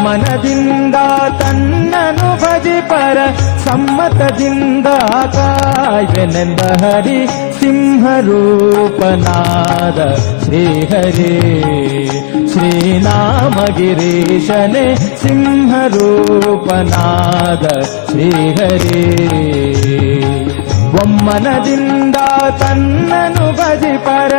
ಒಮ್ಮನದಿಂದ ತನ್ನನು ಭಜಿಪರ ಸಮ್ಮತದಿಂದ ಕಾಯ್ವೆನೆಂದ ಹರಿ ಸಿಂಹರೂಪನಾದ ಶ್ರೀಹರಿ ಶ್ರೀನಾಮಗಿರೀಶನೆ ಸಿಂಹರೂಪನಾದ ಶ್ರೀಹರಿ ಒಮ್ಮನದಿಂದ ತನ್ನನು ಭಜಿಪರ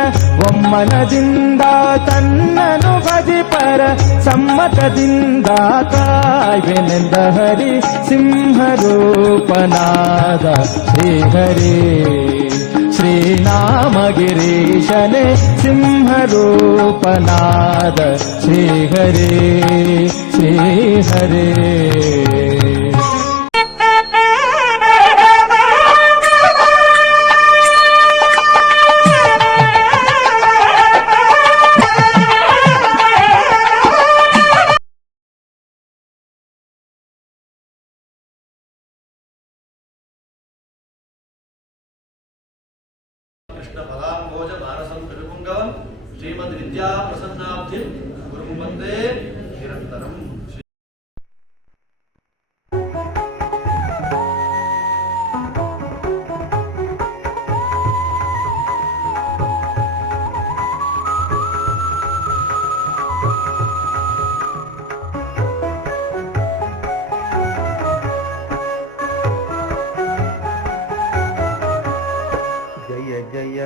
ಒಮ್ಮನದಿಂದ ತನ್ನನು ಭಜಿಪರ ಸಮ್ಮತದಿಂದ ಕಾಯ್ವೆನೆಂದ ಹರಿ ಸಿಂಹರೂಪನಾದ ಶ್ರೀಹರಿ ಶ್ರೀನಾಮಗಿರೀಶನೆ ಸಿಂಹರೂಪನಾದ ಶ್ರೀಹರಿ ಶ್ರೀಹರಿ. फलांभोज मानसं त्रिपुंगवं श्रीमद् विद्या प्रसन्नाब्धिं गुरुं वन्दे निरन्तरम्.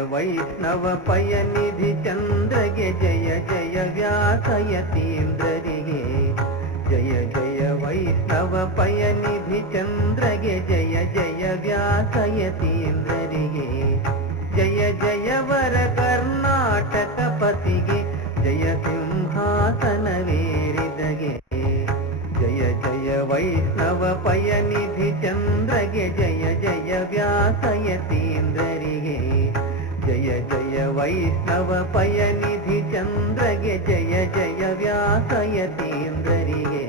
वैष्णव पयनिधि चंद्रगे जय जय व्यासयतीन्द्ररिगे जय जय वैष्णव पयनिधि चंद्रगे जय जय व्यासयतीन्द्ररिगे जय जय वर कर्नाटक पतिगे जय सिंहासनवेरिदगे जय जय वैष्णव पयनिधि चंद्रगे जय जय व्यासयतीन्द्ररिगे जय जय वैष्णव पयनिधि चंद्रगे जय जय व्यासयतीन्द्ररिगे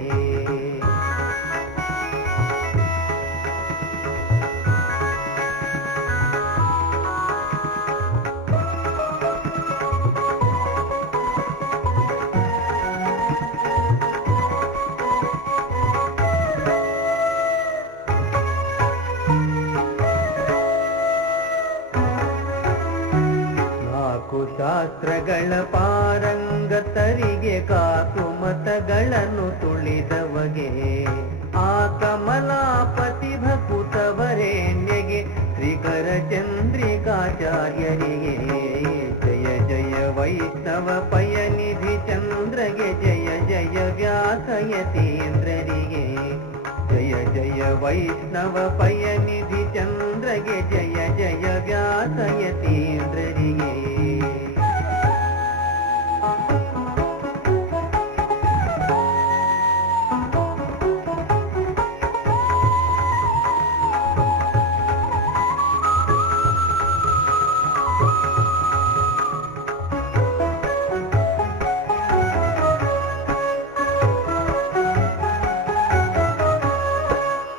ಶಾಸ್ತ್ರಗಳ ಪಾರಂಗತರಿಗೆ ಕಾಕುಮತಗಳನ್ನು ತುಳಿದವಗೆ ಆ ಕಮಲಾಪತಿ ಭಕುತವರೇಣ್ಯಗೆ ಶ್ರೀಕರ ಚಂದ್ರಿಕಾಚಾರ್ಯರಿಗೆ ಜಯ ಜಯ ವೈಷ್ಣವ ಪಯನಿಧಿ ಚಂದ್ರಗೆ ಜಯ ಜಯ ವ್ಯಾಸಯತೀಂದ್ರರಿಗೆ ಜಯ ಜಯ ವೈಷ್ಣವ ಪಯನಿಧಿ ಚಂದ್ರಗೆ ಜಯ ಜಯ ವ್ಯಾಸಯತೀಂದ್ರರಿಗೆ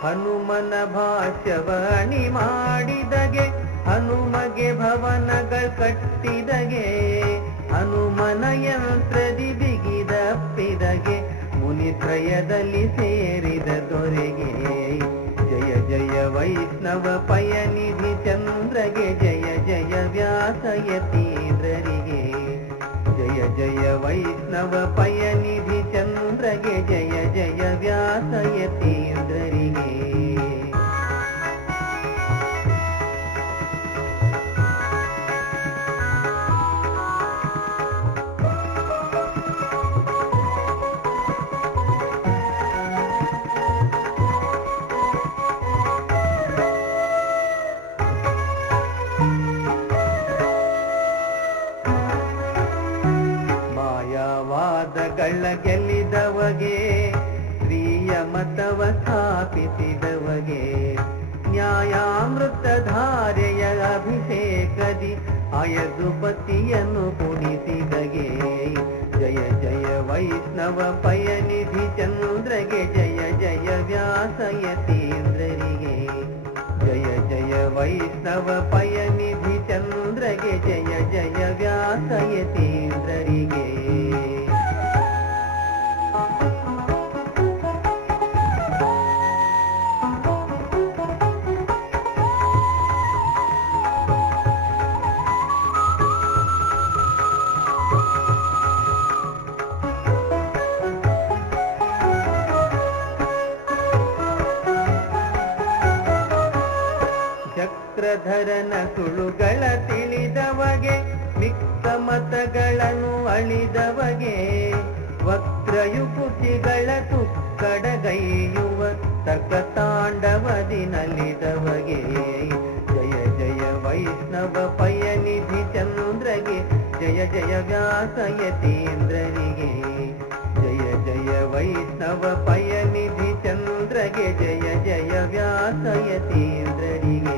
ಹನುಮನ ಭಾಷ್ಯವಣಿ ಮಾಡಿದಗೆ ಹನುಮಗೆ ಭವನಗಳ ಕಟ್ಟಿದಗೆ ಹನುಮನ ಯಂತ್ರದಿ ಬಿಗಿದಪ್ಪಿದಗೆ ಮುನಿತ್ರಯದಲ್ಲಿ ಸೇರಿದ ದೊರೆಗೆ ಜಯ ಜಯ ವೈಷ್ಣವ ಪಯನಿಧಿ ಚಂದ್ರಗೆ ಜಯ ಜಯ ವ್ಯಾಸಯತೀಂದ್ರರಿಗೆ ಜಯ ಜಯ ವೈಷ್ಣವ ಪಯನಿಧಿ ಚಂದ್ರಗೆ ಜಯ ಜಯ ವ್ಯಾಸಯತೀಂದ್ರರಿಗೆ ಮಾಯಾವಾದಗಳ ಗೆಲ್ಲಿದವಗೆ ಸ್ತ್ರೀಯ ಮತವ ಸ್ಥಾಪಿಸಿದವಗೆ ನ್ಯಾಯಾಮೃತ ಧಾರೆಯ ಅಭಿಷೇಕದಿ ಅಯದುಪತಿಯನ್ನು ಕುಣಿಸಿದಗೆ ಜಯ ಜಯ ವೈಷ್ಣವ ಪಯನಿಧಿ ಚಂದ್ರಗೆ ಜಯ ಜಯ ವ್ಯಾಸಯತೀಂದ್ರರಿಗೆ ಜಯ ಜಯ ವೈಷ್ಣವ ಪಯನಿಧಿ ಚಂದ್ರಗೆ ಜಯ ಜಯ ವ್ಯಾಸಯತೀಂದ್ರರಿಗೆ ಚಕ್ರಧರನ ಸುಳುಗಳ ತಿಳಿದವಗೆ ಮಿಕ್ಕ ಮತಗಳನ್ನು ಅಳಿದವಗೆ ವಕ್ರಯುಕುತಿಗಳ ತುಕ್ಕಡಗೈಯುವ ತರ್ಕತಾಂಡವದಿ ನಲಿದವಗೆ ಜಯ ಜಯ ವೈಷ್ಣವ ಪಯನಿಧಿ ಚಂದ್ರಗೆ ಜಯ ಜಯ ವ್ಯಾಸಯತೀಂದ್ರರಿಗೆ ಜಯ ಜಯ ವೈಷ್ಣವ ಪಯನಿಧಿ ಚಂದ್ರಗೆ ಜಯ ಜಯ ವ್ಯಾಸಯತೀಂದ್ರರಿಗೆ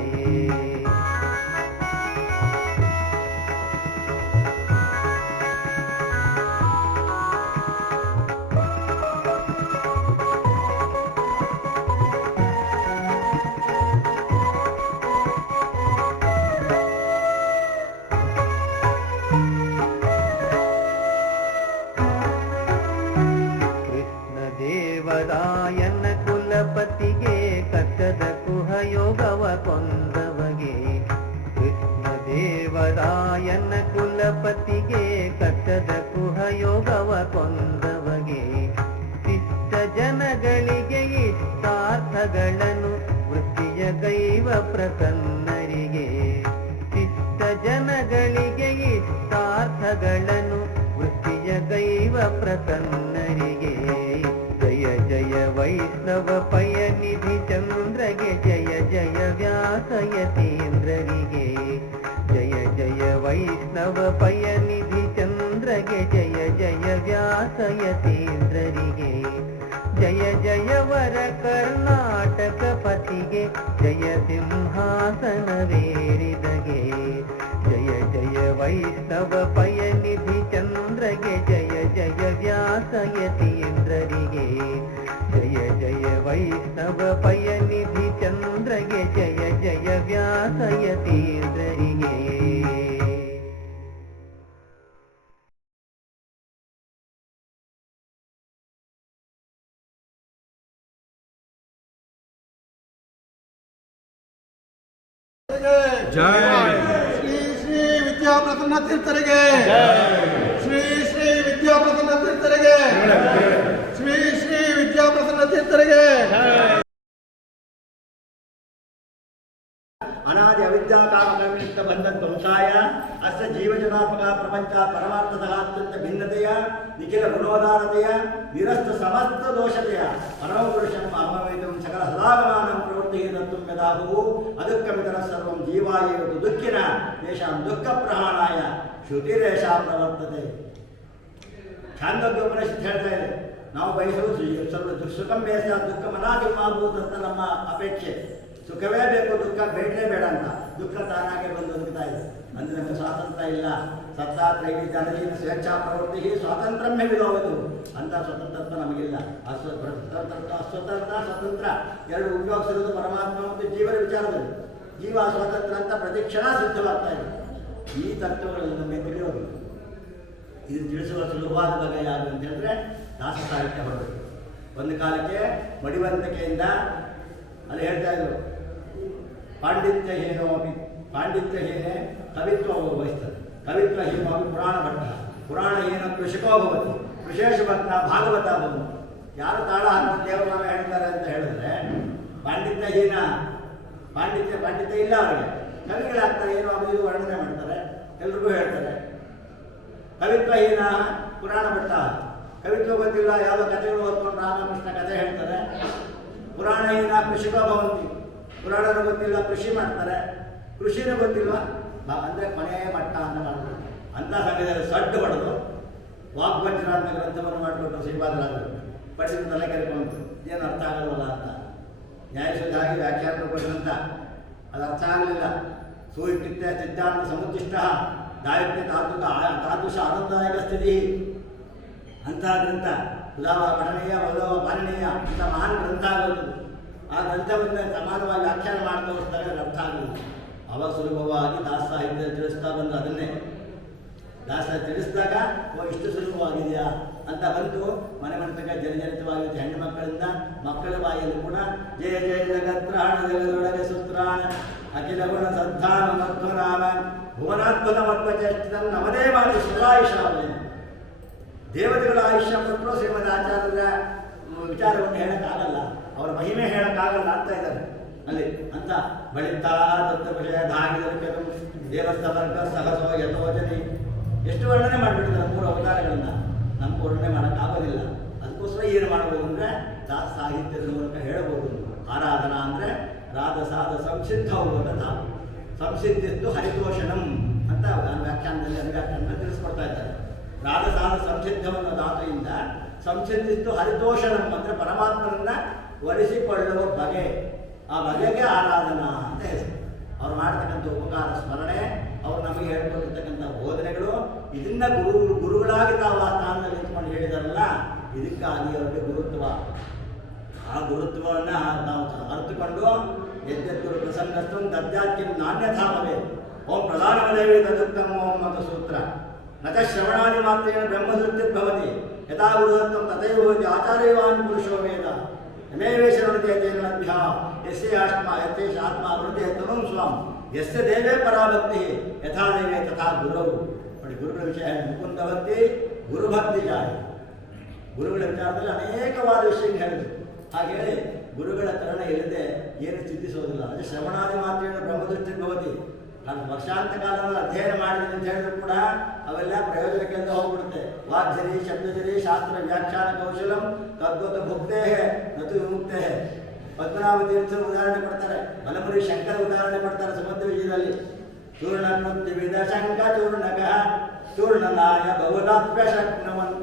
ದೇವರಾಯನ ಕುಲಪತಿಗೆ ಕಟ್ಟದ ಕುಹಯೋಗವ ಕೊಂದವಗೆ ಕೃಷ್ಣ ದೇವರಾಯನ ಕುಲಪತಿಗೆ ಕಟ್ಟದ ಕುಹಯೋಗವ ಕೊಂದವಗೆ ಶಿಷ್ಟ ಜನಗಳಿಗೆ ಇಷ್ಟಾರ್ಥಗಳನ್ನು ವೃತ್ತಿಯ ಗೈವ ಪ್ರಸನ್ನರಿಗೆ ಶಿಷ್ಟ ಜನಗಳಿಗೆ ಇಷ್ಟಾರ್ಥಗಳನ್ನು ವೃತ್ತಿಯ ಗೈವ ಪ್ರಸನ್ನರಿಗೆ ಜಯ ಜಯ ವೈಷ್ಣವ ಪಯನಿಧಿ ಚಂದ್ರಗೆ ಜಯ ಜಯ ವ್ಯಾಸಯತೀಂದ್ರರಿಗೆ ಜಯ ಜಯ ವೈಷ್ಣವ ಪಯನಿಧಿ ಚಂದ್ರಗೆ ಜಯ ಜಯ ವ್ಯಾಸಯತೀಂದ್ರರಿಗೆ ಜಯ ಜಯ ವರ ಕರ್ನಾಟಕ ಪತಿಗೆ ಜಯ ಸಿಂಹಾಸನವೇರಿದಗೆ ಜಯ ಜಯ ವೈಷ್ಣವ ಪಯನಿಧಿ ಚಂದ್ರಗೆ ಜಯ ಜಯ ವ್ಯಾಸಯತೀಂದ್ರರಿಗೆ ಜಯ ಜಯ ವೈಷ್ಣವ ಪಯನಿಧಿ ಚಂದ್ರಗೆ ಜಯ ಜಯ ವ್ಯಾಸಯತೀಂದ್ರರಿಗೆ ಶ್ರೀ ಶ್ರೀ ವಿದ್ಯಾಪ್ರಸನ್ನ ತೀರ್ಥರಿಗೆ ಶ್ರೀ ಶ್ರೀ ವಿದ್ಯಾಪ್ರಸನ್ನ ತೀರ್ಥರಿಗೆ ಶ್ರೀ ಶ್ರೀ ವಿದ್ಯಾಪ್ರಸನ್ನ ತೀರ್ಥರಿಗೆ ಅನಾದಿ ಅವಿದ್ಯಾಕಾಮಕರ್ಮಿಷ್ಟ ಬಂಧ ಧ್ವಂಸಾಯ ಅಸ್ಯ ಜೀವಜನಾತ್ಮಕ ಪ್ರಪಂಚ ಪರಮಾರ್ಥತಃ ಅತ್ಯಂತ ಭಿನ್ನತೆಯ ನಿಖಿಲ ಗುಣೋದಾರತೆಯ ನಿರಸ್ತ ಸಮಸ್ತ ದೋಷತೆಯ ಪರಮಪುರುಷಂ ಅಹಮವೇದಂ ಸಕಲ ಸದಾಗಮಾನಂ ಪ್ರವೃತ್ತಿ ತತ್ವಂ ಯದಾಹುವು ಅದುಃಖಮಿತರ ಸರ್ವಂ ಜೀವಾಯ ದುಃಖಿನ ತೇಷಾಂ ದುಃಖ ಪ್ರಹಾಣಾಯ ಶ್ರುತಿರೇಷ ಪ್ರವರ್ತತೆ. ಛಾಂದೋಗ್ಯೋಪನಿಷತ್ ಹೇಳ್ತಾ ಇದೆ, ನಾವು ಬಯಸುವುದು ಸ್ವಲ್ಪ ಸುಖಂ ಬೇಸ ದುಃಖ ಮನಾದಿಮಾಗುವುದು ಅಂತ ನಮ್ಮ ಅಪೇಕ್ಷೆ. ಸುಖವೇ ಬೇಕು, ದುಃಖ ಬೇಡಲೇ ಬೇಡ ಅಂತ. ದುಃಖ ತಾನಾಗೆ ಬಂದು ಒದಗ್ತಾ ಇದೆ. ಅಂದರೆ ನಮಗೆ ಸ್ವಾತಂತ್ರ್ಯ ಇಲ್ಲ. ಸತ್ತಾತ್ರೈವಿ ಜನಜೀವ ಸ್ವೇಚ್ಛಾ ಪ್ರವೃತ್ತಿ ಸ್ವಾತಂತ್ರ್ಯಮೇ ವಿರೋಧದು ಅಂತ ಸ್ವತಂತ್ರತ್ವ ನಮಗಿಲ್ಲ. ಸ್ವತಂತ್ರ ಎರಡು ಉಪಯೋಗಿಸಿರೋದು ಪರಮಾತ್ಮ ಮತ್ತು ಜೀವನ ವಿಚಾರದಲ್ಲಿ. ಜೀವ ಸ್ವಾತಂತ್ರ್ಯ ಅಂತ ಪ್ರತಿಕ್ಷಣ ಸಿದ್ಧವಾಗ್ತಾ ಇದೆ. ಈ ತತ್ವಗಳಲ್ಲಿ ನಮಗೆ ತಿಳಿಯೋದು. ಇದು ತಿಳಿಸುವ ಸುಲಭವಾದ ಬಗೆ ಯಾವುದು ಅಂತ ಹೇಳಿದ್ರೆ ದಾಸ ಸಾಹಿತ್ಯ ಹೊರಬೇಕು. ಒಂದು ಕಾಲಕ್ಕೆ ಮಡಿವಂತಿಕೆಯಿಂದ ಅಲ್ಲಿ ಹೇಳ್ತಾ ಇದ್ರು, ಪಾಂಡಿತ್ಯ ಹೀನೋಪಿ ಪಾಂಡಿತ್ಯ ಹೀನೆ ಕವಿತ್ವ ವಹಿಸ್ತದೆ, ಕವಿತ್ವ ಹೀನೋಪಿ ಪುರಾಣ ಭಟ್ಟ, ಪುರಾಣ ಹೀನ ಕೃಷಿಕೋ ಭವತಿ, ವಿಶೇಷ ಭಕ್ತ ಭಾಗವತ ಭವತಿ. ಯಾರು ತಾಳ ಹಾಕಿ ದೇವರಾಮ ಹೇಳ್ತಾರೆ ಅಂತ ಹೇಳಿದ್ರೆ ಪಾಂಡಿತ್ಯ ಹೀನ, ಪಾಂಡಿತ್ಯ ಇಲ್ಲ ಅವರಿಗೆ. ಕವಿಗಳಾಗ್ತಾರೆ, ಏನೋ ಅದು ಇದು ವರ್ಣನೆ ಮಾಡ್ತಾರೆ, ಎಲ್ರಿಗೂ ಹೇಳ್ತಾರೆ. ಕವಿತ್ವ ಹೀನ ಪುರಾಣ ಭಟ್ಟ, ಕವಿತ್ವ ಗೊತ್ತಿಲ್ಲ, ಯಾವುದೋ ಕಥೆಗಳು ಓದ್ಕೊಂಡು ರಾಮಕೃಷ್ಣ ಕಥೆ ಹೇಳ್ತಾರೆ. ಪುರಾಣ ಹೀನ ಕೃಷಿಕೋ ಭವಂತಿ, ಪುರಾಣನೂ ಗೊತ್ತಿಲ್ಲ, ಕೃಷಿ ಮಾಡ್ತಾರೆ. ಕೃಷಿನೂ ಗೊತ್ತಿಲ್ವ ಅಂದರೆ ಕೊನೆಯ ಮಟ್ಟ ಅಂತ ಮಾಡ್ತಾರೆ. ಅಂಥ ಸಮಯದಲ್ಲಿ ಸಡ್ಡು ಹೊಡೆದು ವಾಗ್ವಜ್ರ ಅಂತ ಗ್ರಂಥವನ್ನು ಮಾಡಿಬಿಟ್ಟು ಶ್ರೀಪಾದರಾಜರು ಪಡಿಸಿದ ತಲೆ ಕೆರೆಕೊಂಡು ಏನು ಅರ್ಥ ಆಗಲ್ವಲ್ಲ ಅಂತ ನ್ಯಾಯಸುಧಾಗಿ ವ್ಯಾಖ್ಯಾನ ಗ್ರಂಥ. ಅದು ಅರ್ಥ ಆಗಲಿಲ್ಲ. ಸೂಯುಕ್ತಿತ್ಯ ಸಿದ್ಧಾಂತ ಸಮುಚ್ಚಿಷ್ಟ ದಾಯುಕ್ತಿ ತಾದೃಶ ಆನಂದದಾಯಕ ಸ್ಥಿತಿ ಅಂತಹ ಗ್ರಂಥ. ಸುಧಾವ ಪಠನೀಯ ವಧವ ಪಾಲನೀಯ ಇಂಥ ಮಹಾನ್ ಗ್ರಂಥ ಆಗೋದು. ಆ ಗ್ರಂಥವನ್ನು ಸಮಾನವಾಗಿ ವ್ಯಾಖ್ಯಾನ ಮಾಡಿ ತೋರಿಸಿದಾಗ ಅದು ಅರ್ಥ ಆಗಲಿಲ್ಲ. ಅವಾಗ ಸುಲಭವಾಗಿ ದಾಸ ಸಾಹಿತ್ಯ ತಿಳಿಸ್ತಾ ಬಂದು ಅದನ್ನೇ ದಾಸ ತಿಳಿಸಿದಾಗ ಇಷ್ಟು ಸುಲಭವಾಗಿದೆಯಾ ಅಂತ ಬಂತು. ಮನೆ ಮಂಟಕ ಜನಿತವಾಗಿತ್ತು ಹೆಣ್ಣು ಮಕ್ಕಳಿಂದ. ಮಕ್ಕಳ ಬಾಯಲ್ಲಿ ಕೂಡ ಜಯ ಜಯ ಜಗತ್ರಾಣ ಜಗದೊಳಗೆ ಸುತ್ರಾಣ ಅಖಿಲ ಗುಣ ಸಂಧಾನ ಮಧ್ವನಾಮ ಭುವನಾತ್ಮಕ ಮಧ್ವಚೇಷ್ಟಂ ನವದೇ ಮಾಡಿ ಸುರಾಯುಷಾವೇ. ದೇವತೆಗಳ ಆಯುಷ್ಯ ಕೊಟ್ಟರು ಶ್ರೀಮದ್ ಆಚಾರ್ಯರ ವಿಚಾರವನ್ನು ಹೇಳೋಕ್ಕಾಗಲ್ಲ, ಅವರ ಮಹಿಮೆ ಹೇಳೋಕ್ಕಾಗಲ್ಲ ಅಂತ ಇದ್ದಾರೆ. ಅಲ್ಲಿ ಅಂತ ಬಳಿತಾ ದತ್ತ ವಿಷಯ ಧಾಗಿದರ್ಕರು ದೇವಸ್ಥವರ್ಗ ಸಹಸೋ ಯಥೋಜನಿ ಎಷ್ಟು ವರ್ಣನೆ ಮಾಡಿಬಿಡ್ತಾರೆ 3 ಅವತಾರಗಳನ್ನ. ನಮ್ಗೆ ವರ್ಣನೆ ಮಾಡೋಕ್ಕಾಗೋದಿಲ್ಲ. ಅದಕ್ಕೋಸ್ಕರ ಏನು ಮಾಡ್ಬೋದು ಅಂದರೆ ದಾಸ ಸಾಹಿತ್ಯದ ಮೂಲಕ ಹೇಳ್ಬೋದು. ಆರಾಧನಾ ಅಂದರೆ ರಾಧ ಸಾಧ ಸಂಸಿದ್ಧ ಹೋಗೋದ ಧಾತು. ಸಂಸಿದ್ಧಿತ್ತು ಹರಿತೋಷಣಂ ಅಂತ ವ್ಯಾಖ್ಯಾನದಲ್ಲಿ ಅನುವ್ಯಾಖ್ಯಾನ ತಿಳಿಸ್ಕೊಡ್ತಾ ಇದ್ದಾರೆ. ರಾಧ ಸಾಧ ಸಂಸಿದ್ಧವನ್ನ ಧಾತುವಿಂದ ಸಂಸಿದ್ಧಿತ್ತು ಹರಿತೋಷಣಂ ಅಂದರೆ ಪರಮಾತ್ಮನನ್ನ ಒಲಿಸಿಕೊಳ್ಳುವ ಬಗೆ, ಆ ಬಗೆಗೆ ಆರಾಧನಾ ಅಂತ ಹೆಸರು. ಅವ್ರು ಮಾಡ್ತಕ್ಕಂಥ ಉಪಕಾರ ಸ್ಮರಣೆ, ಅವ್ರು ನಮಗೆ ಹೇಳ್ಕೊಂಡಿರ್ತಕ್ಕಂಥ ಬೋಧನೆಗಳು, ಇದನ್ನ ಗುರುಗಳಾಗಿ ತಾವು ಆ ಸ್ಥಾನದಲ್ಲಿ ನಿಂತ್ಕೊಂಡು ಹೇಳಿದಾರಲ್ಲ, ಇದಕ್ಕಾಗಿ ಅವರಿಗೆ ಗುರುತ್ವ. ಆ ಗುರುತ್ವವನ್ನು ನಾವು ಅರ್ಥಕೊಂಡು ಯದ್ಯದ್ಗುರು ಪ್ರಸನ್ನಸ್ತು ದದ್ಯಾತ್ಕಿಂ ನಾಣ್ಯಥಾಭವೆ ಓಂ ಪ್ರಧಾನಮದೇವಿ ತದುಕ್ತಂ ಓಂ ಮತ ಸೂತ್ರ ನಚ ಶ್ರವಣಾದಿ ಮಾತ್ರೇಣ ಬ್ರಹ್ಮಸೃಷ್ಟಿರ್ಭವತಿ ಯಥಾ ಗುರುದತ್ತಂ ತಥೈವ ಭವತಿ ಆಚಾರ್ಯವಾನ್ ಪುರುಷೋ ವೇದ ಯಮೇವೇಶ್ವರತೆ ತೇನಭ್ಯ ಯಸ್ಯ ಆತ್ಮ ವೃದ್ಧಿ ತನುಂ ಸ್ವಾಂ ಯಸ್ಯ ದೇವೇ ಪರಾಭಕ್ತಿ ಯಥಾ ದೇವೇ ತಥಾ ಗುರವು. ನೋಡಿ, ಗುರುಗಳ ವಿಷಯ ಮುಕುಂದಭಕ್ತಿ ಗುರುಭಕ್ತಿ ಜಾಯ. ಗುರುಗಳ ವಿಚಾರದಲ್ಲಿ ಅನೇಕವಾದ ವಿಷಯ ಹೇಳಿದ್ರು. ಹಾಗೆ ಗುರುಗಳ ಕರುಣೆ ಇಲ್ಲದೆ ಏನು ಚಿಂತಿಸೋದಿಲ್ಲ. ಅದೇ ಶ್ರವಣಾದಿ ಮಾತ್ರೇಣ ಬ್ರಹ್ಮದೃಷ್ಟಿ ಭವತಿ. ಅದು ವರ್ಷಾಂತ ಕಾಲದಲ್ಲಿ ಅಧ್ಯಯನ ಮಾಡಿದೆ ಅಂತ ಹೇಳಿದ್ರು ಕೂಡ ಅವೆಲ್ಲ ಪ್ರಯೋಜನಕ್ಕೆಂದ ಹೋಗ್ಬಿಡುತ್ತೆ. ವಾಗ್ಜರಿ ಶಬ್ದಜರಿ ಶಾಸ್ತ್ರ ವ್ಯಾಖ್ಯಾನ ಕೌಶಲಂ ತದ್ವತ ಭುಕ್ತೇ ನತು ವಿಮುಕ್ತೇ. ಪದ್ಮನಾಭ ತೀರ್ಥರು ಉದಾಹರಣೆ ಕೊಡ್ತಾರೆ, ಮಲಮುರಿ ಶಂಕರ ಉದಾಹರಣೆ ಕೊಡ್ತಾರೆ ಸಮುದ್ರ ವಿಜಯದಲ್ಲಿ. ಚೂರ್ಣಕೃತ್ಯವಿದ ಶಂಕ ಚೂರ್ಣಕ ಚೂರ್ಣನಾಯ ಭವದಾಪ್ಯ ಶಕ್ನವನ್.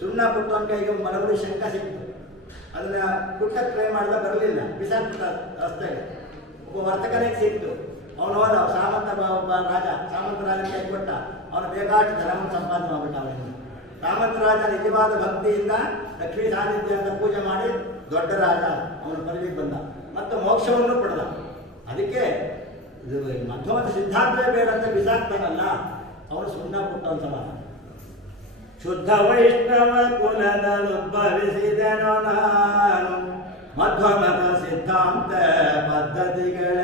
ಸುಣ್ಣ ಪುಟ್ಟವನ ಕೈಗೆ ಮಲಮುರಿ ಶಂಕ ಸಿಕ್ತು. ಅದನ್ನ ಪುಟ್ಟಕ್ಕೆ ಟ್ರೈ ಮಾಡಿದ ಬರಲಿಲ್ಲ, ಬಿಸಾಕ್ಬಿಟ್ಟ ರಸ್ತೆಗೆ. ಒಬ್ಬ ವರ್ತಕನಿಗೆ ಸಿಕ್ತು. ಅವನು ಹೋದ, ಸಾಮಂತ ರಾಜ ಸಾಮಂತ ರಾಜನ ಕೈ ಕೊಟ್ಟ. ಅವನು ಬೇಕಾಷ್ಟು ಧನವನ್ನು ಸಂಪಾದನೆ ಮಾಡ್ಬಿಟ್ಟ. ಅವನಿಂದ ಸಾಮಂತ ರಾಜ ನಿಜವಾದ ಭಕ್ತಿಯಿಂದ ಲಕ್ಷ್ಮೀ ಸಾನ್ನಿಧ್ಯ ಅಂತ ಪೂಜೆ ಮಾಡಿ ದೊಡ್ಡ ರಾಜ ಅವನ ಪದವಿಗೆ ಬಂದ ಮತ್ತು ಮೋಕ್ಷವನ್ನು ಪಡೆದ. ಅದಕ್ಕೆ ಇದು ಮಧ್ವಮತ ಸಿದ್ಧಾಂತವೇ ಬೇಡ ಅಂತ ಬಿಸಾಕ್ತಾನಲ್ಲ, ಅವನು ಸುಣ್ಣ ಪುಟ್ಟವನ ಸಮಾನ. ಶುದ್ಧ ವೈಷ್ಣವ ಕುಲದಲ್ಲುದ್ಭವಿಸಿದೆನೋ ನಾನು ಮಧ್ವಮತ ಸಿದ್ಧಾಂತ ಪದ್ಧತಿಗಳ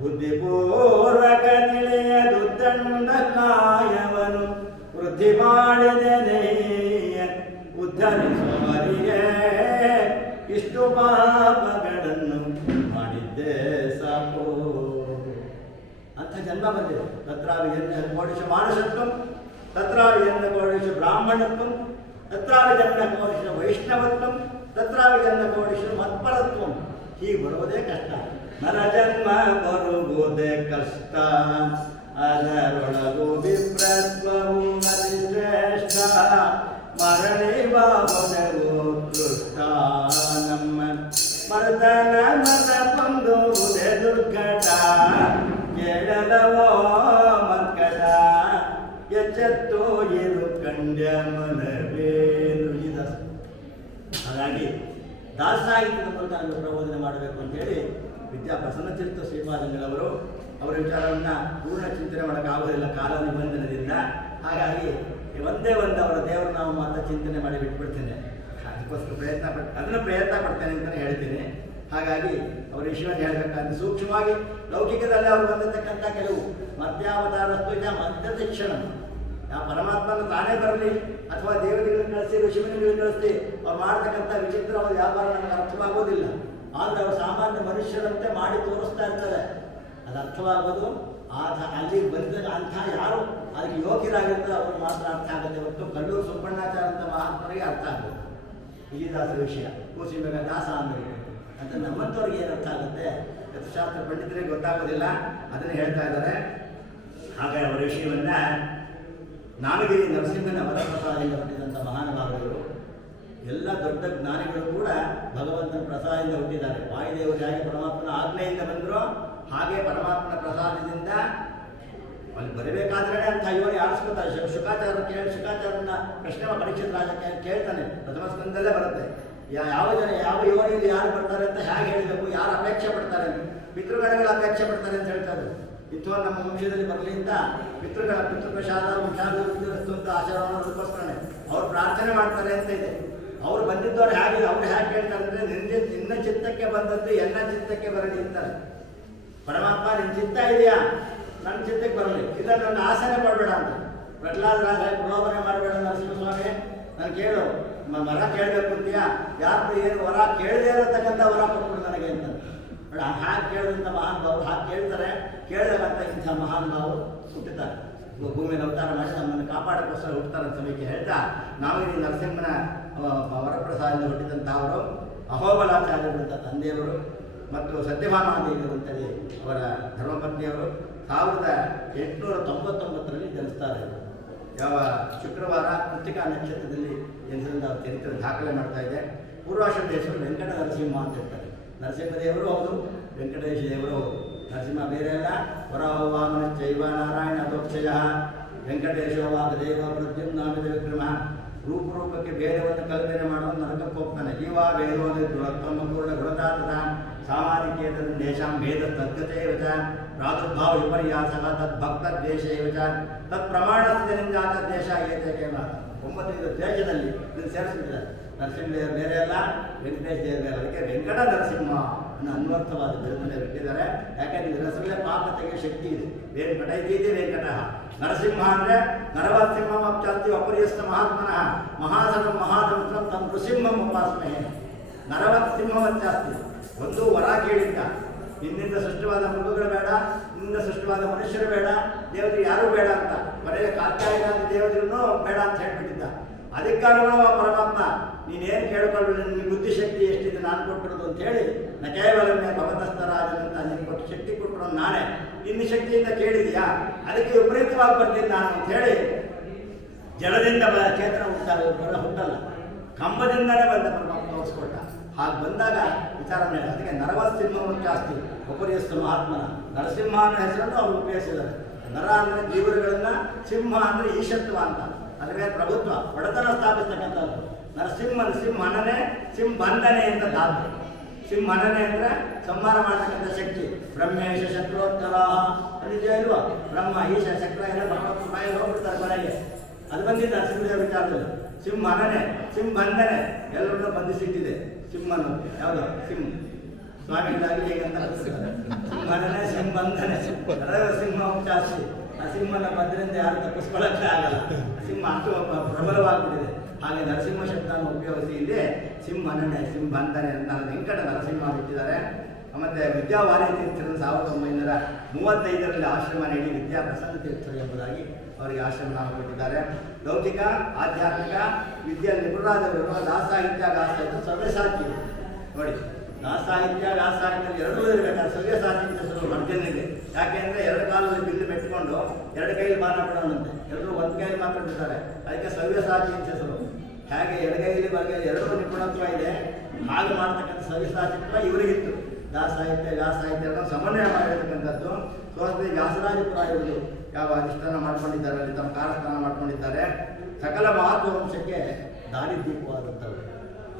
ಬುದ್ಧಿಪೂರ್ವಕ ತಿಳಿಯದುದ್ದಂಡ ಕಾಯವನು ವೃದ್ಧಿ ಮಾಡಿದೆನೇ ಉದ್ಧರಿಸುವರಿಗೆ ಇಷ್ಟು ಪಾಪಗಳನ್ನು ಮಾಡಿದ್ದೆ ಸಾಕು ಅಂತ ಜನ್ಮ ಬಂದಿದೆ. ತತ್ರಾವಿಜನ್ಯ ಕೋಡಿಶ ಮಾನಸತ್ವಂ ತತ್ರಾವಿಜನ್ಯ ಕೋಡಿಶ ಬ್ರಾಹ್ಮಣತ್ವಂ ತತ್ರಾವಿಜನ್ಯ ಕೋಡಿಶ ವೈಷ್ಣವತ್ವಂ ತತ್ರಾವಿಜನ್ಯ ಕೋಡಿಶ ಮತ್ಪರತ್ವಂ. ಹೀಗೆ ಬರುವುದೇ ಕಷ್ಟ. ನರಜನ್ಮ ಬರುವುದೇ ಕಷ್ಟ, ಅದರೊಳಗು ವಿಪ್ರತ್ವವು ಅತಿಶ್ರೇಷ್ಠ. ಮರಳಿ ಬಾಬುನವು ಕೃಷ್ಟ ನಮ್ಮ ಮರ್ತನ ಮತ ಹೊಂದುವುದೇ ದುರ್ಘಟ. ಕೇಳಲವೋ ಮರ್ಕಟ ಎಚ್ಚೆತ್ತು ಇರು ಕಂಡ್ಯ ಮನವೇನು ಇದ. ಹಾಗಾಗಿ ದಾಸಾಹಿತ್ಯದ ಮೂಲಕ ನಮಗೆ ಪ್ರಬೋಧನೆ ಮಾಡಬೇಕು ಅಂತೇಳಿ ವಿದ್ಯಾ ಪ್ರಸನ್ನತೀರ್ಥ ಶ್ರೀಪಾದಂಗಳವರು ಅವರ ವಿಚಾರವನ್ನು ಪೂರ್ಣ ಚಿಂತನೆ ಮಾಡೋಕ್ಕಾಗೋದಿಲ್ಲ ಕಾಲ ನಿಬಂಧನದಿಂದ. ಹಾಗಾಗಿ ಒಂದೇ ಅವರ ದೇವರ ನಾವು ಮಾತ್ರ ಚಿಂತನೆ ಮಾಡಿ ಬಿಟ್ಬಿಡ್ತೇನೆ. ಅದಕ್ಕೋಸ್ಕರ ಪ್ರಯತ್ನ ಪಡ್ತೇನೆ ಅಂತಲೇ ಹೇಳ್ತೀನಿ. ಹಾಗಾಗಿ ಅವರು ವಿಷಯವನ್ನು ಹೇಳಬೇಕಾದ್ರೆ ಸೂಕ್ಷ್ಮವಾಗಿ ಲೌಕಿಕದಲ್ಲಿ ಅವರು ಬಂದಿರತಕ್ಕಂಥ ಕೆಲವು ಮಧ್ಯಾವತಾರಸ್ತು ಇಲ್ಲ ಮಧ್ಯ ಶಿಕ್ಷಣ. ಯಾವ ಪರಮಾತ್ಮನ ತಾನೇ ಬರಲಿ ಅಥವಾ ದೇವತೆಗಳನ್ನು ಕಳಿಸಿ ಋಷಿಮುನಿಗಳನ್ನು ಕಳಿಸಿ ಅವ್ರು ಮಾಡ್ತಕ್ಕಂಥ ವಿಚಿತ್ರವಾದ ವ್ಯಾಪಾರ ನಮಗೆ ಅರ್ಥವಾಗೋದಿಲ್ಲ. ಆದರೆ ಅವರು ಸಾಮಾನ್ಯ ಮನುಷ್ಯರಂತೆ ಮಾಡಿ ತೋರಿಸ್ತಾ ಇರ್ತಾರೆ. ಅದು ಅರ್ಥವಾಗೋದು ಅಲ್ಲಿ ಬಂದಾಗ ಅಂಥ ಯಾರು ಅದಕ್ಕೆ ಯೋಗ್ಯರಾಗಿರ್ತಾರೆ ಅವ್ರಿಗೆ ಮಾತ್ರ ಅರ್ಥ ಆಗುತ್ತೆ. ಹೊತ್ತು ಕಲ್ಲೂರು ಸುಬ್ಬಣ್ಣಾಚಾರ್ಯ ಅಂತ ಮಹಾತ್ಮರಿಗೆ ಅರ್ಥ ಆಗುತ್ತೆ. ವಿಜಯದಾಸರ ವಿಷಯ ಕೂಸಿಬೇಕ ದಾಸ ಅಂದರೆ ಅಂತ ನಮ್ಮಂಥವ್ರಿಗೆ ಏನು ಅರ್ಥ ಆಗುತ್ತೆ, ಯಥಶಾಸ್ತ್ರ ಪಂಡಿತರಿಗೆ ಗೊತ್ತಾಗೋದಿಲ್ಲ. ಅದನ್ನು ಹೇಳ್ತಾ ಇದ್ದಾರೆ. ಹಾಗೆ ಅವರ ವಿಷಯವನ್ನ ನಾಮಗಿರಿ ನರಸಿಂಹನ ವರಪ್ರಸಾದದಿಂದ ಹುಟ್ಟಿದಂಥ ಮಹಾನುಭಾವರು ಎಲ್ಲ ದೊಡ್ಡ ಜ್ಞಾನಿಗಳು ಕೂಡ ಭಗವಂತನ ಪ್ರಸಾದದಿಂದ ಹುಟ್ಟಿದ್ದಾರೆ. ವಾಯುದೇವರು ಹೇಗೆ ಪರಮಾತ್ಮನ ಆಜ್ಞೆಯಿಂದ ಬಂದರೂ ಹಾಗೆ ಪರಮಾತ್ಮನ ಪ್ರಸಾದದಿಂದ ಅಲ್ಲಿ ಬರಬೇಕಾದ್ರೆ ಅಂತ ಯೋನಿ ಆರಿಸ್ಕೊತಾರೆ. ಶುಕಾಚಾರ್ಯನ ಪ್ರಶ್ನೆ ಪರೀಕ್ಷಿತ ರಾಜ ಕೇಳ್ತಾನೆ. ಪ್ರಥಮ ಸ್ಕಂದಲ್ಲೇ ಬರುತ್ತೆ. ಯಾವ ಯೋನಿಯಲ್ಲಿ ಯಾರು ಬರ್ತಾರೆ ಅಂತ ಹೇಗೆ ಹೇಳಬೇಕು, ಯಾರು ಅಪೇಕ್ಷೆ ಪಡ್ತಾರೆ ಅಂತ. ಪಿತೃಗಣಗಳ ಅಪೇಕ್ಷೆ ಪಡ್ತಾರೆ ಅಂತ ಹೇಳ್ತಾರೆ. ಇಂಥವ್ರು ನಮ್ಮ ವಂಶದಲ್ಲಿ ಬರಲಿ ಅಂತ ಪಿತೃಪ್ರಸಾದ ವಂಶಾಭಿವೃದ್ಧಿ ಅಂತ ಆಚರಣೆ ರೂಪಿಸ್ತಾನೆ. ಅವ್ರು ಪ್ರಾರ್ಥನೆ ಮಾಡ್ತಾರೆ ಅಂತ ಇದೆ. ಅವ್ರು ಬಂದಿದ್ದವ್ರು ಹೇಗೆ ಅವ್ರು ಹೇಗೆ ಹೇಳ್ತಾರೆ ಅಂದರೆ ನಿನ್ನ ಚಿತ್ತಕ್ಕೆ ಬಂದದ್ದು ಎನ್ನ ಚಿತ್ತಕ್ಕೆ ಬರಲಿ ಅಂತಾರೆ. ಪರಮಾತ್ಮ ನಿನ್ನ ಚಿತ್ತ ಇದೆಯಾ, ನನ್ನ ಚಿತ್ತಕ್ಕೆ ಬರಲಿ, ಇಲ್ಲ ನನ್ನ ಆಸನೆ ಮಾಡಬೇಡ ಅಂತ. ಪ್ರಹ್ಲಾದ ರಾಜ ಪ್ರಲೋಭನೆ ಮಾಡಬೇಡ ನರಸಿಂಹಸ್ವಾಮಿ, ನಾನು ಕೇಳು ವರ ಕೇಳಬೇಕು ಅಂತೀಯಾ, ಯಾರು ಏನು ವರ ಕೇಳದೇ ಇರತಕ್ಕಂಥ ವರ ಕೊಟ್ಬಿಡು ನನಗೆ ಅಂತ. ನೋಡಿ ಹಾಗೆ ಕೇಳಿದಂಥ ಮಹಾನುಭಾವರು ಹಾಗೆ ಕೇಳ್ತಾರೆ. ಕೇಳಿದಂಥ ಇಂಥ ಮಹಾನುಭಾವರು ಹುಟ್ಟುತ್ತಾರೆ, ಭೂಮಿಯಲ್ಲಿ ಅವತಾರ ಮಾಡಿ ನಮ್ಮನ್ನು ಕಾಪಾಡೋಕ್ಕೋಸ್ಕರ ಹುಟ್ಟುತ್ತಾರೆ ಅಂತ ಸಮಯಕ್ಕೆ ಹೇಳ್ತಾ, ನಾವಿಲ್ಲಿ ನರಸಿಂಹನ ವರಪ್ರಸಾದದಿಂದ ಹುಟ್ಟಿದಂಥವರು ಅಹೋಬಲಾಚಾರ್ಯರಂಥ ತಂದೆಯವರು ಮತ್ತು ಸತ್ಯಭಾಮಾದೇವಿಯರು ಅಂತೇಳಿ ಅವರ ಧರ್ಮಪತ್ನಿಯವರು 1899ರಲ್ಲಿ ಜನಿಸ್ತಾರೆ. ಯಾವ ಶುಕ್ರವಾರ ಕೃತಿಕಾ ನಕ್ಷತ್ರದಲ್ಲಿ ಜನಿಸಿದ ಚರಿತ್ರೆ ದಾಖಲೆ ಮಾಡ್ತಾ ಇದೆ. ಪೂರ್ವಾಶ್ರ ದೇಶರು ವೆಂಕಟ ನರಸಿಂಹ ಅಂತ ಹೇಳ್ತಾರೆ. ನರಸಿಂಹದೇವರು ಹೌದು, ವೆಂಕಟೇಶ ದೇವರು ಹೌದು. ನರಸಿಂಹ ಬೇರೆ ಅಲ್ಲ. ವರಾಹವಾಮನ ಚೈವ ನಾರಾಯಣ ದೋಕ್ಷಯ ವೆಂಕಟೇಶೋ ವಾಗದೇವ ಪ್ರದ್ಯುಮ್ನಾಮಿತ ವಿಕ್ರಮ. ರೂಪರೂಪಕ್ಕೆ ಬೇರೆಯನ್ನು ಕಲ್ಪನೆ ಮಾಡೋದು ನರಕಕ್ಕೆ ಹೋಗ್ತಾನೆ. ಜೀವ ಬೇರೋದು ಪೂರ್ಣ ಗುಣದಾತದ ಸಾಮಾಜಿಕೇತರ ದೇಶಾಂ ಭೇದ ತದ್ಗತೇವ ಪ್ರಾದುರ್ಭಾವ ವಿಪರ್ಯಾಸ ತದ್ಭಕ್ತ ದೇಶ ತತ್ ಪ್ರಮಾಣದಿಂದ ದೇಶ ಏತೆ ಕೇವಲ 9 ದೇಶದಲ್ಲಿ ಇದನ್ನು ಸೇರಿಸಿದ್ದಾರೆ. ನರಸಿಂಹದೇವರು ಬೇರೆ ಅಲ್ಲ, ವೆಂಕಟೇಶ ದೇವರು ಬೇರೆ. ಅದಕ್ಕೆ ವೆಂಕಟ ನರಸಿಂಹ ಅನ್ನೋ ಅನ್ವರ್ಥವಾದ ಬಿರುದನ್ನು ಬಿಟ್ಟಿದ್ದಾರೆ. ಯಾಕೆಂದ್ರೆ ಇದರ ಹೆಸರಲ್ಲೇ ಪಾಪ ತೆಗೆಯೋ ಶಕ್ತಿ ಇದೆ. ವೆಂಕಟ ಇದ್ದೀತಿ ವೆಂಕಟ. ನರಸಿಂಹ ಅಂದರೆ ನರವಸಿಂಹಮಪ್ಚಾಸ್ತಿ ಅಪರ್ಯಸ್ತ ಮಹಾತ್ಮನಃ ಮಹಾಸನಂ ಮಹಾದಂತ್ರಂ ತಮ್ಮ ನೃಸಿಂಹಂ ಉಪಾಸನೆ. ನರವಸಿಂಹಮತ್ಯಾಸ್ತಿ ಒಂದು ವರ ಕೇಳಿದ್ದ, ನಿನ್ನಿಂದ ಸೃಷ್ಟವಾದ ಮೃಗಗಳು ಬೇಡ, ನಿನ್ನಿಂದ ಸೃಷ್ಟವಾದ ಮನುಷ್ಯರು ಬೇಡ, ದೇವರಿಗೆ ಯಾರೂ ಬೇಡ ಅಂತ. ಬರೆಯ ಕಾತ್ಯಾಯನಾದ ದೇವರಿಗೂ ಬೇಡ ಅಂತ ಹೇಳ್ಬಿಟ್ಟಿದ್ದ. ಅದಕ್ಕಾನುಗುಣವ ಪರಮಾತ್ಮ ನೀನೇನು ಕೇಳ್ಕೊಳ್ಳಿ, ನಿನ್ನ ಬುದ್ಧಿಶಕ್ತಿ ಎಷ್ಟಿದೆ ನಾನು ಕೊಟ್ಟಿರೋದು ಅಂತ ಹೇಳಿ ನ ಕೇವಲನ್ನೇ ಭಗವತಸ್ಥರಾಜನಂತ ನಿನ್ನ ಕೊಟ್ಟು ಶಕ್ತಿ ಕೊಟ್ಟರು ನಾನೇ, ನಿನ್ನ ಶಕ್ತಿಯಿಂದ ಕೇಳಿದೆಯಾ, ಅದಕ್ಕೆ ವಿಪರೀತವಾಗಿ ಬರ್ತೀನಿ ನಾನು ಅಂತ ಹೇಳಿ ಜಲದಿಂದ ಚೇತನ ಹುಟ್ಟಲ್ಲ, ಕಂಬದಿಂದಲೇ ಬಂದ ಪರಮಾತ್ಮ ತೋರಿಸ್ಕೊಟ್ಟ. ಹಾಗೆ ಬಂದಾಗ ವಿಚಾರ ಮಾಡಿ. ಅದಕ್ಕೆ ನರವಸಿಂಹ ಜಾಸ್ತಿ ಉಪರಿಯಸ್ತು ಮಹಾತ್ಮನ ನರಸಿಂಹ ಅನ್ನೋ ಹೆಸರನ್ನು ಅವರು ಉಪಯೋಗಿಸಿದ್ದಾರೆ. ನರ ಅಂದರೆ ಜೀವರುಗಳನ್ನ, ಸಿಂಹ ಅಂದರೆ ಈಶತ್ವ ಅಂತ, ಅದರ ಮೇಲೆ ಪ್ರಭುತ್ವ ಒಡೆತನ ಸ್ಥಾಪಿಸ್ತಕ್ಕಂಥದ್ದು. ಸಿಂಹನನೇ ಸಿಂಹಂಧನೆ ಅಂತ ಧಾತು. ಸಿಂಹನನೆ ಅಂದರೆ ಸಂಹಾರ ಮಾಡ್ತಕ್ಕಂಥ ಶಕ್ತಿ. ಬ್ರಹ್ಮೇಶ ಶಕ್ರೋತ್ತರ ನಿಜ ಇಲ್ವಾ? ಬ್ರಹ್ಮ ಈಶ ಶಕ್ರ ಎಲ್ಲ ಭಗವಂತ ಬಾಯಲ್ಲಿ ಹೋಗ್ಬಿಡ್ತಾರೆ ಕೊನೆಗೆ. ಅದು ಬಂದಿದ್ದ ನರಸಿಂಹದೇವ ವಿಚಾರದಲ್ಲಿ. ಸಿಂಹನನೆ ಸಿಂಹಂಧನೆ ಎಲ್ಲರನ್ನೂ ಬಂಧಿಸಿಟ್ಟಿದೆ. ಸಿಂಹನು ಯಾವುದು ಸಿಂಹ ಸ್ವಾಮಿಗಳಾಗಿ ಹೇಗಂತ ಸಿಂಹನನೆ ಸಿಂಹಂಧನೆ ಸಿಂಹ ಜಾಸ್ತಿ. ಆ ಸಿಂಹನ ಬಂದ್ರಿಂದ ಯಾರು ತಪ್ಪಿಸ್ಕೊಳ್ಳೋಕ್ಕೆ ಆಗಲ್ಲ. ಸಿಂಹ ಅಷ್ಟು ಪ್ರಬಲವಾಗ್ಬಿಟ್ಟಿದೆ. ಹಾಗೆ ನರಸಿಂಹ ಶಬ್ದವನ್ನು ಉಪಯೋಗಿಸಿ ಇಲ್ಲಿ ಸಿಂಹನನೆ ಸಿಂಹಂಧನೆ ಅಂತ ವೆಂಕಟ ನರಸಿಂಹ ಬಿಟ್ಟಿದ್ದಾರೆ. ಮತ್ತು ವಿದ್ಯಾವಾರಿ ತೀರ್ಥರು 1935ರಲ್ಲಿ ಆಶ್ರಮ ನೀಡಿ ವಿದ್ಯಾ ಪ್ರಸನ್ನ ತೀರ್ಥರು ಎಂಬುದಾಗಿ ಅವರಿಗೆ ಆಶ್ರಮ ನಾಮ ಕೊಟ್ಟಿದ್ದಾರೆ. ಲೌಕಿಕ ಆಧ್ಯಾತ್ಮಿಕ ವಿದ್ಯೆ ನಿಪುಣರಾದವರು ದಾಸಾಹಿತ್ಯ ಗಾಸಾಹಿತ್ಯ ಸವ್ಯಸಾಚಿ ನೋಡಿ. ದಾಸಾಹಿತ್ಯ ಗಾಸಾಹಿತ್ಯ ಎರಡೂ ಇರಬೇಕಾದ್ರೆ ಸವ್ಯಸಾಚಿ ಅಂತ ಹೆಸರು ಮರ್ಜನಿಗೆ. ಯಾಕೆಂದರೆ 2 ಕಾಲದಲ್ಲಿ ಬಿಲ್ಲು ಬೆಟ್ಕೊಂಡು 2 ಕೈಲಿ ಬಾಣ ಬಿಡೋಣಂತೆ, ಎಲ್ಲರೂ 1 ಕೈಲಿ ಮಾತ್ರ ಬಿಡ್ತಾರೆ. ಅದಕ್ಕೆ ಸವ್ಯಸಾಚಿ ಅಂತ ಹೆಸರು. ಹಾಗೆ ಎಡಗೈಲಿ ಬಲಗೈಲಿ ಎರಡೂ ನಿಪುಣತ್ವ ಇದೆ. ಹಾಗೆ ಮಾಡ್ತಕ್ಕಂಥ ಸವ್ಯಸಾಚಿತ್ವ ಇವರಿಗಿತ್ತು. ದಾಸಾಹಿತ್ಯ ವ್ಯಾಸಾಹಿತ್ಯ ಸಮನ್ವಯ ಮಾಡಿರ್ತಕ್ಕಂಥದ್ದು. ಸ್ವಸ್ತಿ ವ್ಯಾಸರಾಜಪುರಾಯವರು ಯಾವ ಅಧಿಷ್ಠಾನ ಮಾಡ್ಕೊಂಡಿದ್ದಾರೆ, ಅಲ್ಲಿ ತಮ್ಮ ಕಾರಸ್ಥಾನ ಮಾಡ್ಕೊಂಡಿದ್ದಾರೆ. ಸಕಲ ಮಹತ್ವ ವಂಶಕ್ಕೆ ದಾರಿದೀಪವಾದಂಥವ್ರು.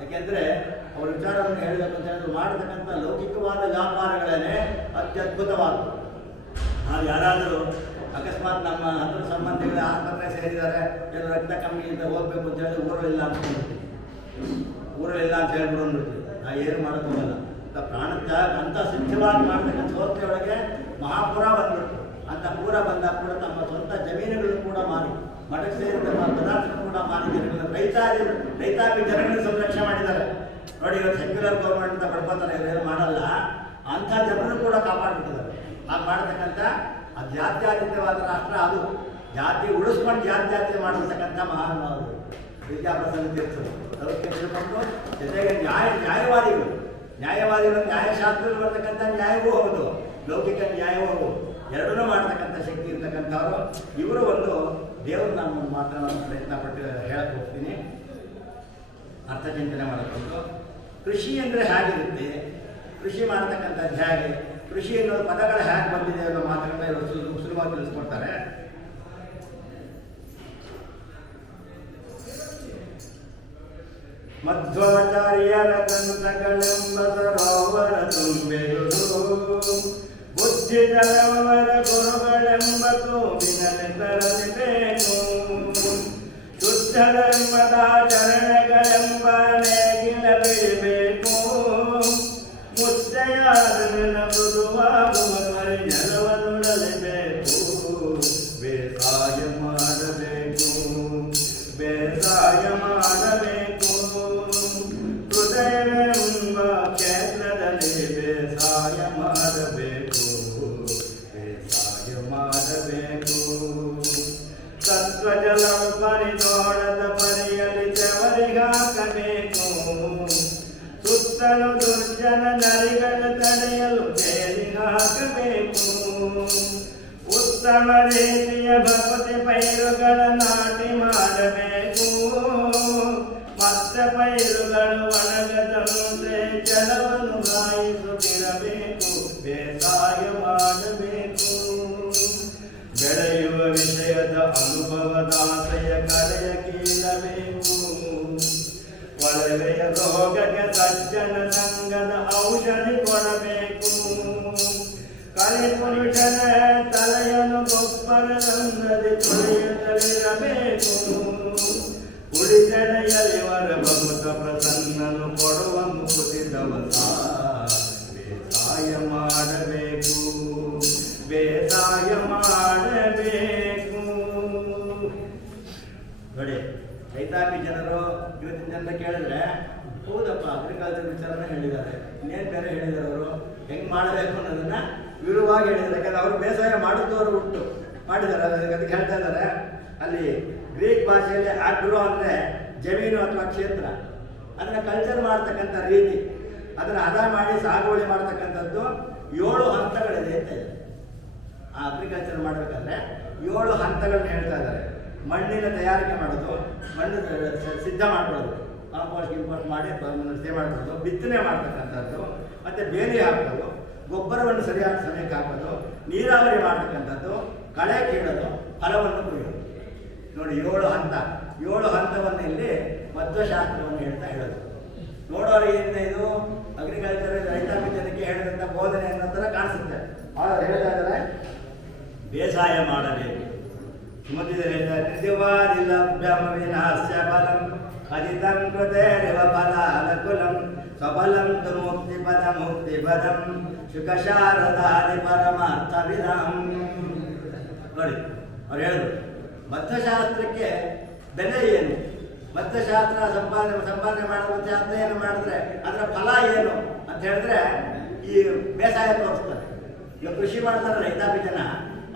ಯಾಕೆಂದರೆ ಅವ್ರ ವಿಚಾರವನ್ನು ಹೇಳಬೇಕು ಅಂತ ಹೇಳಿದ್ರು, ಮಾಡತಕ್ಕಂಥ ಲೌಕಿಕವಾದ ವ್ಯಾಪಾರಗಳೇ ಅತ್ಯದ್ಭುತವಾದವು. ನಾವು ಯಾರಾದರೂ ಅಕಸ್ಮಾತ್ ನಮ್ಮ ಹತ್ರ ಸಂಬಂಧಿಗಳ ಆಸ್ಪತ್ರೆ ಸೇರಿದ್ದಾರೆ, ಎಲ್ಲ ರಕ್ತ ಕಮ್ಮಿ ಅಂತ ಹೋಗ್ಬೇಕು ಅಂತ ಹೇಳಿದ್ರೆ ಊರಲ್ಲಿಲ್ಲ ಅಂತ ಹೇಳ್ತೀವಿ. ಊರಲ್ಲಿಲ್ಲ ಅಂತ ಹೇಳ್ಬಿಡ್ತೀವಿ. ನಾವು ಏನು ಮಾಡೋಕ್ಕೋಗಲ್ಲ. ಪ್ರಾಣತ್ಯಾಗ ಅಂತ ಸಿದ್ಧವಾಗಿ ಮಾಡ್ತಕ್ಕಂಥ ಸಂಸ್ಥೆಯೊಳಗೆ ಮಹಾಪುರ ಬಂದ್ಬಿಟ್ಟು ಅಂತ ಪೂರ ಬಂದಾಗ ಕೂಡ ತಮ್ಮ ಸ್ವಂತ ಜಮೀನುಗಳನ್ನು ಕೂಡ ಮಾರಿ, ಮಠಕ್ಕೆ ಸೇರಿದ ಪದಾರ್ಥಗಳನ್ನು ಕೂಡ ಮಾರಿ ಜನಗಳನ್ನ ರೈತಾಪಿ ಜನಗಳನ್ನ ಸಂರಕ್ಷಣೆ ಮಾಡಿದ್ದಾರೆ. ನೋಡಿ, ಇವತ್ತು ಸೆಕ್ಯುಲರ್ ಗೌರ್ಮೆಂಟ್ ಅಂತ ಪಡ್ಕೋತಾರೆ, ಇವರೇನು ಮಾಡಲ್ಲ. ಅಂಥ ಜನರನ್ನು ಕೂಡ ಕಾಪಾಡ್ಬಿಟ್ಟಿದ್ದಾರೆ. ಹಾಗೆ ಮಾಡತಕ್ಕಂಥ ಜಾತ್ಯಾತೀತವಾದ ರಾಷ್ಟ್ರ ಅದು. ಜಾತಿ ಉಳಿಸ್ಕೊಂಡು ಜಾತ್ಯಾತೀತ ಮಾಡಿರ್ತಕ್ಕಂಥ ಮಹಾನುಭಾವರು ವಿದ್ಯಾಪ್ರಸನ್ನ ತೀರ್ಥರು ಬಂದು, ಜೊತೆಗೆ ನ್ಯಾಯವಾದಿಗಳು ನ್ಯಾಯಶಾಸ್ತ್ರದಲ್ಲಿ ಬರ್ತಕ್ಕಂಥ ನ್ಯಾಯವೂ ಹೌದು, ಲೌಕಿಕ ನ್ಯಾಯವೂ ಹೌದು. ಎರಡನ್ನೂ ಮಾಡ್ತಕ್ಕಂಥ ಶಕ್ತಿ ಇರ್ತಕ್ಕಂಥವರು ಇವರು. ಒಂದು ದೇವರು ನಾನು ಮಾತನಾಡೋ ಪ್ರಯತ್ನ ಪಟ್ಟು ಹೇಳಕ್ಕೆ ಹೋಗ್ತೀನಿ, ಅರ್ಥ ಚಿಂತನೆ ಮಾಡಬೇಕು. ಕೃಷಿ ಅಂದರೆ ಹೇಗಿರುತ್ತೆ, ಕೃಷಿ ಮಾಡ್ತಕ್ಕಂಥದ್ದು ಹೇಗೆ, ಕೃಷಿ ಅನ್ನೋ ಪದಗಳು ಹೇಗೆ ಬಂದಿದೆ ಅನ್ನೋ ಮಾತುಗಳನ್ನ ಇವರು ಸುಲಭವಾಗಿ ತಿಳಿಸ್ಕೊಡ್ತಾರೆ. ಮಧ್ವಾಚಾರ್ಯರ ತಂತ್ರಗಳೆಂಬ ಸರೋವರ ತುಂಬೆಯುವುದು, ಬುದ್ಧಿ ಜಲವರ ಗುರುಗಳೆಂಬ ತೋಬಿನಲ್ಲಿ ತರಲಿಬೇಕು. ಶುದ್ಧ ಧರ್ಮದಾಚರಣೆಗಳೆಂಬ ನೇಗಿಲ ಬಿಡಬೇಕು. ಮುದ್ದೆಯಾದ ಮೃದುವಾಗುವ ಪರಿಜಲವನ್ನುಡಲೇಬೇಕು. ಬೇಸಾಯ ಮಾಡಬೇಕು, ಬೇಸಾಯ ಮಾಡಬೇಕು. ಹೃದಯವೆಂಬ ಕ್ಷೇತ್ರದಲ್ಲಿ ಬೇಸಾಯ ದುಷ್ಟನು ದುರ್ಜನ ನರಿಗಳ ತಡೆಯಲು ಬೇಲಿ ಹಾಕಬೇಕು. ಉತ್ತಮ ರೀತಿಯ ಭಕ್ತಿ ಪೈರುಗಳ ನಾಟಿ ಮಾಡಬೇಕು. ಮತ್ತ ಪೈರುಗಳು ಒಣಗದಂತೆ ಜಲವನ್ನು ಹಾಯಿಸುತ್ತಿರಬೇಕು. ಬೇಸಾಯ ಮಾಡಬೇಕು. ಬೆಳೆಯುವ ವಿಷಯದ ಅನುಭವದಾಸೆಯ ಕಲೆಯ ಕೀಳಬೇಕು. ಒಳವೆಯ ರೋಗಕ್ಕೆ ಸಜ್ಜನ ಸಂಗದ ಔಷಧಿ ಕೊಡಬೇಕು. ಕಲಿಪುರುಷನ ತಲೆಯನ್ನು ಗೊಬ್ಬರದೊಂದದೆ ತೊಳೆಯುತ್ತಲಿರಬೇಕು. ಉಳಿದೆಡೆಯಲಿವರ ಬಹುತ ಪ್ರಸನ್ನನು ಕೊಡುವ ಮುಕುತಿ ದವಸ. ಬೇಸಾಯ ಮಾಡಬೇಕು. ಬೇಸಾಯ ಮಾಡಬೇಕು. ನೋಡಿ, ರೈತಾಪಿ ಜನರು ಇವತ್ತಿನ ಜನರ ಕೇಳಿದ್ರೆ ಹೌದಪ್ಪ ಅಗ್ರಿಕಲ್ಚರ್ ವಿಚಾರನ ಹೇಳಿದ್ದಾರೆ. ಇನ್ನೇನು ಬೇರೆ ಹೇಳಿದ್ದಾರೆ ಅವರು ಹೆಂಗೆ ಮಾಡಬೇಕು ಅನ್ನೋದನ್ನ ವಿವರವಾಗಿ ಹೇಳಿದ್ದಾರೆ. ಯಾಕಂದ್ರೆ ಅವರು ಬೇಸಾಯ ಮಾಡುತ್ತವರು ಹುಟ್ಟು ಮಾಡಿದ್ದಾರೆ. ಅದಕ್ಕೆ ಹೇಳ್ತಾ ಇದ್ದಾರೆ, ಅಲ್ಲಿ ಗ್ರೀಕ್ ಭಾಷೆಯಲ್ಲಿ ಆಗ್ರೋ ಅಂದರೆ ಜಮೀನು ಅಥವಾ ಕ್ಷೇತ್ರ, ಅದನ್ನು ಕಲ್ಚರ್ ಮಾಡ್ತಕ್ಕಂಥ ರೀತಿ, ಅದನ್ನು ಹದ ಮಾಡಿ ಸಾಗುವಳಿ ಮಾಡ್ತಕ್ಕಂಥದ್ದು 7 ಹಂತಗಳಿದೆ ಅಂತ ಇದೆ. ಆ ಅಗ್ರಿಕಲ್ಚರ್ ಮಾಡಬೇಕಾದ್ರೆ 7 ಹಂತಗಳನ್ನ ಹೇಳ್ತಾ ಇದ್ದಾರೆ. ಮಣ್ಣಿನ ತಯಾರಿಕೆ ಮಾಡೋದು, ಮಣ್ಣು ಸಿದ್ಧ ಮಾಡ್ಕೊಳ್ಳೋದು, ಕಾಂಪೋಸ್ಟ್ ಗಿಂಪೋಸ್ಟ್ ಮಾಡಿ ಸಿದ್ಧ ಮಾಡ್ಕೊಳ್ಳೋದು, ಬಿತ್ತನೆ ಮಾಡ್ತಕ್ಕಂಥದ್ದು, ಮತ್ತು ಬೇಲಿ ಹಾಕೋದು, ಗೊಬ್ಬರವನ್ನು ಸರಿಯಾದ ಸಮಯಕ್ಕೆ ಹಾಕೋದು, ನೀರಾವರಿ ಮಾಡ್ತಕ್ಕಂಥದ್ದು, ಕಳೆ ಕೀಳೋದು, ಫಲವನ್ನು ಕೊಯ್ಯೋದು. ನೋಡಿ 7 ಹಂತ. 7 ಹಂತವನ್ನು ಇಲ್ಲಿ ಮಧ್ವಶಾಸ್ತ್ರವನ್ನು ಹೇಳ್ತಾ ಹೇಳೋದು. ನೋಡೋರಿಗೆ ಏನಿದೆ ಇದು ಅಗ್ರಿಕಲ್ಚರ್ ರೈತಾಪಿ ಜನಕ್ಕೆ ಹೇಳಿದಂಥ ಬೋಧನೆ ಅನ್ನೋ ಥರ ಕಾಣಿಸುತ್ತೆ. ಅವ್ರು ಹೇಳ್ತಾ ಇದ್ದಾರೆ ಬೇಸಾಯ ಮಾಡಬೇಕು. ವಿನಾಶ್ಯ ಫಲಂ ಹರಿತಂ ಕೃತೇರಿವ ಫಲಾನುಕೂಲಂ ಸಫಲಂ ತು ಮುಕ್ತಿಪದಂ ಶುಕಶಾರದಾದಿ ಪರಮಾರ್ಥವಿದಂ. ನೋಡಿ ಅವ್ರು ಹೇಳಿದ್ರು ಮಧ್ವಶಾಸ್ತ್ರಕ್ಕೆ ಬೆಲೆ ಏನು, ಮಧ್ವಶಾಸ್ತ್ರ ಸಂಪಾದನೆ ಮಾಡುವಂಥ ಅಧ್ಯಯನ ಮಾಡಿದ್ರೆ ಅದರ ಫಲ ಏನು ಅಂತ ಹೇಳಿದ್ರೆ ಈ ಬೇಸಾಯ ತೋರಿಸ್ತಾರೆ. ಈಗ ಕೃಷಿ ಮಾಡ್ತಾರೆ ರೈತಾಪಿ ಜನ,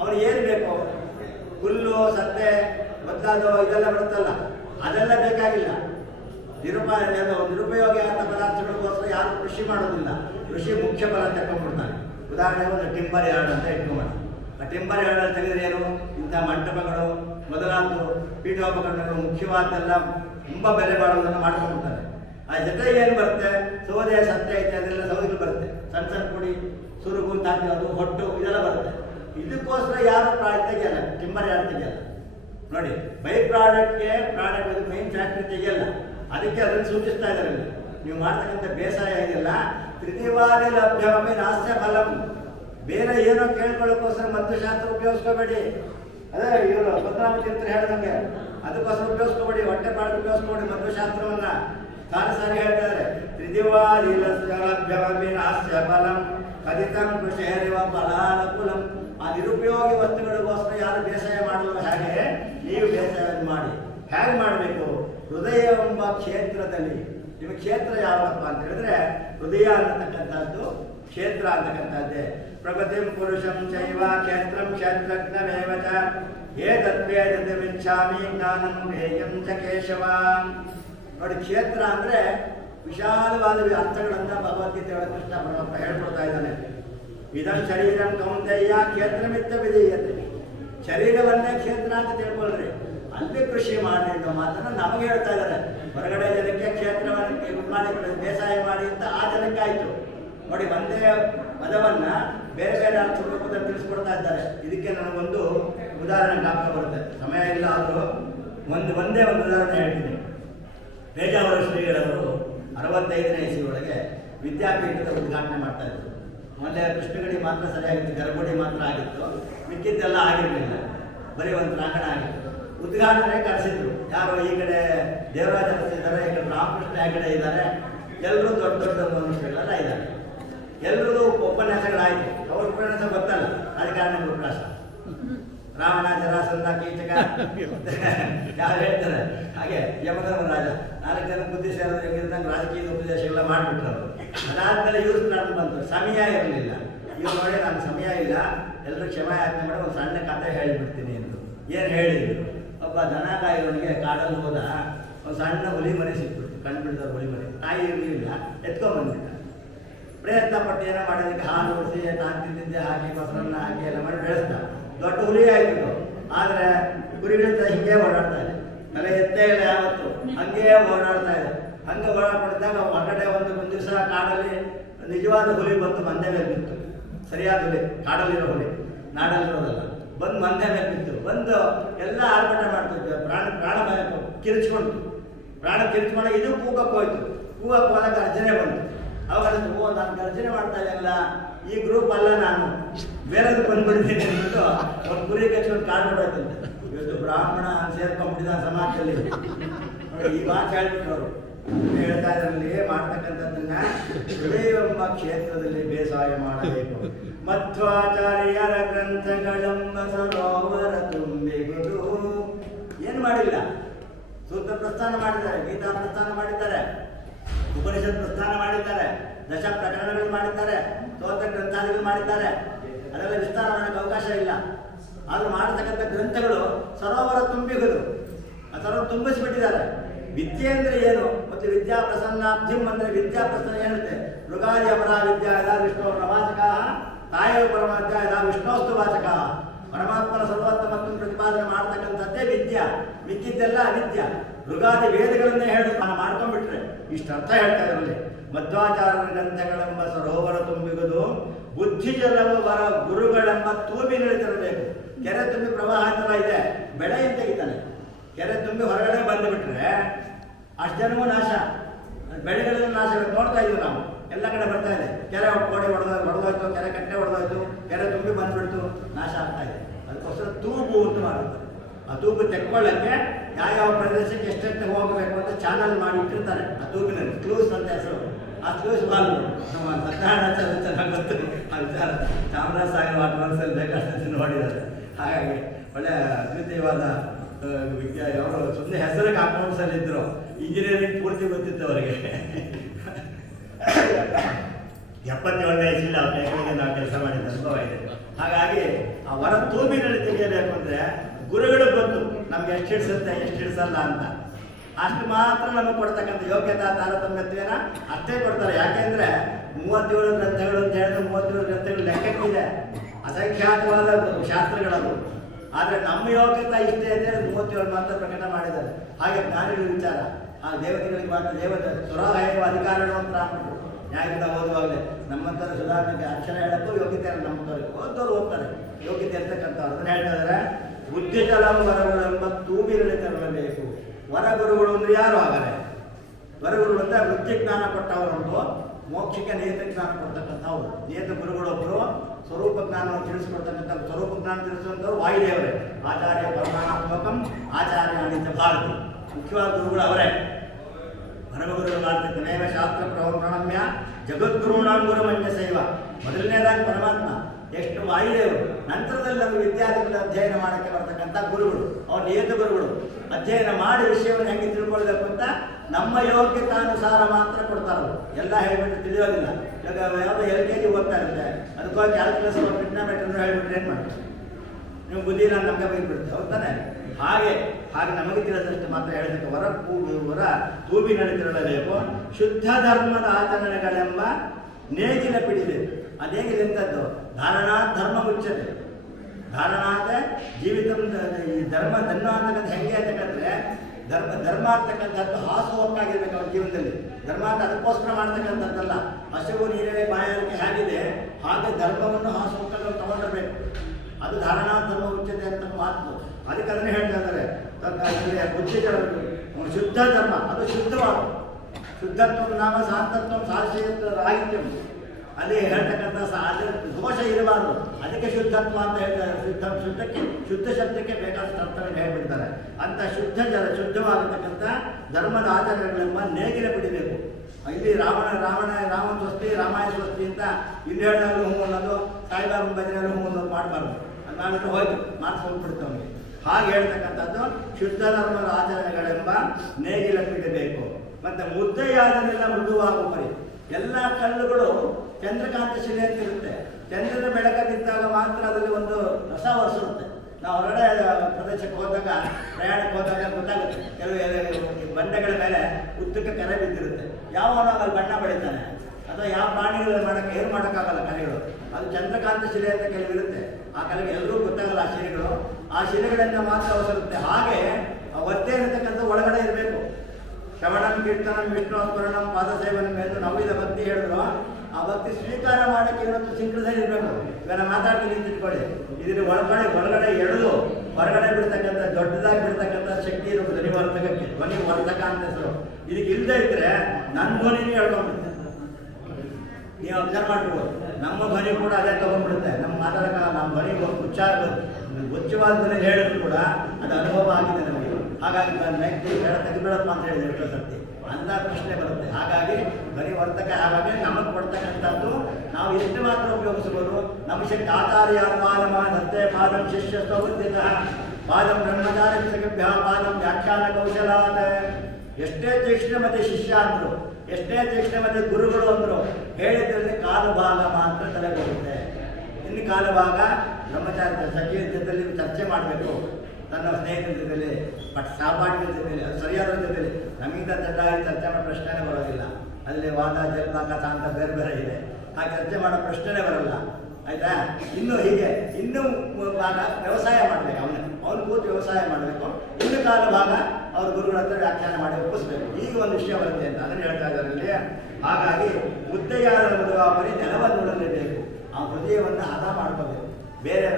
ಅವ್ರು ಏನು ಬೇಕು, ಹುಲ್ಲು ಸತ್ತೆ ಮೊದಲಾದ ಇದೆಲ್ಲ ಬರುತ್ತಲ್ಲ, ಅದೆಲ್ಲ ಬೇಕಾಗಿಲ್ಲ. ನಿರುಪಯೋಗಿ ಆದ ಪದಾರ್ಥಗಳಿಗೋಸ್ಕರ ಯಾರು ಕೃಷಿ ಮಾಡೋದಿಲ್ಲ. ಕೃಷಿ ಮುಖ್ಯ ಫಲ ತಗೊಂಡ್ಬಿಡ್ತಾರೆ. ಉದಾಹರಣೆಗೆ ಒಂದು ಟಿಂಬರ್ ಯಾರ್ಡ್ ಅಂತ ಇಟ್ಕೊಂಡ್ಬಿಡ. ಆ ಟಿಂಬರ್ ಯಾರ್ಡಲ್ಲಿ ತೆಗೆದ್ರೆ ಏನು, ಇಂಥ ಮಂಟಪಗಳು ಮೊದಲಾದ ಪೀಠೋಪಕರಣಗಳು ಮುಖ್ಯವಾದೆಲ್ಲ ತುಂಬ ಬೆಲೆ ಬಾಳುವುದನ್ನು ಮಾಡ್ಕೊಂಡ್ಬಿಡ್ತಾರೆ. ಆ ಜೊತೆಗೆ ಏನು ಬರುತ್ತೆ, ಸೌದೆ ಸತ್ತೆ ಐತೆ ಅದೆಲ್ಲ ಸೌದೆಗಳು ಬರುತ್ತೆ. ಸಣ್ಣ ಸಣ್ಣ ಪುಡಿ ಸುರುಗು ಅಂತ ಹಾಕಿರೋದು, ಹೊಟ್ಟು ಇದೆಲ್ಲ ಬರುತ್ತೆ. ಇದಕ್ಕೋಸ್ಕರ ಯಾರು ತೆಗೆಯಲ್ಲ, ಟಿಂಬರ್ ಯಾರು ತೆಗೆಯಲ್ಲ. ನೋಡಿ ಬೈ ಪ್ರಾಡಕ್ಟ್ಗೆ ಪ್ರಾಡಕ್ಟ್ ಮೈನ್ ಫ್ಯಾಕ್ಟ್ರಿ ತೆಗೆಯಲ್ಲ. ಅದಕ್ಕೆ ಅದನ್ನು ಸೂಚಿಸ್ತಾ ಇದ್ದಾರೆ. ನೀವು ಮಾಡ್ತಕ್ಕಂಥ ಬೇಸಾಯ ಇದೆಯಲ್ಲ, ತೃತೀಯವಾಗಿ ಲಭ್ಯವೇ ನಾಸ್ಯ ಫಲಂ. ಬೇರೆ ಏನೋ ಕೇಳ್ಕೊಳ್ಳೋಕ್ಕೋಸ್ಕರ ಮಧ್ವಶಾಸ್ತ್ರ ಉಪಯೋಗಿಸ್ಕೋಬೇಡಿ. ಅದೇ ಇವರು ಪದ್ಮನಾಭ ತೀರ್ಥರು ಹೇಳಿದಂಗೆ ಅದಕ್ಕೋಸ್ಕರ ಉಪಯೋಗಿಸ್ಕೋಬೇಡಿ, ಹೊಟ್ಟೆ ಪಾಡಕ್ಕೆ ಉಪಯೋಗಿಸ್ಕೋಬೇಡಿ ಮಧ್ವಶಾಸ್ತ್ರವನ್ನ. ಸಾರಿ ಹೇಳ್ತಾರೆ ತೃತೀಯವಾಗಿ ಲಭ್ಯವೇ ನಾಸ್ಯ ಫಲಂ ಕಥಿತಂ ಕೃಷಿರಿವ ಫಲಾನುಕೂಲಂ. ಆ ನಿರುಪಯೋಗಿ ವಸ್ತುಗಳಿಗೋಸ್ಕರ ಯಾರು ಬೇಸಾಯ ಮಾಡಲು ಹಾಗೆ ನೀವು ಬೇಸಾಯವನ್ನು ಮಾಡಿ. ಹೇಗೆ ಮಾಡಬೇಕು, ಹೃದಯ ಎಂಬ ಕ್ಷೇತ್ರದಲ್ಲಿ. ನಿಮ್ಮ ಕ್ಷೇತ್ರ ಯಾವಪ್ಪ ಅಂತ ಹೇಳಿದ್ರೆ ಹೃದಯ ಅನ್ನತಕ್ಕಂಥದ್ದು ಕ್ಷೇತ್ರ ಅಂತಕ್ಕಂಥದ್ದೇ. ಪ್ರಗತಿಂ ಪುರುಷಂ ಚೈವ ಕ್ಷೇತ್ರಂ ಕ್ಷೇತ್ರಜ್ಞಮೇವ ಚ ಏತದ್ವೇದಮಿಚ್ಛಾಮಿ ಜ್ಞಾನಂ ಜ್ಞೇಯಂ ಚ ಕೇಶವ. ನೋಡಿ ಕ್ಷೇತ್ರ ಅಂದರೆ ವಿಶಾಲವಾದ ಅರ್ಥಗಳನ್ನು ಭಗವದ್ಗೀತೆ ಕೃಷ್ಣ ಪರಮಾತ್ಮ ಹೇಳ್ಕೊಡ್ತಾ ಇದ್ದಾನೆ. ಇದಂ ಶರೀರಂ ಕೌಂತೆಯ ಕ್ಷೇತ್ರಮಿತ್ತ ವಿಧೀಯತೆ. ಶರೀರವನ್ನೇ ಕ್ಷೇತ್ರ ಅಂತ ತಿಳ್ಕೊಳ್ರಿ, ಅಲ್ಲಿ ಕೃಷಿ ಮಾಡಿ ಅನ್ನೋ ಮಾತನ್ನು ನಮಗೆ ಹೇಳ್ತಾ ಇದ್ದಾರೆ. ಹೊರಗಡೆ ಜನಕ್ಕೆ ಕ್ಷೇತ್ರವನ್ನು ಮಾಡಿ ಬೇಸಾಯ ಮಾಡಿ ಅಂತ ಆ ಜನಕ್ಕೆ ಆಯಿತು. ನೋಡಿ ಒಂದೇ ಪದವನ್ನ ಬೇರೆ ಬೇರೆ ಅರ್ಥ ರೂಪದಲ್ಲಿ ತಿಳಿಸ್ಕೊಡ್ತಾ ಇದ್ದಾರೆ. ಇದಕ್ಕೆ ನನಗೊಂದು ಉದಾಹರಣೆ ಜ್ಞಾಪಕ ಬರುತ್ತೆ. ಸಮಯ ಇಲ್ಲ ಆದರೂ ಒಂದೇ ಒಂದು ಉದಾಹರಣೆ ಹೇಳ್ತೀನಿ. ಪೇಜಾವರ ಶ್ರೀಗಳವರು 65ನೇ ಇಸವಿಯೊಳಗೆ ವಿದ್ಯಾಪೀಠದ ಉದ್ಘಾಟನೆ ಮಾಡ್ತಾ ಇದ್ರು. ಮೊನ್ನೆ ಕೃಷ್ಣಗಡಿ ಮಾತ್ರ ಸರಿಯಾಗಿತ್ತು, ಗರ್ಭಗುಡಿ ಮಾತ್ರ ಆಗಿತ್ತು, ಮಿಕ್ಕಿದ್ದೆಲ್ಲ ಆಗಿರಲಿಲ್ಲ. ಬರೀ ಒಂದು ಪ್ರಾಂಗಣ ಆಗಿತ್ತು. ಉದ್ಘಾಟನೆ ಕರೆಸಿದ್ರು. ಯಾರು ಈ ಕಡೆ ದೇವರಾಜ ಇದ್ದಾರೆ, ಈ ಕಡೆ ರಾಮಕೃಷ್ಣ ಹೆಗಡೆ ಇದ್ದಾರೆ, ಎಲ್ಲರೂ ದೊಡ್ಡ ದೊಡ್ಡ ಮನುಷ್ಯರೆಲ್ಲ ಇದ್ದಾರೆ. ಎಲ್ಲರದು ಉಪನ್ಯಾಸಗಳಾಯಿತು. ಅವ್ರ ಉಪನ್ಯಾಸ ಗೊತ್ತಲ್ಲ, ರಾಜಕಾರಣ ಉಪನ್ಯಾಸ. ರಾವಣ ಜರಾಸಂಧ ಕೀಚಕ ಯಾರು ಹೇಳ್ತಾರೆ ಹಾಗೆ ಯಮಧರ್ಮರಾಜ 4 ಜನ ಬುದ್ಧಿ ಸೇರಿದ್ರೆ ಹೆಂಗಿರ್ದಂಗೆ ರಾಜಕೀಯದ ಉಪದೇಶ ಎಲ್ಲ ಮಾಡಿಬಿಟ್ರು. ಅದಾದ್ಮೇಲೆ ಇವ್ರು ಸ್ಟಾರ್ಟ್ ಬಂತು. ಸಮಯ ಇರಲಿಲ್ಲ. ಇವ್ರು ನೋಡಿ ನಾನು ಸಮಯ ಇಲ್ಲ, ಎಲ್ಲರೂ ಕ್ಷಮಾಯಾಚನೆ ಮಾಡಿ ಒಂದು ಸಣ್ಣ ಕಥೆ ಹೇಳಿಬಿಡ್ತೀನಿ ಅಂತ. ಏನು ಹೇಳಿದ್ರು, ಒಬ್ಬ ದನ ಕಾಯೋನಿಗೆ ಕಾಡಲ್ಲಿ ಹೋದ, ಒಂದು ಸಣ್ಣ ಹುಲಿ ಮನೆ ಸಿಕ್ಬಿಡ್ತು. ಕಣ್ಣು ಬಿಡ್ತಾರೆ ಹುಳಿ ಮರಿ. ತಾಯಿ ಇರಲಿಲ್ಲ, ಎತ್ಕೊಂಡ್ಬಂದಿದ್ದ. ಪ್ರಯತ್ನ ಪಟ್ಟು ಏನೋ ಮಾಡೋದಕ್ಕೆ ಹಾಲು ಉಳಿಸಿ ನಾನು ತಿಂದಿದ್ದೆ ಹಾಕಿ ಮೊಸರನ್ನ ಹಾಕಿ ಎಲ್ಲ ಮಾಡಿ ಬೆಳೆಸ್ದ. ದೊಡ್ಡ ಹುಲಿ ಆಯ್ತು. ಆದರೆ ಕುರಿಗಳಿಂದ ಹಿಂಗೆ ಓಡಾಡ್ತಾ ಇದೆ, ತಲೆ ಎತ್ತೇ ಇಲ್ಲ ಯಾವತ್ತು, ಹಂಗೆ ಓಡಾಡ್ತಾ ಇದೆ. ಹಂಗೆ ಓಡಾಡ್ಕೊಂಡಿದ್ದಾಗ ಹೊರಗಡೆ ಒಂದು ದಿವಸ ಕಾಡಲ್ಲಿ ನಿಜವಾದ ಹುಲಿ ಬಂದು ಮಂದೆ ಮೇಲೆ ಬಿತ್ತು. ಸರಿಯಾದ ಹುಲಿ, ಕಾಡಲ್ಲಿರೋ ಹುಲಿ, ನಾಡಲ್ಲಿರೋದಲ್ಲ. ಬಂದು ಮಂದೆ ಮೇಲೆ ಬಿತ್ತು. ಬಂದು ಎಲ್ಲ ಆರ್ಭಟ ಮಾಡ್ತಿದ್ದೆ. ಪ್ರಾಣ ಕಿರಿಚ್ಕೊಂಡು ಇದು ಕೂಗಕ್ಕೆ ಹೋಯ್ತು. ಕೂಗಕ್ಕೆ ಹೋದಾಗ ಗರ್ಜನೆ ಬಂತು. ಅವಾಗ ನಾನು ಗರ್ಜನೆ ಮಾಡ್ತಾ ಇದ್ದಲ್ಲ, ಈ ಗ್ರೂಪ್ ಅಲ್ಲ, ನಾನು ಬೇರೆದು ಬಂದ್ಬಿಡ್ತೀನಿ ಅಂದ್ಬಿಟ್ಟು ಒಂದು ಕುರಿ ಕಚ್ಕೊಂಡು ಕಾಡ್ಬಿಡೋದಂತೆ. ಇವತ್ತು ಬ್ರಾಹ್ಮಣ ಸೇರ್ಕೊಂಡ್ಬಿಟ್ಟಿದ್ದ ಸಮಾಜದಲ್ಲಿ. ಈ ಮಾತು ಹೇಳ್ಬಿಟ್ರು ಅವರು. ಹೇಳ್ತಾ ಇದರಲ್ಲಿ ಮಾಡ್ತಕ್ಕಂಥದ್ದನ್ನ ಹೃದಯವೆಂಬ ಕ್ಷೇತ್ರದಲ್ಲಿ ಬೇಸಾಯ ಮಾಡಬೇಕು. ಮಧ್ವಾಚಾರ್ಯರ ಗ್ರಂಥಗಳೆಂಬ ಸರೋವರ ತುಂಬಿಗುದು. ಏನು ಮಾಡಿಲ್ಲ, ಸೂತ್ರ ಪ್ರಸ್ಥಾನ ಮಾಡಿದ್ದಾರೆ, ಗೀತಾ ಪ್ರಸ್ಥಾನ ಮಾಡಿದ್ದಾರೆ, ಉಪನಿಷತ್ ಪ್ರಸ್ಥಾನ ಮಾಡಿದ್ದಾರೆ, ದಶ ಪ್ರಕರಣಗಳು ಮಾಡಿದ್ದಾರೆ, ಸ್ತೋತ್ರ ಗ್ರಂಥಾದಿಗಳು ಮಾಡಿದ್ದಾರೆ. ಅದೆಲ್ಲ ವಿಸ್ತಾರ ಮಾಡೋಕ್ಕೆ ಅವಕಾಶ ಇಲ್ಲ. ಆದರೂ ಮಾಡತಕ್ಕಂಥ ಗ್ರಂಥಗಳು ಸರೋವರ ತುಂಬಿಗುದು. ಆ ಸರೋವರ ತುಂಬಿಸಿಬಿಟ್ಟಿದ್ದಾರೆ. ವಿದ್ಯೆ ಅಂದರೆ ಏನು? ಮತ್ತು ವಿದ್ಯಾ ಪ್ರಸನ್ನಾಬ್ಧಿಂ ಅಂದರೆ ವಿದ್ಯಾ ಪ್ರಸನ್ನ ಹೇಳುತ್ತೆ. ಮೃಗಾದಿ ಅಪರ ವಿದ್ಯಾ ಯದಾ ವಿಷ್ಣು ಪ್ರವಾಚಕ ತಾಯವ ಪರಮಾತ್ಮ ಯದಾ ವಿಷ್ಣೋಸ್ತು ವಾಚಕ. ಪರಮಾತ್ಮನ ಸರ್ವೋತ್ತಮತ್ವವನ್ನು ಪ್ರತಿಪಾದನೆ ಮಾಡ್ತಕ್ಕಂಥದ್ದೇ ವಿದ್ಯಾ, ಮಿಕ್ಕಿದ್ದೆಲ್ಲ ಅವಿದ್ಯಾ. ಮೃಗಾದಿ ವೇದಗಳನ್ನೇ ಹೇಳಿ ನಾನು ಮಾಡ್ಕೊಂಡ್ಬಿಟ್ರೆ ಇಷ್ಟು ಅರ್ಥ ಹೇಳ್ತಾ ಇರಲಿ. ಮಧ್ವಾಚಾರ್ಯರ ಗ್ರಂಥಗಳೆಂಬ ಸರೋವರ ತುಂಬಿಗುದು, ಬುದ್ಧಿಜಲವು ವರ ಗುರುಗಳೆಂಬ ತೂಬಿನಳಿತಿರಬೇಕು. ಕೆರೆ ತುಂಬಿ ಪ್ರವಾಹ ಥರ ಇದೆ, ಬೆಳೆ ತೆಗಿತಾನೆ. ಕೆರೆ ತುಂಬಿ ಹೊರಗಡೆ ಬಂದುಬಿಟ್ರೆ ಅಷ್ಟು ಜನವೂ ನಾಶ, ಬೆಳೆಗಳೆಲ್ಲ ನಾಶ. ನೋಡ್ತಾ ಇದ್ದೀವಿ ನಾವು, ಎಲ್ಲ ಕಡೆ ಬರ್ತಾ ಇದೆ. ಕೆರೆ ಕೋಡೆ ಹೊಡೆದೋಯ್ತು, ಕೆರೆ ಕಟ್ಟೆ ಹೊಡೆದೋಯ್ತು, ಕೆರೆ ತುಂಬಿ ಬಂದ್ಬಿಡ್ತು, ನಾಶ ಆಗ್ತಾ ಇದೆ. ಅದಕ್ಕೋಸ್ಕರ ತೂಬು ಅಂತ ಮಾಡುತ್ತೆ. ಆ ತೂಬು ತೆಕ್ಕೊಳ್ಳೋಕ್ಕೆ ಯಾವ ಪ್ರದೇಶಕ್ಕೆ ಎಷ್ಟೆಷ್ಟು ಹೋಗಬೇಕು ಅಂತ ಚಾನಲ್ ಮಾಡಿ ಇಟ್ಟಿರ್ತಾರೆ. ಆ ತೂಬಿನಲ್ಲಿ ಕ್ಲೂಸ್ ಅಂತ ಹೆಸರು. ಆ ಕ್ಲೂಸ್ ಬಾಲ್ ನಮ್ಮ ಸತ್ಯನಾರಾಯಣ ಚೆನ್ನಾಗಿ ಗೊತ್ತು ಆ ವಿಚಾರ. ಚಾಮರಾಜಸಾಗರ ವಾಟರ್ಸಲ್ಲಿ ಬೇಕಾದಷ್ಟು ನೋಡಿದ್ದಾರೆ. ಹಾಗಾಗಿ ಒಳ್ಳೆಯ ಅದ್ವಿತೀಯವಾದ ವಿದ್ಯಾ. ಅವರು ಸುಮ್ಮನೆ ಹೆಸರಿಗೆ ಅಕೌಂಟ್ಸಲ್ಲಿ ಇದ್ದರು, ಇಂಜಿನಿಯರಿಂಗ್ ಪೂರ್ತಿ ಗೊತ್ತಿತ್ತು ಅವರಿಗೆ. 77ನೇ ಇಸ್ವಿಲಿ ಅವ್ರ ಕೈಗಳಿಗೆ ನಾವು ಕೆಲಸ ಮಾಡಿದ ಅನುಭವ ಇದೆ. ಹಾಗಾಗಿ ಆ ವರ ತೂಬಿನಲ್ಲಿ ತೆಗೆಯಬೇಕು ಅಂದರೆ ಗುರುಗಳು ಬಂದು ನಮ್ಗೆ ಎಷ್ಟು ಹಿಡಿಸುತ್ತೆ ಎಷ್ಟು ಹಿಡಿಸಲ್ಲ ಅಂತ ಅಷ್ಟು ಮಾತ್ರ ನಮಗೆ ಕೊಡ್ತಕ್ಕಂಥ ಯೋಗ್ಯತಾ ತಾರತಮ್ಯತೆಯನ್ನು ಅಷ್ಟೇ ಕೊಡ್ತಾರೆ. ಯಾಕೆಂದರೆ 37 ಗ್ರಂಥಗಳು ಅಂತ ಹೇಳಿದ್ರೆ 37 ಗ್ರಂಥಗಳು ಲೆಕ್ಕಕ್ಕಿದೆ, ಅಸಂಖ್ಯಾತವಾದ ಶಾಸ್ತ್ರಗಳದು. ಆದರೆ ನಮ್ಮ ಯೋಗ್ಯತಾ ಇಷ್ಟೇ ಇದೆ, 37 ಮಾತ್ರ ಪ್ರಕಟ ಮಾಡಿದ್ದಾರೆ. ಹಾಗೆ ಜ್ಞಾನಿಗಳ ವಿಚಾರ ಆ ದೇವತೆಗಳಿಗೆ ಮಾತ್ರ ದೇವತೆ ಸುರಾಹೇವ ಅಧಿಕಾರಗಳು ಅಂತ ಆಗ್ಬಿಟ್ಟು ನ್ಯಾಯದಿಂದ ಓದುವಾಗಲೇ ನಮ್ಮಂಥರ ಸುಧಾರಣೆಗೆ ಅಕ್ಷರ ಹೇಳಕ್ಕೂ ಯೋಗ್ಯತೆ ಇಲ್ಲ. ನಮ್ಮಂಥವ್ರಿಗೆ ಓದೋರು ಓದ್ತಾರೆ, ಯೋಗ್ಯತೆ ಇರ್ತಕ್ಕಂಥವ್ರು ಅದನ್ನು ಹೇಳ್ತಾ ಇದ್ದಾರೆ. ಬುದ್ಧಿಜಲಂ ವರಗಳೆಂಬ ತೂಬಿರಲಿ ತರಬೇಕು. ವರಗುರುಗಳು ಅಂದರೆ ಯಾರು ಆಗರೆ? ವರಗುರುಗಳು ಅಂದರೆ ವೃತ್ತಿ ಜ್ಞಾನ ಕೊಟ್ಟವರೊಂದು, ಮೋಕ್ಷಕ್ಕೆ ನಿಯತ ಜ್ಞಾನ ಕೊಡ್ತಕ್ಕಂಥವ್ರು. ನಿಯತ ಗುರುಗಳೊಬ್ಬರು ಸ್ವರೂಪ ಜ್ಞಾನವನ್ನು ತಿಳಿಸ್ಕೊಡ್ತಕ್ಕಂಥ, ಸ್ವರೂಪ ಜ್ಞಾನ ತಿಳಿಸುವಂಥವ್ರು ವಾಯುದೇವರೇ. ಆಚಾರ್ಯ ಪರಮಾತ್ಮಕಂ ಆಚಾರ್ಯ ಅನಿತ ಭಾರತಿ. ಮುಖ್ಯವಾದ ಗುರುಗಳು ಅವರೇ. ವರಗುರುಗಳು ಮಾಡ್ತಿದ್ದೇನೆ ಶಾಸ್ತ್ರ ಪ್ರಣಮ್ಯ ಜಗದ್ಗುರುಣಾಂ ಗುರುಮಂಜಸೈವ. ಮೊದಲನೇದಾಗಿ ಪರಮಾತ್ಮ, ಎಷ್ಟು ವಾಯುದೇವರು. ನಂತರದಲ್ಲಿ ನಮಗೆ ವಿದ್ಯಾರ್ಥಿಗಳ ಅಧ್ಯಯನ ಮಾಡೋಕ್ಕೆ ಬರ್ತಕ್ಕಂಥ ಗುರುಗಳು, ಅವ್ರ ನಿಯತ ಗುರುಗಳು. ಅಧ್ಯಯನ ಮಾಡಿ ವಿಷಯವನ್ನು ಹೆಂಗೆ ತಿಳ್ಕೊಳ್ಬೇಕು ಅಂತ ನಮ್ಮ ಯೋಗ್ಯತಾನುಸಾರ ಮಾತ್ರ ಕೊಡ್ತಾರೆ. ಎಲ್ಲ ಹೇಳ್ಬಿಟ್ಟು ತಿಳಿಯೋದಿಲ್ಲ. ಇವಾಗ ಯಾವುದೋ LKG ಓದ್ತಾ ಇರುತ್ತೆ, ಅದಕ್ಕೋಗಿ ಕ್ಯಾಲ್ಕುಲಸ್ ಟ್ರಿಗ್ನೋಮೆಟ್ರಿ ಹೇಳ್ಬಿಟ್ರೆ ಏನು ಮಾಡ್ತೀವಿ ನೀವು? ಬುದ್ಧಿ ನಾನು ನಮಗೆ ಬೈದ್ಬಿಡುತ್ತೆ, ಹೌದಾನೆ? ಹಾಗೆ ನಮಗೆ ತಿಳಿದಷ್ಟು ಮಾತ್ರ ಹೇಳಬೇಕು. ವರ ತೂಬಿನಲ್ಲಿ ತಿರಳಬೇಕು. ಶುದ್ಧ ಧರ್ಮದ ಆಚರಣೆಗಳೆಂಬ ನೇಗಿಲ ಪಿಡಿಬೇಕು. ಆ ನೇಗಿಲು ಎಂಥದ್ದು? ಧಾರಣಾತ್ ಧರ್ಮ ಮುಚ್ಚತೆ. ಧಾರಣಾದ ಜೀವಿತ ಈ ಧರ್ಮ ಅಂತಕ್ಕಂಥ ಹೆಂಗೆ ಅಂತಕ್ಕಂದ್ರೆ ಧರ್ಮ ಅಂತಕ್ಕಂಥದ್ದು ಹಾಸುಹೊಕ್ಕಾಗಿರ್ಬೇಕು ಅವ್ರ ಜೀವನದಲ್ಲಿ. ಧರ್ಮ ಅಂತ ಅದಕ್ಕೋಸ್ಕರ ಮಾಡ್ತಕ್ಕಂಥದ್ದಲ್ಲ. ಹಸಿವು ನೀರೇ ಬಾಯಾರಿಕೆ ಹೇಗಿದೆ ಹಾಗೆ ಧರ್ಮವನ್ನು ಹಾಸುಹೊಕ್ಕಾಗಿ ತಗೊಂಡಿರ್ಬೇಕು. ಅದು ಧಾರಣಾ ಧರ್ಮ ಉಚ್ಚತೆ ಅಂತ ಮಾತು. ಅದಕ್ಕೆ ಅದನ್ನೇ ಹೇಳ್ತಾ ಇದ್ದಾರೆ. ಶುದ್ಧ ಧರ್ಮ ಅದು ಶುದ್ಧವಾದ ಶುದ್ಧತ್ವ ನಾಮ ಶಾಂತತ್ವ ಸಾಕ್ಷಿತ್ವ ರಾಹಿತ್ಯಂ. ಅಲ್ಲಿ ಹೇಳ್ತಕ್ಕಂಥ ಅದರ ದೋಷ ಇರಬಾರ್ದು. ಅದಕ್ಕೆ ಶುದ್ಧತ್ವ ಅಂತ ಹೇಳ್ತಾರೆ. ಶುದ್ಧ ಶಬ್ದಕ್ಕೆ ಬೇಕಾದಷ್ಟು ಅರ್ಥವನ್ನು ಹೇಳ್ಬಿಡ್ತಾರೆ. ಅಂತ ಶುದ್ಧವಾಗಿರ್ತಕ್ಕಂಥ ಧರ್ಮದ ಆಚರಣೆಗಳೆಂಬ ನೇಗಿಲ ಬಿಡಬೇಕು. ಇಲ್ಲಿ ರಾಮನ ಸ್ವಸ್ತಿ ರಾಮಾಯಣ ಸ್ವಸ್ತಿ ಅಂತ ಇಲ್ಲಿ ಹೇಳಿದಾಗಲೂ ಹೂ ಅನ್ನೋದು, ಸಾಯಿಬಾಬಾ ಭಜನೆಯಲ್ಲೂ ಹೂ ಅನ್ನೋದು ಮಾಡಬಾರ್ದು. ಅದು ಮಾಡಿಬಿಟ್ಟು ಹೋಯ್ತು, ಮಾರ್ಕ್ಸ್ ಹೋಗ್ಬಿಡ್ತು ಅವನಿಗೆ. ಹಾಗೆ ಹೇಳ್ತಕ್ಕಂಥದ್ದು ಶುದ್ಧ ಧರ್ಮದ ಆಚರಣೆಗಳೆಂಬ ನೇಗಿಲ ಬಿಡಬೇಕು. ಮತ್ತು ಮುದ್ದೆಯಾದನೆಲ್ಲ ಮೃದುವಾಗುವ ಪರಿ. ಎಲ್ಲ ಕಲ್ಲುಗಳು ಚಂದ್ರಕಾಂತ ಶಿಲೆ ಅಂತ ಇರುತ್ತೆ. ಚಂದ್ರನ ಬೆಳಕ ಬಿದ್ದಾಗ ಮಾತ್ರ ಅದರಲ್ಲಿ ಒಂದು ರಸ ಹೊರಿಸುತ್ತೆ. ನಾವು ಹೊರಗಡೆ ಪ್ರದೇಶಕ್ಕೆ ಹೋದಾಗ ಪ್ರಯಾಣಕ್ಕೆ ಹೋದಾಗ ಗೊತ್ತಾಗುತ್ತೆ, ಕೆಲವು ಬಂಡೆಗಳ ಮೇಲೆ ಉದ್ದಕ್ಕೆ ಕರೆ ಬಿದ್ದಿರುತ್ತೆ, ಯಾವನ ಅಲ್ಲಿ ಬಣ್ಣ ಬಳಿತಾನೆ ಅಥವಾ ಯಾವ ಪ್ರಾಣಿಗಳು ಮಾಡೋಕ್ಕೆ ಏನು ಮಾಡೋಕ್ಕಾಗಲ್ಲ ಕಲೆಗಳು. ಅದು ಚಂದ್ರಕಾಂತ ಶಿಲೆ ಅಂತ ಕೆಲವಿರುತ್ತೆ, ಆ ಕಲೆಗೆ ಎಲ್ಲರೂ ಗೊತ್ತಾಗಲ್ಲ ಆ ಶಿಲೆಗಳು, ಆ ಶಿಲೆಗಳಿಂದ ಮಾತ್ರ ಅವಸರುತ್ತೆ. ಹಾಗೆ ಒತ್ತೆ ಇರತಕ್ಕಂಥ ಒಳಗಡೆ ಇರಬೇಕು. ಶ್ರವಣಂ ಕೀರ್ತನಂ ವಿಷ್ಣು ಸ್ಮರಣಂ ಪಾದಸೇವನಂ ಎಂದು ನವವಿಧ ಭಕ್ತಿ ಹೇಳಿದ್ರು. ಆ ಭಕ್ತಿ ಸ್ವೀಕಾರ ಮಾಡೋಕ್ಕೆ ಇವತ್ತು ಸಿಂಕ್ರಸೈ ಇರಬೇಕು. ಇವೆಲ್ಲ ಮಾತಾಡ್ತೀನಿ ಅಂತ ಇಟ್ಕೊಳ್ಳಿ, ಇದನ್ನು ಒಳಗಡೆ ಎಳೆದು ಹೊರಗಡೆ ಬಿಡ್ತಕ್ಕಂಥ ದೊಡ್ಡದಾಗಿ ಬಿಡ್ತಕ್ಕಂಥ ಶಕ್ತಿ ಇರುತ್ತೆ ಧ್ವನಿವರ್ಧಕಕ್ಕೆ. ಧ್ವನಿವರ್ಧಕ ಅಂತ ಹೆಸರು. ಇದಕ್ಕೆ ಇಲ್ಲದೆ ಇದ್ರೆ ನನ್ನ ಧ್ವನಿನೂ ಹೇಳ್ಕೊಂಡ್ಬಿಡುತ್ತೆ. ನೀವು ಅಬ್ಸರ್ವ್ ಮಾಡಿರ್ಬೋದು, ನಮ್ಮ ಧ್ವನಿ ಕೂಡ ಅದೇ ತಗೊಂಡ್ಬಿಡುತ್ತೆ. ನಮ್ಮ ಮಾತಾಡೋಕೆ ನಮ್ಮ ಧ್ವನಿ ಉಚ್ಚವಾದ ಧ್ವನಿ ಹೇಳಿದ್ರು ಕೂಡ ಅದು ಅನುಭವ ಆಗಿದೆ ನಮಗೆ. ಹಾಗಾಗಿ ನಾನು ನೆಕ್ಸ್ಟ್ ಬೇಡ ತೆಗಿಬೇಡಪ್ಪ ಅಂತ ಹೇಳಿದೆ ಎಷ್ಟೋ ಸರ್ತಿ ಅಂತ ಪ್ರಶ್ನೆ ಬರುತ್ತೆ. ಹಾಗಾಗಿ ಧ್ವನಿವರ್ಧಕ ಹಾಗಾಗಿ ನಮಗೆ ಕೊಡ್ತಕ್ಕಂಥದ್ದು ನಾವು ಎಷ್ಟು ಮಾತ್ರ ಉಪಯೋಗಿಸ್ಬೋದು. ನಮ್ಮ ಶಕ್ತಿ ಆಚಾರ್ಯ ಪಾದಮ ದತ್ತೆ ಪಾದಂ ಶಿಷ್ಯ ಸೌದ್ಯತ ಪಾದಂ ಬ್ರಹ್ಮಚಾರ್ಯ ಪಾದಂ ವ್ಯಾಖ್ಯಾನ ಕೌಶಲಾದ. ಎಷ್ಟೇ ತೀಕ್ಷ್ಣಮತೆ ಶಿಷ್ಯ ಅಂದರು, ಎಷ್ಟೇ ತೀಕ್ಷ್ಣಮತೆ ಗುರುಗಳು ಅಂದರು, ಹೇಳಿದ್ರಲ್ಲಿ ಕಾಲು ಭಾಗ ಮಾತ್ರ ತಲೆಗೊಳ್ಳುತ್ತೆ. ಇನ್ನು ಕಾಲು ಭಾಗ ಬ್ರಹ್ಮಚಾರ್ಯ ಸಖಿಯ ಜೊತೆಯಲ್ಲಿ ಚರ್ಚೆ ಮಾಡಬೇಕು, ತನ್ನ ಸ್ನೇಹಿತರ ಜೊತೆಯಲ್ಲಿ ಸಹಪಾಠಿಗಳ ಜೊತೆಯಲ್ಲಿ, ಅದು ಸರಿಯಾದ ಜೊತೆಯಲ್ಲಿ. ನಮಗಿಂತ ದೊಡ್ಡಾಗಿ ಚರ್ಚೆ ಮಾಡೋ ಪ್ರಶ್ನೆನೇ ಬರೋದಿಲ್ಲ. ಅಲ್ಲಿ ವಾದ ಜಲ್ಪಾಕ ಅಂತ ಬೇರೆ ಬೇರೆ ಇದೆ, ಆ ಚರ್ಚೆ ಮಾಡೋ ಪ್ರಶ್ನೆನೇ ಬರಲ್ಲ. ಆಯಿತಾ? ಇನ್ನು ಹೀಗೆ ಇನ್ನೂ ಭಾಗ ವ್ಯವಸಾಯ ಮಾಡಬೇಕು, ಅವನು ಕೂತು ವ್ಯವಸಾಯ ಮಾಡಬೇಕು. ಇನ್ನು ಕಾಲ ಭಾಗ ಅವ್ರ ಗುರುಗಳ ಹತ್ರ ವ್ಯಾಖ್ಯಾನ ಮಾಡಿ ಒಪ್ಪಿಸ್ಬೇಕು. ಈಗ ಒಂದು ವಿಷಯ ಬರುತ್ತೆ ಅಂತ ಅದನ್ನು ಹೇಳ್ತಾ ಇದ್ದಾರೆ ಇಲ್ಲಿ. ಹಾಗಾಗಿ ಮುದ್ದೆಯಾದ ಬರೀ ನೆಲವನ್ನು ನೋಡಲೇಬೇಕು, ಆ ಹೃದಯವನ್ನು ಹದ ಮಾಡ್ಕೋಬೇಕು. ಬೇರೆ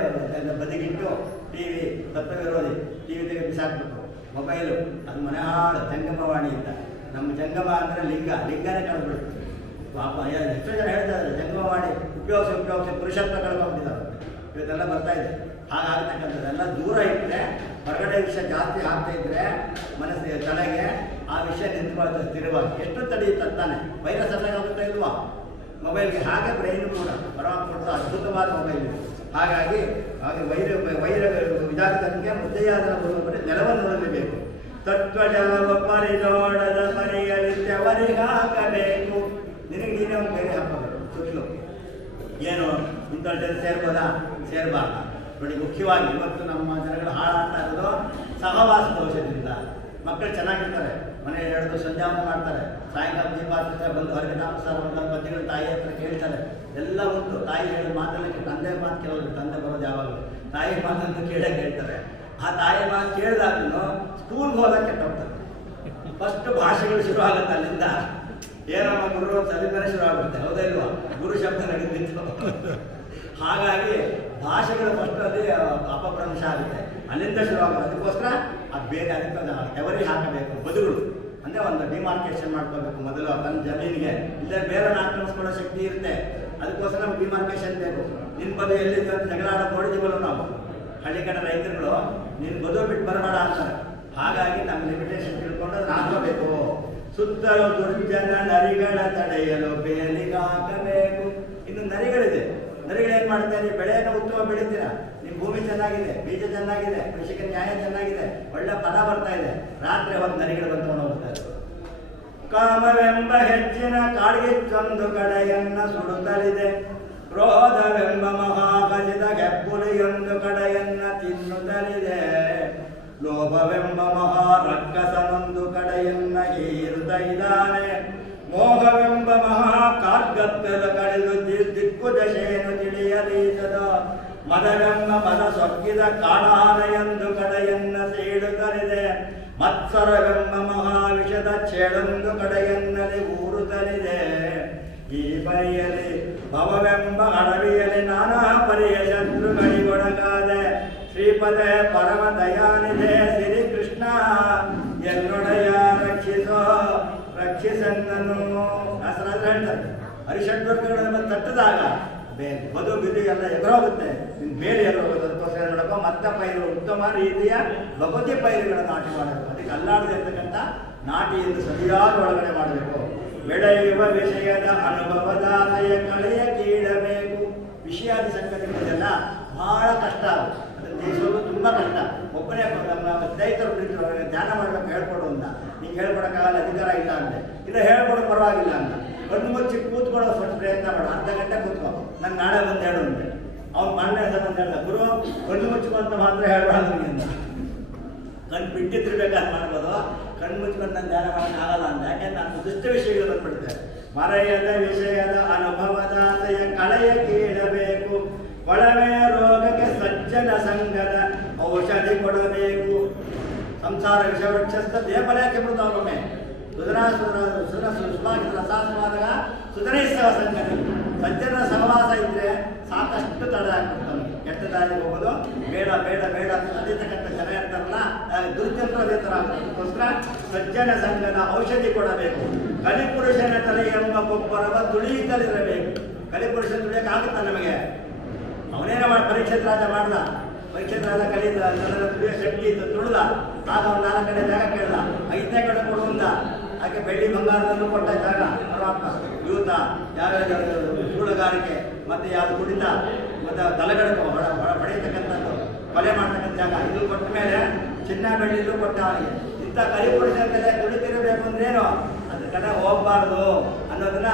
ಬದಿಗಿಟ್ಟು ಟಿ ವಿ ತತ್ವವಿರೋಧಿ, ಟಿ ವಿ ತೆಗೆದು ಬಿಸಾಕ್ಬೇಕು. ಮೊಬೈಲು ಅದು ಮನೆ ಹಾಳು. ಜಂಗಮವಾಣಿ ಅಂತ, ನಮ್ಮ ಜಂಗಮ ಅಂದರೆ ಲಿಂಗನೇ ಕಳೆದ್ಬಿಡುತ್ತೆ. ಪಾಪ ಎಷ್ಟೋ ಜನ ಹೇಳ್ತಾ ಇದ್ದಾರೆ ಜಂಗಮವಾಣಿ ಉಪಯೋಗಿಸಿ ಪುರುಷತ್ವ ಕಳ್ಕೊಂಡ್ಬಿಟ್ಟಿದ್ದಾರೆ. ಇವತ್ತೆಲ್ಲ ಬರ್ತಾ ಇದೆ. ಹಾಗಾಗ್ತಕ್ಕಂಥದ್ದೆಲ್ಲ ದೂರ ಇಟ್ಟರೆ, ಹೊರಗಡೆ ವಿಷಯ ಜಾಸ್ತಿ ಆಗ್ತಾ ಇದ್ರೆ ಮನಸ್ಸಿಗೆ ತಲೆಗೆ ಆ ವಿಷಯ ನಿಂತ್ಕೊಳ್ತಾ ಸ್ಥಿರವಾಗಿ. ಎಷ್ಟು ತಡೆಯುತ್ತೆ ತಾನೆ, ವೈರಸ್ ಅಟ್ಯಾಕ್ ಆಗುತ್ತಾ ಇಲ್ವಾ ಮೊಬೈಲ್ಗೆ? ಹಾಗೆ ಬ್ರೈನ್ ಕೂಡ ಪರವಾಗಿ ಅದ್ಭುತವಾದ ಮೊಬೈಲ್. ಹಾಗಾಗಿ ವೈರ ವಿಧಾನಕ್ಕೆ ಮುದ್ದೆಯಾದ ಬರೀ ನೆಲವನ್ನು ನೋಡಲೇಬೇಕು. ತತ್ವಜಲವ ಪರಿನೋಡದ ಪರಿಯಲಿದ್ದವರಿಗಾಗಬೇಕು. ನಿನಗೆ ನೀನೇ ಒಂದು ಬೇರೆ ಹಾಕೋಬೇಕು ಸುತ್ತಲೂ. ಏನು ಇಂಥವ್ರ ಜೊತೆ ಸೇರಬಾರ್ದು. ನೋಡಿ, ಮುಖ್ಯವಾಗಿ ಇವತ್ತು ನಮ್ಮ ಜನಗಳು ಹಾಳಾಗ್ತಾ ಇರೋದು ಸಹವಾಸ ದೋಷದಿಂದ. ಮಕ್ಕಳು ಚೆನ್ನಾಗಿರ್ತಾರೆ, ಮನೆಯಲ್ಲಿ ಹೇಳಿದ್ರು ಸಂಧ್ಯಾವನ ಮಾಡ್ತಾರೆ, ಸಾಯಂಕಾಲ ದೀಪ ಹಚ್ಚಿದ್ರೆ ಬಂದು ಹೊರಗೆ ನಮಸ್ಕಾರ ಒಂದೊಂದು ಪದ್ಯಗಳು ತಾಯಿ ಹತ್ರ ಕೇಳ್ತಾರೆ. ಎಲ್ಲ ಉಂಟು. ತಾಯಿ ಹೇಳಿದ ಮಾತಲ್ಲಿ ತಂದೆ ಮಾತು ಕೇಳೋದು, ತಂದೆ ಬರೋದು ಯಾವಾಗಲೂ ತಾಯಿ ಮಾತಂತೂ ಕೇಳ್ತಾರೆ. ಆ ತಾಯಿ ಮಾತು ಕೇಳಿದಾಗ್ಲೂ ಸ್ಕೂಲ್ಗೆ ಹೋದಾಗ ಕೆಟ್ಟೋಗ್ತಾರೆ. ಫಸ್ಟ್ ಭಾಷೆಗಳು ಶುರು ಆಗುತ್ತೆ ಅಲ್ಲಿಂದ. ಏನಮ್ಮ ಗುರು ಸಲಿಂದನೇ ಶುರು ಆಗುತ್ತೆ, ಹೌದಾ ಇಲ್ವಾ? ಗುರು ಶಬ್ದ ನಗಿದ್ದಿತ್ತು. ಹಾಗಾಗಿ ಭಾಷೆಗಳು ಫಸ್ಟ್ ಅಲ್ಲಿ ಅಪಭ್ರಂಶ ಆಗುತ್ತೆ, ಅಲ್ಲಿಂದ ಶುರು ಆಗುತ್ತೆ. ಅದಕ್ಕೋಸ್ಕರ ಅದು ಬೇರೆ ಅದಕ್ಕೆ ಎವರಿ ಹಾಕಬೇಕು. ಬದುಗಳು ಅಂದರೆ ಒಂದು ಡಿಮಾರ್ಕೇಶನ್ ಮಾಡ್ಕೋಬೇಕು ಮೊದಲು ತನ್ನ ಜಮೀನಿಗೆ. ಇಲ್ಲೇ ಬೇರೆ ಆಕ್ರಮಿಸ್ಕೊಳ್ಳೋ ಶಕ್ತಿ ಇರುತ್ತೆ. ಅದಕ್ಕೋಸ್ಕರ ನಮ್ಗೆ ಡಿಮಾರ್ಕೇಶನ್ ಬೇಕು. ನಿನ್ನ ಬದು ಎಲ್ಲಿದ್ದು ಅಂತ ಜಗಳ ಆಡೋದು ನೋಡಿದೀವಲ್ಲ ನಾವು. ಹಳ್ಳಿ ಕಡೆ ರೈತರುಗಳು ನಿನ್ನ ಬದು ಬಿಟ್ಟು ಬರಬೇಡ ಅಂತಾರೆ. ಹಾಗಾಗಿ ನಮ್ಮ ಲಿಮಿಟೇಷನ್ ತಿಳ್ಕೊಂಡು ಅದನ್ನ ಹಾಕಬೇಕು. ಸುತ್ತಲೂ ದುರ್ಜನ ನರಿಗಳ ತಡೆಯಲು ಬೇಲಿಗಾಕಬೇಕು. ಇನ್ನು ನರಿಗಳಿದೆ. ನರಿಗಳೇನು ಮಾಡ್ತಾರೆ? ಬೆಳೆಯನ್ನು ಉತ್ತಮ ಬೆಳಿತೀರಾ, ನಿಮ್ಮ ಭೂಮಿ ಚೆನ್ನಾಗಿದೆ, ಬೀಜ ಚೆನ್ನಾಗಿದೆ, ಕೃಷಿಕ ನ್ಯಾಯ ಚೆನ್ನಾಗಿದೆ, ಒಳ್ಳೆ ಫಲ ಬರ್ತಾ ಇದೆ. ರಾತ್ರಿ ಒಂದು ನರಿಗಳು ಬಂದು ಹೋಗ್ತಾರೆ. ಕಾಮವೆಂಬ ಹೆಚ್ಚಿನ ಕಾಡ್ಗಿಚ್ಚೊಂದು ಕಡೆಯನ್ನ ಸುಡುತ್ತಲಿದೆ, ಕ್ರೋಧವೆಂಬ ಮಹಾಗಜದ ಹೆಪ್ಪುಲಿಯೊಂದು ಕಡೆಯನ್ನ ತಿನ್ನುತ್ತಲಿದೆ, ಲೋಭವೆಂಬ ಮಹಾರಕ್ಕಸನೊಂದು ಕಡೆಯನ್ನ ಹೀರುತ್ತ ಇದ್ದಾನೆ, ಮೋಹವೆಂಬ ಮಹಾ ಕಾರ್ಗತ್ತಲ ಕಳೆದು ದಿಕ್ಕು ದಶೆಯನ್ನು ತಿಳಿಯಲೀಸದ, ಮದವೆಂಬ ಮದ ಸೊಕ್ಕಿದ ಕಾಡಾನೆಯೊಂದು ಕಡೆಯನ್ನ ಸೀಳುತ್ತಲಿದೆ, ಮತ್ಸರವೆಂಬ ಮಹಾವಿಷದ ಚೇಳೊಂದು ಕಡೆಯನ್ನಲ್ಲಿ ಊರುತ್ತಲಿದೆ. ಈ ಪರಿಯಲ್ಲಿ ಭವವೆಂಬ ಅಡವಿಯಲ್ಲಿ ನಾನಾ ಪರಿಯ ಶತ್ರುಗಳಿಗೊಳಗಾದೆ, ಶ್ರೀಪದೇ ಪರಮ ದಯಾನಿದೆ ಶ್ರೀ ಕೃಷ್ಣ ಎನ್ನೊಡೆಯ ರಕ್ಷಿಸನ್ನನು. ದಾಸರಾಜ ಹೇಳ್ತಾರೆ, ಹರಿಷಡ್ವರ್ಗಗಳನ್ನು ತಟ್ಟದಾಗ ಬದು ಬಿದು ಎಲ್ಲ ಎದುರೋಗುತ್ತೆ, ಬೇರೆ ಎದುರೋಗುತ್ತೆ. ಅದಕ್ಕೋಸ್ಕರ ನೋಡಬೇಕು ಮತ್ತೆ ಪೈರುಗಳು ಉತ್ತಮ ರೀತಿಯ ಭಗವತಿ ಪೈರುಗಳ ನಾಟಿ ಮಾಡಬೇಕು. ಅದಕ್ಕೆ ಅಲ್ಲಾಡದೆ ಇರ್ತಕ್ಕಂಥ ನಾಟಿಯನ್ನು ಸರಿಯಾದ ಒಳಗಡೆ ಮಾಡಬೇಕು. ಬೆಳೆಯುವ ವಿಷಯದ ಅನುಭವದಾಸೆಯ ಕಳೆಯ ಕೀಳಬೇಕು. ವಿಷಯಾದಿ ಸಂಗತಿಗಳೆಲ್ಲ ಬಹಳ ಕಷ್ಟ, ಅದನ್ನು ಜಯಿಸೋದು ತುಂಬ ಕಷ್ಟ. ಒಬ್ಬನೇ ನಮ್ಮ ಸ್ನೇಹಿತರು ಕುರಿತು ಧ್ಯಾನ ಮಾಡಬೇಕು ಹೇಳ್ಕೊಡು ಅಂತ, ನಿಂಗೆ ಹೇಳ್ಕೊಡೋಕ್ಕಾಗಲ್ಲ, ಅಧಿಕಾರ ಇಲ್ಲ ಅಂದೆ. ಇಲ್ಲ ಹೇಳ್ಕೊಡೋದು ಪರವಾಗಿಲ್ಲ ಅಂತ ಕಣ್ಣು ಮುಚ್ಚಿ ಕೂತ್ಕೊಳ್ಳೋ ಸ್ವಲ್ಪ ಪ್ರಯತ್ನ ಮಾಡು. ಅರ್ಧ ಗಂಟೆ ಕೂತ್ಕೊ, ನಾನು ನಾಳೆ ಬಂದು ಹೇಳು ಅಂದೆ. ಅವ್ನು ಮಣ್ಣೆ ಅಂತ ಹೇಳ್ದ, ಗುರು ಕಣ್ಣು ಮುಚ್ಕೊಂತ ಮಾತ್ರ ಹೇಳ್ಬಾರ್ದು ನನಗೆ ಅಂತ. ಕಣ್ಣು ಬಿಟ್ಟಿರ್ಬೇಕಾದ್ರೆ ಮಾಡ್ಬೋದು, ಕಣ್ಣು ಮುಚ್ಕೊಂಡು ನಾನು ಧ್ಯಾನ ಮಾಡೋಕೆ ಆಗಲ್ಲ ಅಂತ. ಯಾಕೆಂದ್ರೆ ನಾನು ದುಷ್ಟ ವಿಷಯಗಳು ಬಂದ್ಬಿಡುತ್ತೆ. ಮರೆಯದ ವಿಷಯದ ಅನುಭವದಾತೆಯ ಕಳೆಯ ಕೀಳಬೇಕು, ಕೊಳವೆ ರೋಗಕ್ಕೆ ಸಜ್ಜನ ಸಂಘದ ಔಷಧಿ ಕೊಡಬೇಕು. ಸಂಸಾರ ವಿಷವೃಕ್ಷಸ್ಥ ದೇವಲಯಕ್ಕೆ ಮೃತವೊಮ್ಮೆ ರಸಾಸ್ವಾದಾಗ ಸುಧರಿಸುವ ಸಂಗತಿ. ಸಜ್ಜನ ಸಹವಾಸ ಇದ್ರೆ ಸಾಕಷ್ಟು ತಡೆ ಆಗ್ಬಿಡ್ತಾನೆ. ಕೆಟ್ಟ ದಾರಿಗೆ ಹೋಗೋದು ಬೇಡ ಬೇಡ ಬೇಡ ಅಂತ ಅದಿರ್ತಕ್ಕಂಥ ಜನ ಇರ್ತಾರಲ್ಲ, ದುರ್ಜನರು ಅದೇ ಥರ ಆಗುತ್ತೆ. ಅದಕ್ಕೋಸ್ಕರ ಸಜ್ಜನ ಸಂಘದ ಔಷಧಿ ಕೊಡಬೇಕು. ಕಲಿಪುರುಷನ ತಲೆ ಎಂಬ ಗೊಬ್ಬರವ ತುಳಿಯುತ್ತಲಿರಬೇಕು. ಕಲಿಪುರುಷನ ತುಳಿಯೋಕ್ಕಾಗುತ್ತಾ ನಮಗೆ? ಅವನೇನೋ ಪರೀಕ್ಷೆ ರಾಜ ಮಾಡ್ದ, ಪರೀಕ್ಷೆ ರಾಜ ಕಲಿದ ಜನರ ತುಳಿಯೋ ಶಕ್ತಿ ಇತ್ತು, ತುಳಿದ. ಆಗ ಅವ್ನು 4 ಕಡೆ ಜಾಗ ಕೇಳ್ದ, 5ನೇ ಕಡೆ ಕೊಡುವಂದ. ಯಾಕೆ ಬೆಳ್ಳಿ ಬಂಗಾರದಲ್ಲೂ ಕೊಟ್ಟ ಜಾಗ ಪರಮಾತ್ಮ. ಯೂತ, ಯಾವ್ಯಾವ ಸೂಳುಗಾರಿಕೆ, ಮತ್ತು ಯಾವುದು ಕುಡಿತ, ಮತ್ತು ತಲೆಗಡಕು ಹೊಡೆಯತಕ್ಕಂಥದ್ದು, ಕೊಲೆ ಮಾಡ್ತಕ್ಕಂಥ ಜಾಗ ಇದು ಕೊಟ್ಟ ಮೇಲೆ ಚಿನ್ನ ಬೆಳ್ಳಿಲೂ ಕೊಟ್ಟ ಅವನಿಗೆ. ಇಂಥ ಕಲಿಪುರುಷನ ಮೇಲೆ ತುಳಿತಿರಬೇಕು ಅಂದ್ರೇನು, ಅದ್ರ ಕಡೆ ಹೋಗ್ಬಾರ್ದು ಅನ್ನೋದನ್ನ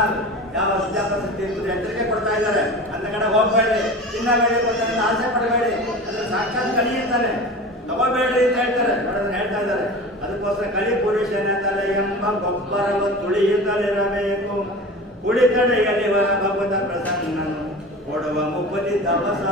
ಯಾವ ವಿದ್ಯಾಪ್ರಶಸ್ತಿ ಎಚ್ಚರಿಕೆ ಕೊಡ್ತಾ ಇದ್ದಾರೆ. ಅಂತ ಕಡೆ ಹೋಗ್ಬೇಡಿ, ಚಿನ್ನ ಬೆಳ್ಳಿ ಕೊಡ್ತಾರೆ ಅಂತ ಆಸೆ ಪಡಬೇಡಿ, ಅದ್ರ ಸಾಕ್ಷಾತ್ ಕಲಿಯುತ್ತಾನೆ, ತಗೋಬೇಡ್ರಿ ಅಂತ ಹೇಳ್ತಾರೆ, ಅದನ್ನು ಹೇಳ್ತಾ ಇದ್ದಾರೆ. ಅದಕ್ಕೋಸ್ಕರ ಕಲಿಪುರುಷನ ತಲೆ ಎಂಬ ಗೊಬ್ಬರವು ತುಳಿಯುತ್ತಲಿರಬೇಕು. ಕುಳಿತಡೆಯಲ್ಲಿ ಭಗವತ ಪ್ರಸನ್ನನು ಕೊಡುವ ಮುಪ್ಪದಿ ದವಸ.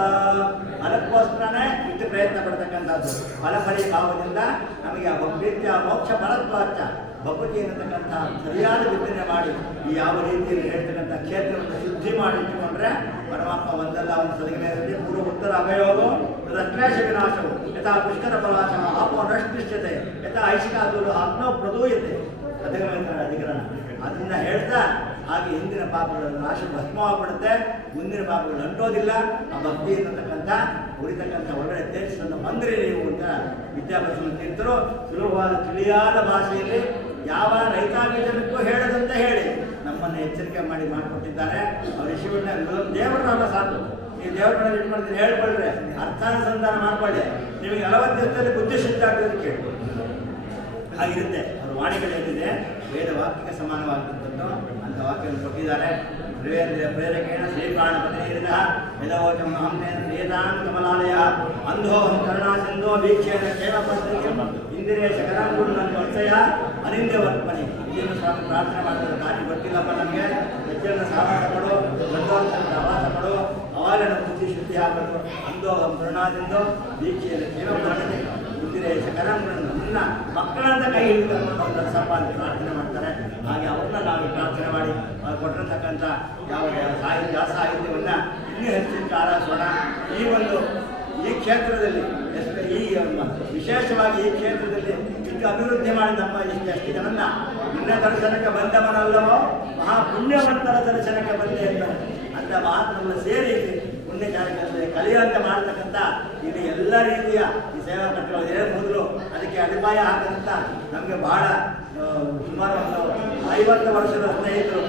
ಅದಕ್ಕೋಸ್ಕರನೇ ಇಷ್ಟು ಪ್ರಯತ್ನ ಪಡ್ತಕ್ಕಂಥದ್ದು. ಫಲಫಲಿ ಭಾವದಿಂದ ನಮಗೆ ಆ ಭಕ್ತಿಯ ಮೋಕ್ಷ ಫಲತ್ವಾಚ ಭಕ್ತಿ ಅನ್ನತಕ್ಕಂಥ ಸರಿಯಾದ ವಿದ್ಯೆ ಮಾಡಿ ಈ ಯಾವ ರೀತಿಯಲ್ಲಿ ಹೇಳ್ತಕ್ಕಂಥ ಕ್ಷೇತ್ರವನ್ನು ಶುದ್ಧಿ ಮಾಡಿಟ್ಟುಕೊಂಡ್ರೆ ಪರಮಾತ್ಮ ಒಂದಲ್ಲ ಒಂದು ಸಲಗಿನಲ್ಲಿ ಪೂರ್ವ ಉತ್ತರ ಅಭಯೋಗೋ ರಕ್ಲೇಶ ವಿನಾಶವು ಯಥಾ ಪುಷ್ಕರ ಫಲಾಶ ಆತ್ಮ ನಷ್ಟಿಷ್ಯತೆ ಯಥಾ ಐಶಿಕಾದೂರು ಆತ್ಮ ಪ್ರದೂಯತೆ ಅಧಿಕರಣ. ಅದನ್ನ ಹೇಳ್ತಾ ಹಾಗೆ ಹಿಂದಿನ ಪಾಪಗಳನ್ನು ನಾಶ ಭಸ್ಮವಾಗ್ಬಿಡುತ್ತೆ, ಮುಂದಿನ ಪಾಪಗಳು ಅಂಟೋದಿಲ್ಲ. ಆ ಭಕ್ತಿ ಎನ್ನತಕ್ಕಂಥ ಉಳಿತಕ್ಕಂಥ ಒಳ್ಳೆಯ ತೇಜಸ್ಸನ್ನು ಬಂದರೆ ನೀವು ಅಂತ ವಿದ್ಯಾಭ್ಯಾಸವನ್ನು ತೀರ್ಥರು ಸುಲಭವಾದ ತಿಳಿಯಾದ ಭಾಷೆಯಲ್ಲಿ ಯಾವ ರೈತಾಪಿ ಜನಕ್ಕೂ ಹೇಳದಂತ ಹೇಳಿ ನಮ್ಮನ್ನು ಎಚ್ಚರಿಕೆ ಮಾಡಿ ಮಾಡಿಕೊಟ್ಟಿದ್ದಾರೆ. ಅವ್ರ ಶಿವಣ್ಣ ದೇವರನ್ನ ಸಾಕು, ನೀವು ದೇವರನ್ನ ಇದು ಮಾಡ್ತೀನಿ ಹೇಳ್ಕೊಳ್ರೆ, ಅರ್ಥಾನುಸಂಧಾನ ಮಾಡ್ಕೊಳ್ಳಿ, ನಿಮಗೆ 40 ದಿವಸದಲ್ಲಿ ಬುದ್ಧಿಶುದ್ಧ ಆಗೋದು ಕೇಳಿ ಆಗಿರುತ್ತೆ. ಅವ್ರ ವಾಣಿಗಳೇನಿದೆ ವೇದ ವಾಕ್ಯಕ್ಕೆ ಸಮಾನವಾಗಿರ್ತದ್ದು ಅಂತ ವಾಕ್ಯವನ್ನು ಕೊಟ್ಟಿದ್ದಾರೆ. ತ್ರಿವೇಂದ್ರಿಯ ಪ್ರೇರಕೇಣ ಶ್ರೀಪ್ರಾಣಪತಿ ಹಿರಿದ ಯದವೋಚಂ ಹಮ್ಮೇನ ವೇದಾನ್ ಕಮಲಾಲಯ ಅಂಧೋಹಂ ಕರುಣಾಸಿಂಧೋ ವೀಕ್ಷೇನ ಕೇವ ಪದ್ಧತಿ ಇಂದಿರೇಶ ಕರಾಂಗುರು ನನ್ನ ವರ್ಷಯ ಅನಿಂದ್ಯ ವರ್ಪಣಿ. ಇದನ್ನು ಸ್ವಾಮಿ ಪ್ರಾರ್ಥನೆ ಮಾಡಿದ್ರೆ ದಾರಿ ಗೊತ್ತಿಲ್ಲಪ್ಪ ನಮಗೆ, ಹೆಚ್ಚಿನ ಸಾಹಸ ಪಡು, ದೊಡ್ಡವಂತ ಪ್ರವಾಸ ಪಡು, ಅವಾಗ ನಮ್ಮ ಬುದ್ಧಿ ಶುದ್ಧಿ ಆಗಬೇಕು. ಅಂಧೋಹಂ ಕರುಣಾಸಿಂಧೋ ವೀಕ್ಷೇನ ಕೇವ ಪದ್ಧತಿ ಇಂದಿರೇಶ ಕರಾಂಗುರು ನನ್ನ ಮಕ್ಕಳಂತ ಕೈ ಹಿಡಿದು ನಡೆಸಪ್ಪ ಅಂತ ಪ್ರಾರ್ಥನೆ ಮಾಡ್ತಾರೆ. ಹಾಗೆ ಅವ್ರನ್ನ ನಾವು ಪ್ರಾರ್ಥನೆ ಮಾಡಿ ಕೊಟ್ಟಿರ್ತಕ್ಕಂಥ ಯಾವ ಸಾಹಿತ್ಯವನ್ನು ಇನ್ನೂ ಹೆಚ್ಚಿನ ಆರಾಧಿಸೋಣ. ಈ ಕ್ಷೇತ್ರದಲ್ಲಿ ಈ ವಿಶೇಷವಾಗಿ ಈ ಕ್ಷೇತ್ರದಲ್ಲಿ ಇಷ್ಟು ಅಭಿವೃದ್ಧಿ ಮಾಡಿ ನಮ್ಮ ಎಷ್ಟು ಜನನ್ನ ಪುಣ್ಯ ದರ್ಶನಕ್ಕೆ ಬಂದವನಲ್ಲವೋ ಮಹಾಪುಣ್ಯವಂತರ ದರ್ಶನಕ್ಕೆ ಬಂದೆ ಅಂತ ಮಹಾತ್ಮಗಳು ಸೇರಿ ಪುಣ್ಯ ಕಾರ್ಯಕ್ರಮದಲ್ಲಿ ಕಲಿಯುವಂತೆ ಮಾಡತಕ್ಕಂಥ ಇದು ಎಲ್ಲ ರೀತಿಯ ಈ ಸೇವಾ ಕಟ್ಟಗಳು ಮೊದಲು ಅದಕ್ಕೆ ಅಡಿಪಾಯ ಹಾಕಂತ ನಮಗೆ ಬಹಳ ಸುಮಾರು ಒಂದು 50 ವರ್ಷದ ಸ್ನೇಹಿತರು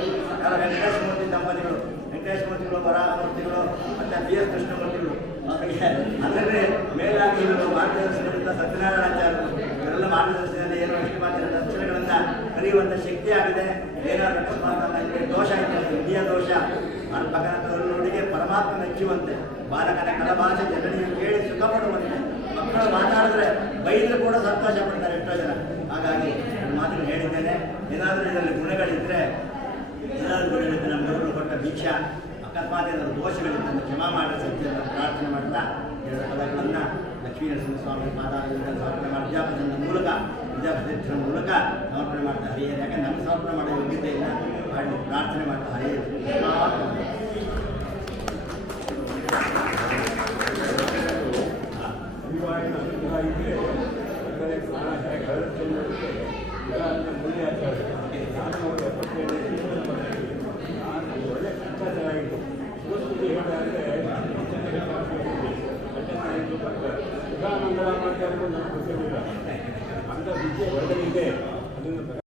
ಯಾರು ವೆಂಕಟೇಶ ಮೂರ್ತಿ ದಂಪತಿಗಳು, ವೆಂಕಟೇಶ ಮೂರ್ತಿಗಳು, ವರಾಹಮೂರ್ತಿಗಳು ಮತ್ತು BS ಕೃಷ್ಣಮೂರ್ತಿಗಳು, ಅವರಿಗೆ ಅದರಲ್ಲಿ ಮೇಲಾಗಿ ಮಾರ್ಗದರ್ಶನದಿಂದ ಸತ್ಯನಾರಾಯಣಾಚಾರ್ಯರು ಇವರೆಲ್ಲ ಮಾರ್ಗದರ್ಶನದಲ್ಲಿ ಏನೋ ಇಷ್ಟು ಮಾತಿನ ದರ್ಶನಗಳನ್ನು ಕಲಿಯುವಂಥ ಶಕ್ತಿ ಆಗಿದೆ. ಏನಾದ್ರು ಅಕಸ್ಮಾತ್ ನನಗೆ ದೋಷ ಇದ್ದರೆ ವಿದ್ಯಾ ದೋಷ ಭಗವಂತನೊಂದಿಗೆ ಪರಮಾತ್ಮ ಮೆಚ್ಚುವಂತೆ ಬಾಲಕನ ಕಲಭಾಷೆ ಜನರಿಗೆ ಕೇಳಿ ಸುಖ ಪಡುವಂತೆ ಮಕ್ಕಳು ಮಾತಾಡಿದ್ರೆ ಬೈದ್ರು ಕೂಡ ಸಂತೋಷ ಪಡ್ತಾರೆ ಎಷ್ಟೋ ಜನ. ಹಾಗಾಗಿ ಮಾತನ್ನು ಹೇಳಿದ್ದೇನೆ. ಏನಾದರೂ ಇದರಲ್ಲಿ ಗುಣಗಳಿದ್ದರೆ ನಮ್ಮ ಗುರುಗಳು ಕೊಟ್ಟ ದೀಕ್ಷಾ ಅಕಸ್ಮಾತ್ ಏನಾದರೂ ದೋಷಗಳಿದ್ದರೆ ಕ್ಷಮಾ ಮಾಡಿ ಸತ್ಯವನ್ನು ಪ್ರಾರ್ಥನೆ ಮಾಡ್ತಾ ಎರಡು ಪದಗಳನ್ನು ಲಕ್ಷ್ಮೀ ನರಸಿಂಹಸ್ವಾಮಿ ಪಾದಾರದಿಂದ ಸಮರ್ಪಣೆ ಮಾಡಿ ವಿದ್ಯಾಪೀಠದ ಮೂಲಕ ವಿದ್ಯಾಪೀಠದ ಮೂಲಕ ಸಮರ್ಪಣೆ ಮಾಡ್ತಾ ಹರಿಯರು. ಯಾಕಂದ್ರೆ ನಮಗೆ ಸಮರ್ಪಣೆ ಮಾಡೋ ಯೋಗ್ಯತೆ ಇಲ್ಲ, ಮಾಡಿ ಪ್ರಾರ್ಥನೆ ಮಾಡ್ತಾ ಹರಿಯರು. ಅಂತ ವಿದ್ಯೆ ಹೊರಗಡೆ ಅದನ್ನು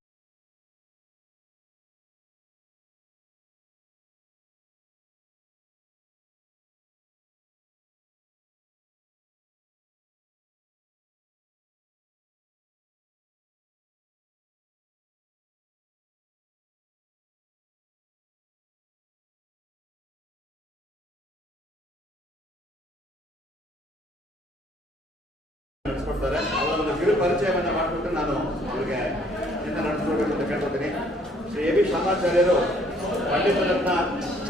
ಪಂಡಿತ ರತ್ನ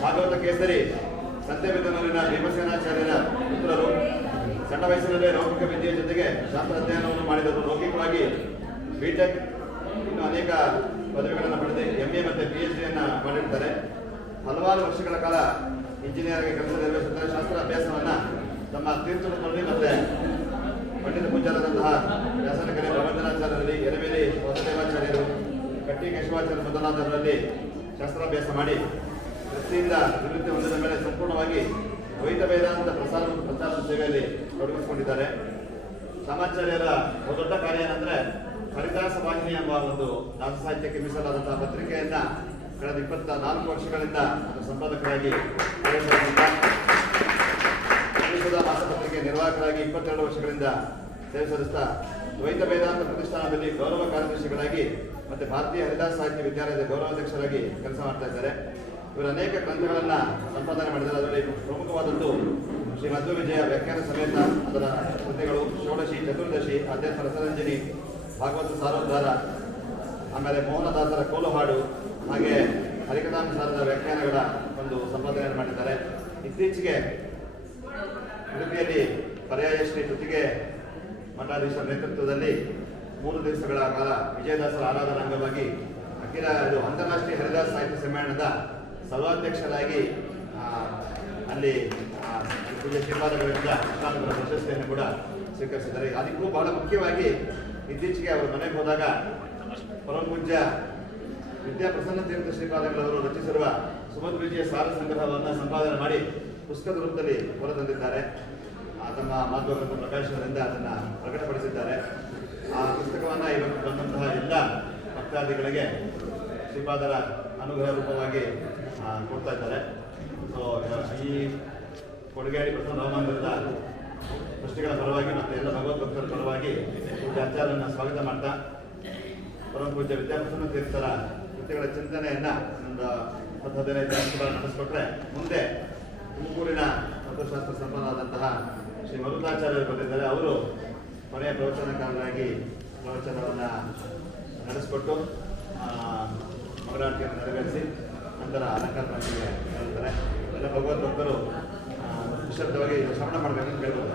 ಭಾಗವತ ಕೇಸರಿ ಸಂತೆಬೆನ್ನೂರಿನ ಭೀಮಸೇನಾಚಾರ್ಯರ ಪುತ್ರರು. ಸಣ್ಣ ವಯಸ್ಸಿನಲ್ಲೇ ಲೌಕಿಕ ವಿದ್ಯೆಯ ಜೊತೆಗೆ ಶಾಸ್ತ್ರ ಅಧ್ಯಯನವನ್ನು ಮಾಡಿದರು. ಲೌಕಿಕವಾಗಿ ಬಿಟೆಕ್ ಇನ್ನು ಅನೇಕ ಪದವಿಗಳನ್ನು ಪಡೆದು MA ಮತ್ತು PhD ಮಾಡಿರ್ತಾರೆ. ಹಲವಾರು ವರ್ಷಗಳ ಕಾಲ ಇಂಜಿನಿಯರಿಂಗ್ ಕೆಲಸ ನಿರ್ವಹಿಸುತ್ತಾರೆ. ಶಾಸ್ತ್ರ ಅಭ್ಯಾಸವನ್ನು ತಮ್ಮ ತೀರ್ಥಹಳ್ಳಿ ಮತ್ತು ಪಂಡಿತ ಪೂಜಾರದಂತಹ ವ್ಯಾಸನಗರಿ ಪ್ರಬಂಧನಾಚಾರ್ಯರಲ್ಲಿ, ಎಲೆಮೇಲಿ ವಾಸುದೇವಾಚಾರ್ಯರು, ಕಟ್ಟಿ ಕೇಶವಾಚಾರ್ಯ ಮೊದಲಾದವರಲ್ಲಿ ಶಾಸ್ತ್ರಾಭ್ಯಾಸ ಮಾಡಿ ವೃತ್ತಿಯಿಂದ ನಿವೃತ್ತಿ ಹೊಂದಿದ ಮೇಲೆ ಸಂಪೂರ್ಣವಾಗಿ ದ್ವೈತ ವೇದಾಂತ ಪ್ರಚಾರ ಸೇವೆಯಲ್ಲಿ ತೊಡಗಿಸಿಕೊಂಡಿದ್ದಾರೆ. ರಾಮಾಚಾರ್ಯರ ದೊಡ್ಡ ಕಾರ್ಯ ಏನಂದ್ರೆ ಹರಿದಾಸ ವಾಹಿನಿ ಎಂಬ ಒಂದು ದಾಸ ಸಾಹಿತ್ಯಕ್ಕೆ ಮೀಸಲಾದಂತಹ ಪತ್ರಿಕೆಯನ್ನ ಕಳೆದ 24 ವರ್ಷಗಳಿಂದ ಸಂಪಾದಕರಾಗಿ ಮಾಸಪತ್ರಿಕೆ ನಿರ್ವಾಹಕರಾಗಿ 22 ವರ್ಷಗಳಿಂದ ಸೇವೆ ಸಲ್ಲಿಸ್ತಾ ದ್ವೈತ ವೇದಾಂತ ಪ್ರತಿಷ್ಠಾನದಲ್ಲಿ ಗೌರವ ಕಾರ್ಯದರ್ಶಿಗಳಾಗಿ ಮತ್ತೆ ಭಾರತೀಯ ಹರಿದಾಸ ಸಾಹಿತ್ಯ ವಿದ್ಯಾಲಯದ ಗೌರವಾಧ್ಯಕ್ಷರಾಗಿ ಕೆಲಸ ಮಾಡ್ತಾ ಇದ್ದಾರೆ. ಇವರು ಅನೇಕ ಗ್ರಂಥಗಳನ್ನ ಸಂಪಾದನೆ ಮಾಡಿದ್ದಾರೆ. ಅದರಲ್ಲಿ ಪ್ರಮುಖವಾದದ್ದು ಶ್ರೀ ಮಧ್ವ ವಿಜಯ ವ್ಯಾಖ್ಯಾನ ಸಮೇತ ಅದರ ಕೃತಿಗಳು, ಷೋಡಶಿ, ಚತುರ್ದಶಿ, ಅಧ್ಯಾತ್ಮ ರಸರಂಜನಿ, ಭಾಗವತ ಸಾರೋದ್ಧಾರ, ಆಮೇಲೆ ಮೋಹನದಾಸರ ಕೋಲು ಹಾಡು, ಹಾಗೆ ಹರಿಕಥಾನುಸಾರದ ವ್ಯಾಖ್ಯಾನಗಳ ಒಂದು ಸಂಪಾದನೆಯನ್ನು ಮಾಡಿದ್ದಾರೆ. ಇತ್ತೀಚೆಗೆ ಉಡುಪಿಯಲ್ಲಿ ಪರ್ಯಾಯ ಶ್ರೀ ಕೃತಿಗೆ ಮಠಾಧೀಶರ ನೇತೃತ್ವದಲ್ಲಿ 3 ದಿವಸಗಳ ಕಾಲ ವಿಜಯದಾಸರ ಆರಾಧನಾ ಅಂಗವಾಗಿ ಅಂತಾರಾಷ್ಟ್ರೀಯ ಹರಿದಾಸ ಸಾಹಿತ್ಯ ಸಮ್ಮೇಳನದ ಸರ್ವಾಧ್ಯಕ್ಷರಾಗಿ ಅಲ್ಲಿ ಪೂಜ್ಯ ಶ್ರೀಪಾದಗಳಿಂದ ಕೃಷ್ಣಾನಂದರ ಪ್ರಶಸ್ತಿಯನ್ನು ಕೂಡ ಸ್ವೀಕರಿಸಿದ್ದಾರೆ. ಅದಕ್ಕೂ ಬಹಳ ಮುಖ್ಯವಾಗಿ ಇತ್ತೀಚೆಗೆ ಅವರು ಮನೆಗೆ ಹೋದಾಗ ಪರಮ ಪೂಜ್ಯ ವಿದ್ಯಾಪ್ರಸನ್ನ ತೀರ್ಥ ಶ್ರೀಪಾದಗಳವರು ರಚಿಸಿರುವ ಸುಮಧು ವಿಜಯ ಸಾರ ಸಂಗ್ರಹವನ್ನು ಸಂಪಾದನೆ ಮಾಡಿ ಪುಸ್ತಕದ ರೂಪದಲ್ಲಿ ಹೊರತಂದಿದ್ದಾರೆ. ತಮ್ಮ ಮಾಧ್ಯವಗ್ರಂಥ ಪ್ರಕಾಶನದಿಂದ ಅದನ್ನು ಪ್ರಕಟಪಡಿಸಿದ್ದಾರೆ. ಆ ಪುಸ್ತಕವನ್ನು ಇವತ್ತು ಬಂದಂತಹ ಎಲ್ಲ ಭಕ್ತಾದಿಗಳಿಗೆ ಶ್ರೀಪಾದರ ಅನುಗ್ರಹ ರೂಪವಾಗಿ ಕೊಡ್ತಾ ಇದ್ದಾರೆ. ಸೊ ಈ ಕೊಡುಗೆಯಾಡಿ ಪ್ರಸನ್ನ ಹವಾಮಾನದ ಸೃಷ್ಟಿಗಳ ಪರವಾಗಿ ಮತ್ತು ಎಲ್ಲ ಭಗವದ್ಭಕ್ತರ ಪರವಾಗಿ ಪೂಜ್ಯ ಆಚಾರ್ಯರನ್ನು ಸ್ವಾಗತ ಮಾಡ್ತಾ ಪರಮ ಪೂಜ್ಯ ವಿದ್ಯಾಪ್ರಸನ್ನ ತೀರ್ಥರ ಕೃತಿಗಳ ಚಿಂತನೆಯನ್ನ ಒಂದು 10-15 ನಿಮಿಷಗಳ ನಡೆಸಿಕೊಟ್ರೆ ಮುಂದೆ ತುಮಕೂರಿನ ತತ್ವಶಾಸ್ತ್ರ ಸಂಪನ್ನರಾದಂತಹ ಶ್ರೀ ಮರುತಾಚಾರ್ಯರು ಬಂದಿದ್ದಾರೆ. ಅವರು ಕೊನೆಯ ಪ್ರವಚನಕಾರರಾಗಿ ಪ್ರವಚನವನ್ನು ನಡೆಸಿಕೊಟ್ಟು ಮಂಗಳಾರತಿಯನ್ನು ನೆರವೇರಿಸಿ ನಂತರ ಅಲಂಕಾರ ಪ್ರಾರ್ಥನೆಗೆ ಹೇಳ್ತಾರೆ. ಎಲ್ಲ ಭಗವದ್ಭಕ್ತರು ನಿಶ್ಶಬ್ದವಾಗಿ ಶ್ರವಣ ಮಾಡಬೇಕಂತ ಕೇಳ್ಬೋದು.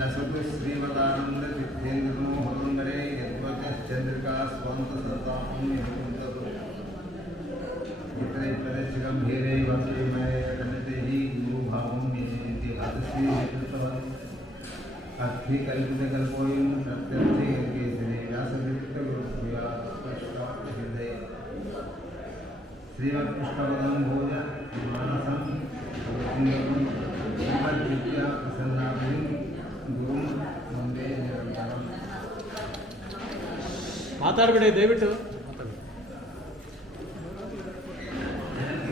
लसतु श्रीवदानंद सिद्धेन्द्रो हृदंगरे यद्वच चंद्रिका स्वंत सताम निकुंततु इतरे प्रदेश गंभीरे वसुमय कन्नते ही गुरु भावं निधि आदर्शी नेतृत्वं अर्थी कल्पित कल्पोयं सत्यर्थी केसरी व्यासविक्त गुरुप्रिया पश्चात् हृदय श्रीमत्कृष्णपदं भोज मानसं भवतिंगं श्रीमद्विद्या प्रसन्नाभिं ಗುರು ಮುಂದೆ ನಿರಂತರ ಮಾತಾಡಬೇಡಿ ದಯವಿಟ್ಟು.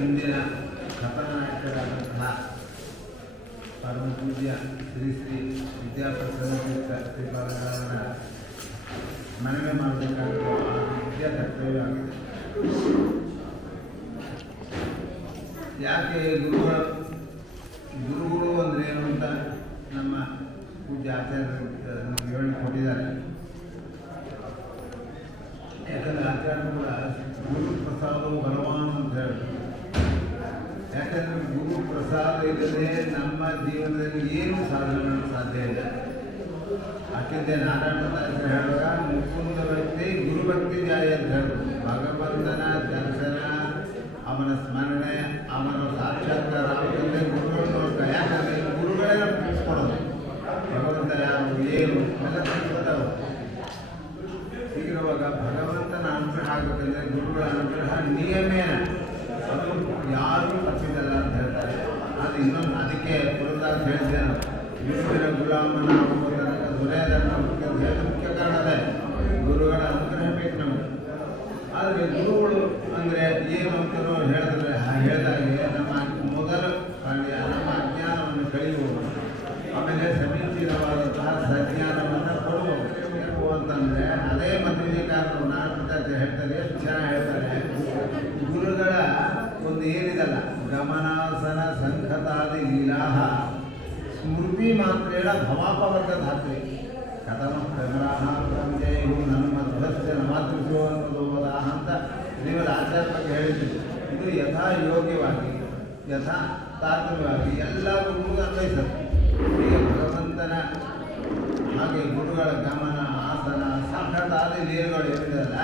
ಇಂದಿನ ಕಥಾನಾಯಕರಾದಂತಹ ಪರಮ ಪೂಜ್ಯ ಶ್ರೀ ಶ್ರೀ ವಿದ್ಯಾಪ್ರಸನ್ನ ಶ್ರೀಪಾದಗಳವರ ಮನವಿ ಮಾಡಬೇಕಾಗಿರುವ ವಿದ್ಯಾ ಕರ್ತವ್ಯ ಆಗಿದೆ. ಯಾಕೆ ಗುರುಗಳು ಅಂದರೆ ಏನು ಅಂತ ನಮ್ಮ ಪೂಜ್ಯ ಆಚಾರ್ಯರು ವಿವರಣೆ ಕೊಟ್ಟಿದ್ದಾರೆ. ಯಾಕಂದರೆ ಆಚಾರ್ಯರು ಕೂಡ ಗುರು ಪ್ರಸಾದ ಬಲವಾನ್ ಅಂತ ಹೇಳಿದ್ರು. ಯಾಕಂದರೆ ಗುರು ಪ್ರಸಾದ ಇಲ್ಲದೆ ನಮ್ಮ ಜೀವನದಲ್ಲಿ ಏನು ಸಾಧನೆ ಮಾಡಲು ಸಾಧ್ಯ ಇಲ್ಲ. ಯಾಕೆಂದರೆ ನಾರಾಯಣದಾಸರು ಹೇಳುವಾಗ ಮುಕುಂದ ಭಕ್ತಿ ಗುರುಭಕ್ತಿ ಜಾಯ ಅಂತ ಹೇಳಿದ್ರು. ಭಗವಂತನ ದರ್ಶನ, ಅವನ ಸ್ಮರಣೆ, ಅವನ ಸಾಕ್ಷಾತ್ಕಾರ ಆಗುತ್ತದೆ ಗುರುಗಳು ನೋಡ್ತಾ. ಯಾಕಂದರೆ ಗುರುಗಳೇ ತಿಳಿಸ್ಕೊಡೋದು ಭಗವಂತ ಯಾರು ಏನು ಎಲ್ಲ ತಿಳಿಸ್ಕೊತಾವ. ಹೀಗಿರುವಾಗ ಭಗವಂತನ ಅನುಗ್ರಹ ಆಗಬೇಕಂದ್ರೆ ಗುರುಗಳ ಅನುಗ್ರಹ ನಿಯಮೇನ, ಅದು ಯಾರೂ ತಪ್ಪಿದಲ್ಲ ಅಂತ ಹೇಳ್ತಾರೆ. ಅದು ಇನ್ನೊಂದು ಅದಕ್ಕೆ ಪುರಂದಾಸ್ ಹೇಳಿದೆ, ಗುರುವಿನ ಗುಲಾಮನ ಆಗುವುದರ ದೊರೆಯದನ್ನು ಮುಖ್ಯ ಕಾರಣದ ಗುರುಗಳ ಅನುಗ್ರಹ ಬೇಕು ನಮಗೆ. ಆದರೆ ಗುರುಗಳು ಅಂದರೆ ಏನು ಅಂತಾರೋ ಹೇಳಿದಾಗೆ ನಮ್ಮ ಪ್ರಸಾದಿ ಲೀಲಾಹ ಸ್ಮೃತಿ ಮಾತ್ರೇಣ ಭವಾಪವರ್ಗ ಧಾತ್ರಿ ಕಥಮ ಪ್ರಮರಾಹ ಪ್ರವಿಜಯು ನಮ್ಮ ಧ್ವಸ್ಯ ನಮಾತೃಸೋದಾಹ ಅಂತ ಶ್ರೀಮದ್ ಆಚಾರ್ಯ ಬಗ್ಗೆ ಹೇಳಿದ್ರು. ಇದು ಯಥಾ ಯೋಗ್ಯವಾಗಿ ಯಥಾ ತಾತ್ವಿಕವಾಗಿ ಎಲ್ಲ ಗುರುಗಳು ಅನ್ವಯಿಸುತ್ತೆ. ಈಗ ಭಗವಂತನ ಹಾಗೆ ಗುರುಗಳ ಗಮನ ಆಸನ ಸಾಕ್ಷಾತ್ ಲೀಲೆಗಳು ಏನಿದೆಯಲ್ಲ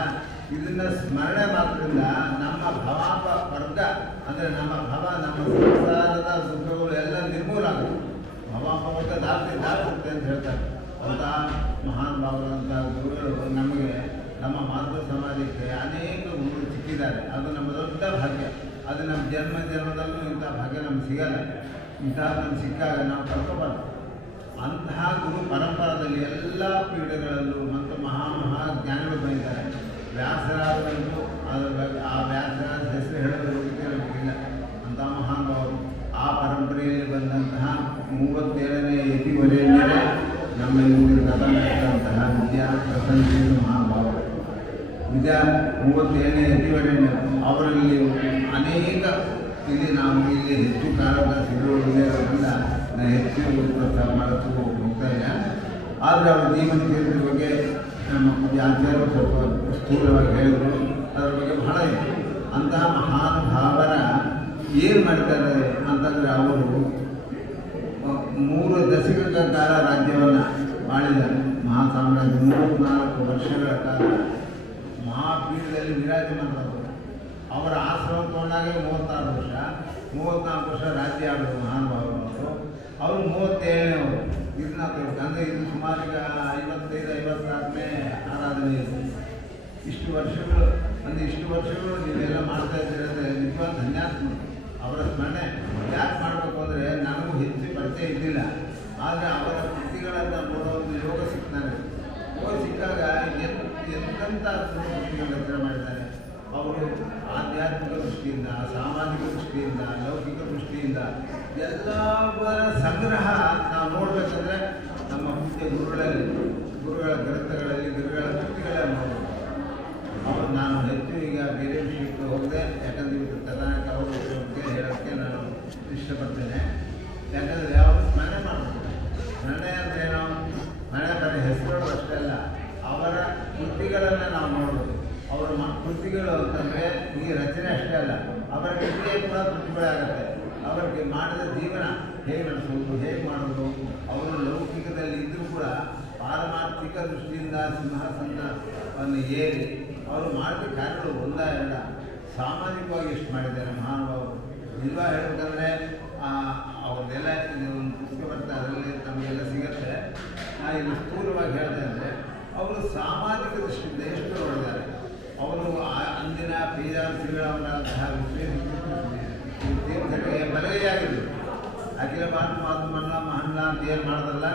ಇದನ್ನು ಸ್ಮರಣೆ ಮಾತ್ರದಿಂದ ನಮ್ಮ ಭವಾಪ ವರ್ಗ ಅಂದರೆ ನಮ್ಮ ಸಂಸಾರದ ದುಃಖಗಳು ಎಲ್ಲ ನಿರ್ಮೂಲ ಆಗುತ್ತೆ. ಭವಾಪ ವರ್ಗ ದಾಟುತ್ತೆ ಅಂತ ಹೇಳ್ತಾರೆ. ಅಂತಹ ಮಹಾನ್ ಭಾವರಂಥ ಗುರುಗಳು ನಮಗೆ ನಮ್ಮ ಮಾತೃ ಸಮಾಜಕ್ಕೆ ಅನೇಕ ಗುರುಗಳು ಸಿಕ್ಕಿದ್ದಾರೆ. ಅದು ನಮ್ಮ ದೊಡ್ಡ ಭಾಗ್ಯ. ಅದು ನಮ್ಮ ಜನ್ಮದಲ್ಲೂ ಇಂಥ ಭಾಗ್ಯ ನಮ್ಗೆ ಸಿಗಲ್ಲ. ಇಂತಹ ನಮ್ಗೆ ಸಿಕ್ಕಾಗ ನಾವು ಕಳ್ಕೊಬಾರ್ದು. ಅಂತಹ ಗುರು ಪರಂಪರಾದಲ್ಲಿ ಎಲ್ಲ ಪೀಠಗಳಲ್ಲೂ ಮತ್ತು ಮಹಾ ಜ್ಞಾನಿಗಳು ಬಂದಿದ್ದಾರೆ. ವ್ಯಾಸರಾದಂತೂ ಆ ವ್ಯಾಸರಾದ ಹೆಸರು ಹೇಳೋದು ನಮಗಿಲ್ಲ. ಅಂಥ ಮಹಾನ್ ಭಾವರು ಆ ಪರಂಪರೆಯಲ್ಲಿ ಬಂದಂತಹ 37ನೇ ಯತಿವರೆಯಲ್ಲೇ ನಮ್ಮ ಇಂದಿನ ಕಥಾ ನಡೆಸಿದಂತಹ ವಿದ್ಯಾ ಪ್ರಸನ್ನ ಮಹಾಭಾವರು. 37ನೇ ಯತಿವರೆಯ ಅವರಲ್ಲಿ ಅನೇಕ ಇಲ್ಲಿ ಹೆಚ್ಚು ಕಾಲದ ಸಿಗುವುದರಿಂದ ನಾನು ಹೆಚ್ಚು ಪ್ರೋತ್ಸಾಹ ಮಾಡೋಕ್ಕೂ ಹೋಗ್ತಾ ಇಲ್ಲ. ಆದರೆ ಅವರ ಜೀವನ ಚರಿತ್ರೆ ಬಗ್ಗೆ ನಮ್ಮ ಆಚಾರ್ಯರು ಸ್ವಲ್ಪ ಸ್ಥೂಲವಾಗಿ ಹೇಳಿದರು. ಅದರ ಬಗ್ಗೆ ಬಹಳ ಇದೆ. ಅಂತಹ ಮಹಾನುಭಾವರ ಏನು ಮಾಡ್ತಾರೆ ಅಂತಂದರೆ ಅವರು 3 ದಶಕಗಳ ಕಾಲ ರಾಜ್ಯವನ್ನು ಆಳಿದ್ದಾರೆ. ಮಹಾ ಸಾಮ್ರಾಜ್ಯ 34 ವರ್ಷಗಳ ಕಾಲ ಮಹಾಪೀಠದಲ್ಲಿ ವಿರಾಜಮಾನರಾದರು. ಅವರ ಆಶ್ರಮ ತಗೊಂಡಾಗೆ 34 ವರ್ಷ 34 ವರ್ಷ ರಾಜ್ಯ ಆಡೋದು ಮಹಾನುಭಾವರು. ಅವರು 37ನೇವರು ಗಿರಿನಾಥವರು. ಅಂದರೆ ಇದು ಸುಮಾರು ಈಗ 55-56ನೇ ಆರಾಧನೆ ಇದೆ. ಇಷ್ಟು ವರ್ಷಗಳು ನೀವೆಲ್ಲ ಮಾಡ್ತಾ ಇದ್ದೀರಿ ಅಂದರೆ ನಿಜವಾದ ಧನ್ಯಾತ್ಮ. ಅವರ ಸ್ಮರಣೆ ಯಾಕೆ ಮಾಡಬೇಕು ಅಂದರೆ ನನಗೂ ಹೆಚ್ಚು ಪರಿಚಯ ಇದ್ದಿಲ್ಲ. ಆದರೆ ಅವರ ಕೃತಿಗಳನ್ನು ನೋಡೋ ಒಂದು ಯೋಗ ಸಿಕ್ಕಾಗ ಎಂತೆಂಥ ಕೃತಿಗಳು ರಚನೆ ಮಾಡಿದ್ದಾರೆ. ಅವರು ಆಧ್ಯಾತ್ಮಿಕ ದೃಷ್ಟಿಯಿಂದ, ಸಾಮಾಜಿಕ ದೃಷ್ಟಿಯಿಂದ, ಲೌಕಿಕ ದೃಷ್ಟಿಯಿಂದ ಎಲ್ಲವರ ಸಂಗ್ರಹ ನಾವು ನೋಡಬೇಕಂದ್ರೆ ನಮ್ಮ ಪೂಜ್ಯ ಗುರುಗಳ ಗ್ರಂಥಗಳಲ್ಲಿ ಗುರುಗಳ ಕೃತಿಗಳಲ್ಲಿ ನೋಡಬೇಕು. ಅವರು ನಾನು ಹೆಚ್ಚು ಈಗ ಬೇರೆ ವಿಷಯಕ್ಕೆ ಹೋಗದೆ, ಯಾಕಂದರೆ ಇವತ್ತು ಕರ್ನಾಟಕ ಅವರ ಬಗ್ಗೆ ಹೇಳೋಕ್ಕೆ ನಾನು ಇಷ್ಟಪಡ್ತೇನೆ. ಯಾಕಂದರೆ ಅವರು ಸ್ಮರಣೆ ಮಾಡಬೇಕು. ಸ್ಮರಣೆ ಅಂದರೆ ನಾವು ಸ್ಮರಣೆ ಬರೀ ಹೆಸರುಗಳು ಅಷ್ಟೇ ಅಲ್ಲ, ಅವರ ಕೃತಿಗಳನ್ನು ನಾವು ನೋಡಬೇಕು. ಅವರ ಕೃತಿಗಳು ಅಂತಂದರೆ ಈ ರಚನೆ ಅಷ್ಟೇ ಅಲ್ಲ, ಅವರ ಕೃತಿಯೇ ಕೂಡ ಕೃತಿಗಳಾಗುತ್ತೆ. ಅವರಿಗೆ ಮಾಡಿದ ಜೀವನ ಹೇಗೆ ನಡೆಸೋದು, ಹೇಗೆ ಮಾಡೋದು, ಅವರು ಲೌಕಿಕದಲ್ಲಿ ಇದ್ದರೂ ಕೂಡ ಪಾರಮಾರ್ಥಿಕ ದೃಷ್ಟಿಯಿಂದ ಸಿಂಹಾಸನವನ್ನು ಏರಿ ಅವರು ಮಾಡಿದ ಕಾರ್ಯಗಳು ಒಂದ ಸಾಮಾಜಿಕವಾಗಿ ಎಷ್ಟು ಮಾಡಿದ್ದಾರೆ ಮಹಾನುಭಾವರು. ನಿಜವಾಗ ಹೇಳಬೇಕಂದ್ರೆ ಅವ್ರದ್ದೆಲ್ಲ ಒಂದು ಪುಸ್ತಕ ಬರ್ತದೆ, ಅದರಲ್ಲಿ ನಮಗೆಲ್ಲ ಸಿಗುತ್ತೆ. ಇಲ್ಲಿ ಸ್ಥೂಲವಾಗಿ ಹೇಳಿದೆ ಅಂದರೆ ಅವರು ಸಾಮಾಜಿಕ ದೃಷ್ಟಿಯಿಂದ ಎಷ್ಟು ನೋಡಿದ್ದಾರೆ. ಅವರು ಅಂದಿನ ಪೀಜಾರ್ ಶ್ರೀರಾಮರಂತಹ ತೀರ್ಥಕ್ಕೆ ಬಲಗೈಯಾಗಿದ್ದರು. ಅಖಿಲ ಭಾರತ ಮಹಾತ್ಮನ್ನ ಮಹನ್ನ ಅಂತ ಏನು ಮಾಡಿದ್ರಲ್ಲ,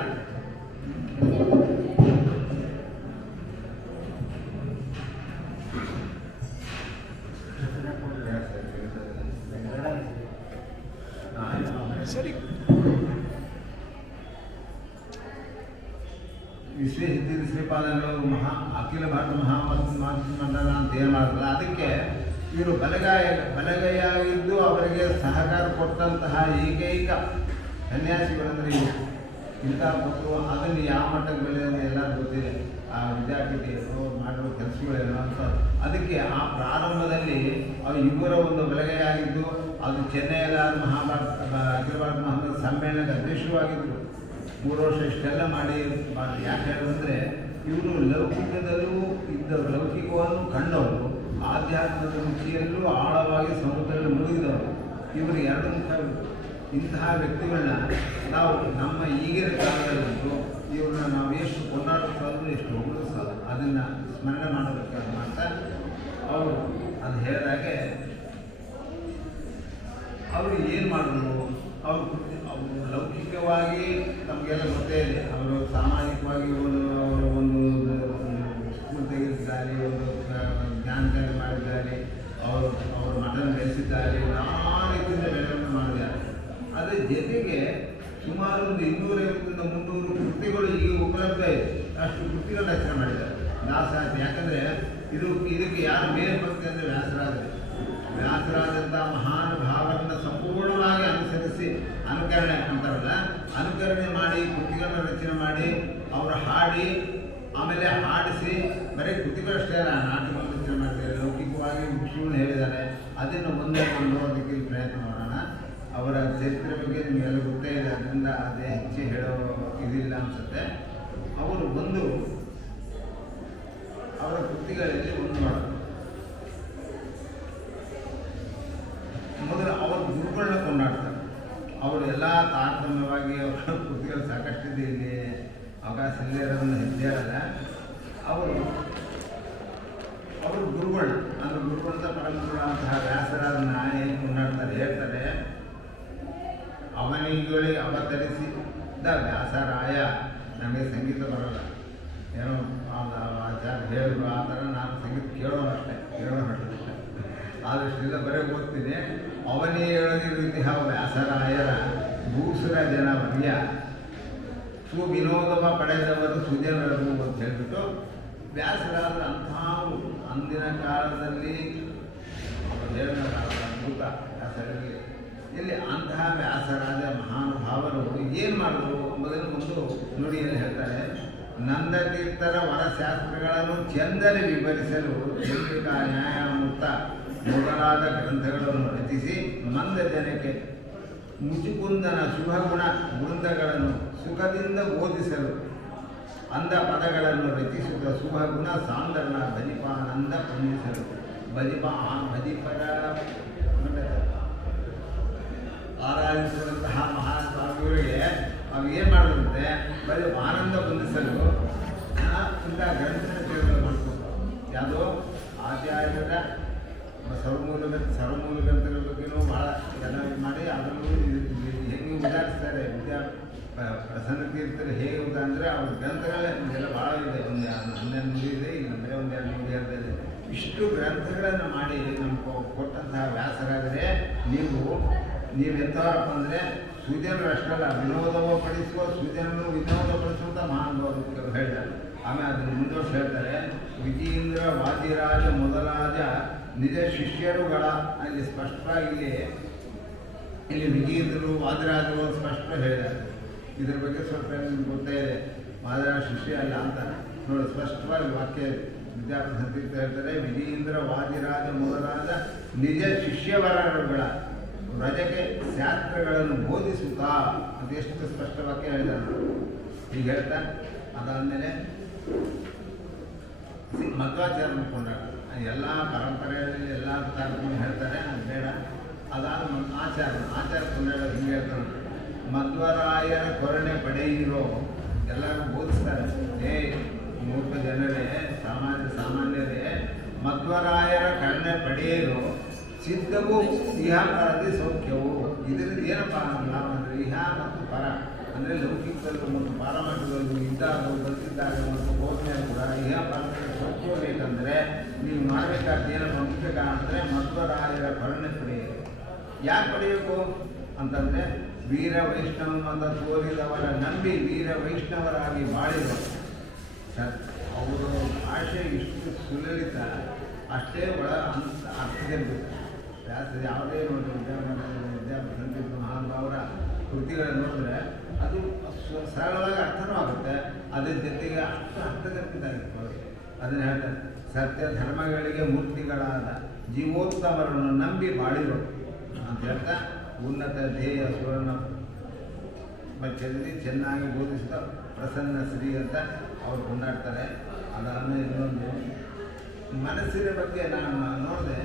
ಸರಿ ವಿಶ್ವೇಶ್ವರ ಶ್ರೀಪಾದಂಗಳವರು ಅಖಿಲ ಭಾರತ ಮಂಡಲ ಅಂತ ಏನು ಮಾಡಿದ್ರಲ್ಲ, ಅದಕ್ಕೆ ಇವರು ಬಲಗೈಯಾಗಿದ್ದು ಅವರಿಗೆ ಸಹಕಾರ ಕೊಟ್ಟಂತಹ ಏಕೈಕ ಸನ್ಯಾಸಿಗಳಂದರೆ ಇವರು. ಇಂಥ ಕೊಟ್ಟರು ಅದನ್ನು ಯಾವ ಮಟ್ಟಕ್ಕೆ ಬೆಳೆಯೋದು ಎಲ್ಲರೂ ಗೊತ್ತಿದೆ. ಆ ವಿದ್ಯಾಪೀಠರು ಮಾಡುವ ಕೆಲಸಗಳೇನು ಅಂತ. ಅದಕ್ಕೆ ಆ ಪ್ರಾರಂಭದಲ್ಲಿ ಇವರ ಒಂದು ಬಲಗೈಯಾಗಿದ್ದು ಅದು ಚೆನ್ನೈಯಲ್ಲಿ ಅಖಿಲ ಭಾರತ ಮಹಾಭಾರತ ಸಮ್ಮೇಳನದ ಅಧ್ಯಕ್ಷವಾಗಿದ್ದರು. 3 ವರ್ಷ ಇಷ್ಟೆಲ್ಲ ಮಾಡಿ ಯಾಕೆ ಹೇಳೋದಂದರೆ ಇವರು ಲೌಕಿಕದಲ್ಲೂ ಲೌಕಿಕವನ್ನು ಕಂಡವರು, ಆಧ್ಯಾತ್ಮದ ರುಚಿಯಲ್ಲೂ ಆಳವಾಗಿ ಸಮುದ್ರದಲ್ಲಿ ಮುಳುಗಿದವರು. ಇವರು 2 ಮುಖ. ಇಂತಹ ವ್ಯಕ್ತಿಗಳನ್ನ ನಾವು ನಮ್ಮ ಈಗಿನ ಕಾಲದಲ್ಲಂತೂ ಇವ್ರನ್ನ ನಾವು ಎಷ್ಟು ಕೊಂಡಾಡಿಸೋದು, ಎಷ್ಟು ಹೊಗಳಿಸೋದು, ಅದನ್ನು ಸ್ಮರಣೆ ಮಾಡಬೇಕಾದ ಅಂತ ಅವರು ಅದು ಹೇಳಿದಾಗೆ ಅವರು ಏನು ಮಾಡಿದ್ರು. ಅವರು ಲೌಕಿಕವಾಗಿ ನಮಗೆಲ್ಲ ಗೊತ್ತೇ ಇದೆ. ಅವರು ಸಾಮಾಜಿಕವಾಗಿ ಒಂದು ಸ್ಕೂಲ್ ತೆಗೆದಿದ್ದಾರೆ, ಒಂದು ಜ್ಞಾನಕಾರಿ ಮಾಡಿದ್ದಾರೆ, ಅವರು ಮಠನ ಬೆಳೆಸಿದ್ದಾರೆ, ನಾನಾ ರೀತಿಯಿಂದ ಬೆಳವಣಿಗೆ ಮಾಡಿದ್ದಾರೆ. ಅದರ ಜೊತೆಗೆ ಸುಮಾರು ಒಂದು 250-300 ಕೃತಿಗಳು ಈಗ ಉಪಲಬ್ಧ ಇದೆ. ಅಷ್ಟು ಕೃತಿಗಳು ರಚನೆ ಮಾಡಿದ್ದಾರೆ ದಾಸರಾಜ. ಯಾಕಂದರೆ ಇದಕ್ಕೆ ಯಾರು ಬೇರೆ ಭಕ್ತಿ ಅಂದರೆ ವ್ಯಾಸರಾಜ. ವ್ಯಾಸರಾಜಂಥ ಮಹಾನುಭಾವರನ್ನು ಸಂಪೂರ್ಣವಾಗಿ ಅನುಸರಿಸಿ ಅನುಸರಿಸಿ ಅನುಕರಣೆ ಅಂತಾರಲ್ಲ, ಅನುಕರಣೆ ಮಾಡಿ ಕೃತಿಗಳನ್ನು ರಚನೆ ಮಾಡಿ ಅವರು ಹಾಡಿ ಆಮೇಲೆ ಹಾಡಿಸಿ ಬರೀ ಕೃತಿಗಳಷ್ಟೇ ಅಲ್ಲ, ನಾಟಕಗಳು ರಚನೆ ಮಾಡ್ತಾರೆ. ಲೌಕಿಕವಾಗಿ ವಿಷಯವನ್ನು ಹೇಳಿದ್ದಾರೆ. ಅದನ್ನು ಮುಂದೆ ನೋಡೋದಕ್ಕೆ ಪ್ರಯತ್ನ ಮಾಡೋಣ. ಅವರ ಚರಿತ್ರೆ ಬಗ್ಗೆ ನಿಮಗೆಲ್ಲ ಗೊತ್ತೇ ಇದೆ, ಅದರಿಂದ ಅದೇ ಹೆಚ್ಚು ಹೇಳೋ ಇದಿಲ್ಲ ಅನಿಸುತ್ತೆ. ಅವರು ಅವರ ಕೃತಿಗಳಲ್ಲಿ ಒಂದು ಮಾಡೋದು ಮೊದಲು ಅವರು ಗುರುಗಳನ್ನ ಕೊಂಡಾಡ್ತಾರೆ. ಅವರು ಎಲ್ಲ ತಾರತಮ್ಯವಾಗಿ ಅವರ ಕೃತಿಗಳು ಸಾಕಷ್ಟಿದೆ, ಇಲ್ಲಿ ಅವಕಾಶ ಇಲ್ಲೇ ಇರೋದನ್ನು ಹೆಜ್ಜೆಯಲ್ಲ. ಅವರು ಗುರುಗಳು ಅಂದರೆ ಗುರುಗಳಂತ ಪರಮಗುರು ಅಂತಹ ವ್ಯಾಸರಾದನ್ನ ಏನು ಕೊಂಡಾಡ್ತಾರೆ, ಹೇಳ್ತಾರೆ, ಅವನಿಗಳಿಗೆ ಅವತರಿಸಿದ ವ್ಯಾಸರಾಯ. ನಮಗೆ ಸಂಗೀತ ಬರೋಲ್ಲ, ಏನೋ ಆಚಾರ್ಯ ಹೇಳಿದ್ರು ಆ ಥರ ನಾನು ಸಂಗೀತ ಕೇಳೋನಷ್ಟೇ. ಆದಷ್ಟಿಲ್ಲ ಬರೀ ಓದ್ತೀನಿ. ಅವನೇ ಹೇಳಿರುವ ವ್ಯಾಸರಾಯರ ಭೂಸುರ ಜನ ವರ್ಯ ಸುವಿನೋದವ ಪಡೆದವರು ಸುಜನರು ಅಂತ ಹೇಳಿಬಿಟ್ಟು ವ್ಯಾಸರಾದ ಅಂತಹ ಅಂದಿನ ಕಾಲದಲ್ಲಿ ಅದ್ಭುತ ವ್ಯಾಸರಲ್ಲಿ. ಇಲ್ಲಿ ಅಂತಹ ವ್ಯಾಸರಾದ ಮಹಾನುಭಾವರು ಏನು ಮಾಡಿದ್ರು ಎಂಬುದನ್ನು ಒಂದು ನುಡಿಯಲ್ಲಿ ಹೇಳ್ತಾರೆ. ನಂದತೀರ್ಥರ ವರಶಾಸ್ತ್ರಗಳನ್ನು ಚೆಂದನೆ ವಿವರಿಸಲು ಚಂದ್ರಿಕಾ ನ್ಯಾಯಾಮೂರ್ತ ಮೊದಲಾದ ಗ್ರಂಥಗಳನ್ನು ರಚಿಸಿ ಮಂದ ಜನಕ್ಕೆ ಮುಚುಕುಂದನ ಶುಭಗುಣ ವೃಂದಗಳನ್ನು ಸುಖದಿಂದ ಬೋಧಿಸಲು ಅಂದ ಪದಗಳನ್ನು ರಚಿಸುವ ಶುಭಗುಣ ಸಾಂದರ್ಣ ಭಜಿಪಾನಂದ ಪಂಡಿಸಲು ಭಜಿಪರ ಆರಾಧಿಸುವಂತಹ ಮಹಾಸ್ವಾಮಿಗಳಿಗೆ ಅವು ಏನು ಮಾಡಿದಂತೆ ಬರೀ ಆನಂದ ಹೊಂದಿಸಲು ಇಂಥ ಗ್ರಂಥ ರಚನೆಗಳು ಮಾಡ್ಕೊಂಡು ಯಾವುದೋ ಆಚಾರ್ಯರ ಸರ್ವಮೂಲ ಗ್ರಂಥಗಳ ಬಗ್ಗೆನೂ ಭಾಳ ಚೆನ್ನಾಗಿ ಮಾಡಿ ಅದನ್ನು ಹೆಂಗೆ ಉದಾಹರಿಸ್ತಾರೆ. ಪ್ರಸನ್ನ ತೀರ್ಥರು ಹೇಗೆ ಅಂದರೆ ಅವ್ರ ಗ್ರಂಥಗಳೇ ನಮಗೆಲ್ಲ ಭಾಳ ಇದೆ. ಒಂದು 12 ನುಡಿ ಇದೆ, ಈಗ ನಮ್ಮದೇ ಒಂದು 2 ನುಡಿ ಅಂತ ಇದೆ. ಇಷ್ಟು ಗ್ರಂಥಗಳನ್ನು ಮಾಡಿ ನಮ್ಗೆ ಕೊಟ್ಟಂತಹ ವ್ಯಾಸರಾದರೆ ನೀವೆಂಥವರಪ್ಪ ಅಂದರೆ ಸುಜನರು ಅಷ್ಟಲ್ಲ, ವಿನೋದವೋ ಪಡಿಸುವ ಸುಜನರು ವಿನೋದಪಡಿಸುವಂಥ ಮಹಾನುಭಾವರು ಹೇಳ್ತಾರೆ. ಆಮೇಲೆ ಅದನ್ನು ಮುಂದುವರ್ಸಿ ಹೇಳ್ತಾರೆ, ವಿಜಯೇಂದ್ರ ವಾದಿರಾಜ ಮೊದಲಾದ ನಿಜ ಶಿಷ್ಯರುಗಳ ಅಲ್ಲಿ ಸ್ಪಷ್ಟವಾಗಿ ಇಲ್ಲಿ ವಿಜಯೇಂದ್ರರು ವಾದಿರಾಜರು ಸ್ಪಷ್ಟ ಹೇಳಿದ್ದಾರೆ. ಇದ್ರ ಬಗ್ಗೆ ಸ್ವಲ್ಪ ನಿಮ್ಗೆ ಗೊತ್ತೇ ಇದೆ. ವಾದಿರಾಜ ಶಿಷ್ಯ ಅಲ್ಲ ಅಂತ ನೋಡಿ ಸ್ಪಷ್ಟವಾಗಿ ವಾಕ್ಯ ವಿದ್ಯಾಪತಿ ಹೇಳ್ತಾರೆ. ವಿಜಯೇಂದ್ರ ವಾದಿರಾಜ ಮೊದಲಾದ ನಿಜ ಶಿಷ್ಯವರರುಗಳ ಪ್ರಜೆಗೆ ಶಾಸ್ತ್ರಗಳನ್ನು ಬೋಧಿಸುತ್ತಾ ಅದೆಷ್ಟು ಸ್ಪಷ್ಟ ವಾಕ್ಯ ಹೇಳಿದ್ದಾರೆ. ಈಗ ಹೇಳ್ತಾ ಅದಾದಮೇಲೆ ಮಧ್ವಾಚಾರ್ಯ ಕೊಂಡಾಡ ಎಲ್ಲ ಪರಂಪರೆಯಲ್ಲಿ ಎಲ್ಲ ತಾರತಮ್ಯ ಹೇಳ್ತಾರೆ, ಅದು ಬೇಡ. ಅದಾದ ಆಚಾರ ಕೊಂಡಾಡೋದು ಹಿಂಗೆ ಹೇಳ್ತಾರೆ. ಮಧ್ವರಾಯರ ಕೊರಣೆ ಪಡೆಯಿರೋ ಎಲ್ಲರೂ ಬೋಧಿಸ್ತಾರೆ. ಮೂರ್ಖ ಜನರೇ, ಸಾಮಾನ್ಯರೇ, ಮಧ್ವರಾಯರ ಕರುಣೆ ಪಡೆಯಿರೋ ಸಿದ್ಧವು ಇಹ ಪರದಿ ಸೌಖ್ಯವು. ಇದರಿಂದ ಏನಪ್ಪ ಲಾಭ ಅಂದರೆ ಇಹ ಮತ್ತು ಪರ ಅಂದರೆ ಲೌಕಿಕದಲ್ಲೂ ಮತ್ತು ಪಾರಮಾರ್ಥದಲ್ಲೂ ಇದ್ದಾಗ ಬಂದಿದ್ದಾಗ ಮತ್ತು ಬೋಧನೆ ಕೂಡ ಇಹ ಪರದಲ್ಲಿ ಸೌಖ್ಯ ಬೇಕಂದರೆ ನೀವು ಮಾಡಬೇಕಾದ ಏನಪ್ಪ ಮುಖ್ಯ ಕಾರಣ ಅಂದರೆ ಮಧ್ವರಾಯರ ಕರುಣೆ ಪಡೆಯಿರಿ. ಯಾಕೆ ಪಡೆಯಬೇಕು ಅಂತಂದರೆ ವೀರ ವೈಷ್ಣವ ಅಂತ ತೋರಿದವರ ನಂಬಿ ವೀರ ವೈಷ್ಣವರಾಗಿ ಬಾಳಿದರು. ಅವರು ಭಾಷೆ ಇಷ್ಟು ಸುಲಲಿತ, ಅಷ್ಟೇ ಅರ್ಥದಲ್ಲಿ ಯಾವುದೇ ನೋಡಿ ವಿದ್ಯಾಪತಿ ಮಹಾನುಭಾವರ ಕೃತಿಗಳನ್ನು ನೋಡಿದ್ರೆ ಅದು ಸರಳವಾಗಿ ಅರ್ಥನೂ ಆಗುತ್ತೆ, ಅದ್ರ ಜೊತೆಗೆ ಅಷ್ಟು ಅರ್ಥಗರ್ಭಿತಾಗಿತ್ತು. ಅದನ್ನು ಹೇಳ್ತಾರೆ, ಸತ್ಯ ಧರ್ಮಗಳಿಗೆ ಮೂರ್ತಿಗಳಾದ ಜೀವೋತ್ತಮರನ್ನು ನಂಬಿ ಬಾಳಿದರು ಅಂತ ಹೇಳ್ತಾ ಉನ್ನತ ಧ್ಯೇಯ ಸುರನ ಚೆನ್ನಾಗಿ ಬೋಧಿಸಿದ ಪ್ರಸನ್ನ ಶ್ರೀ ಅಂತ ಅವ್ರು ಕೊಂಡಾಡ್ತಾರೆ. ಅದಾದಮೇಲೆ ಇನ್ನೊಂದು ಮನಸ್ಸಿನ ಬಗ್ಗೆ ನಾನು ನೋಡಿದೆ.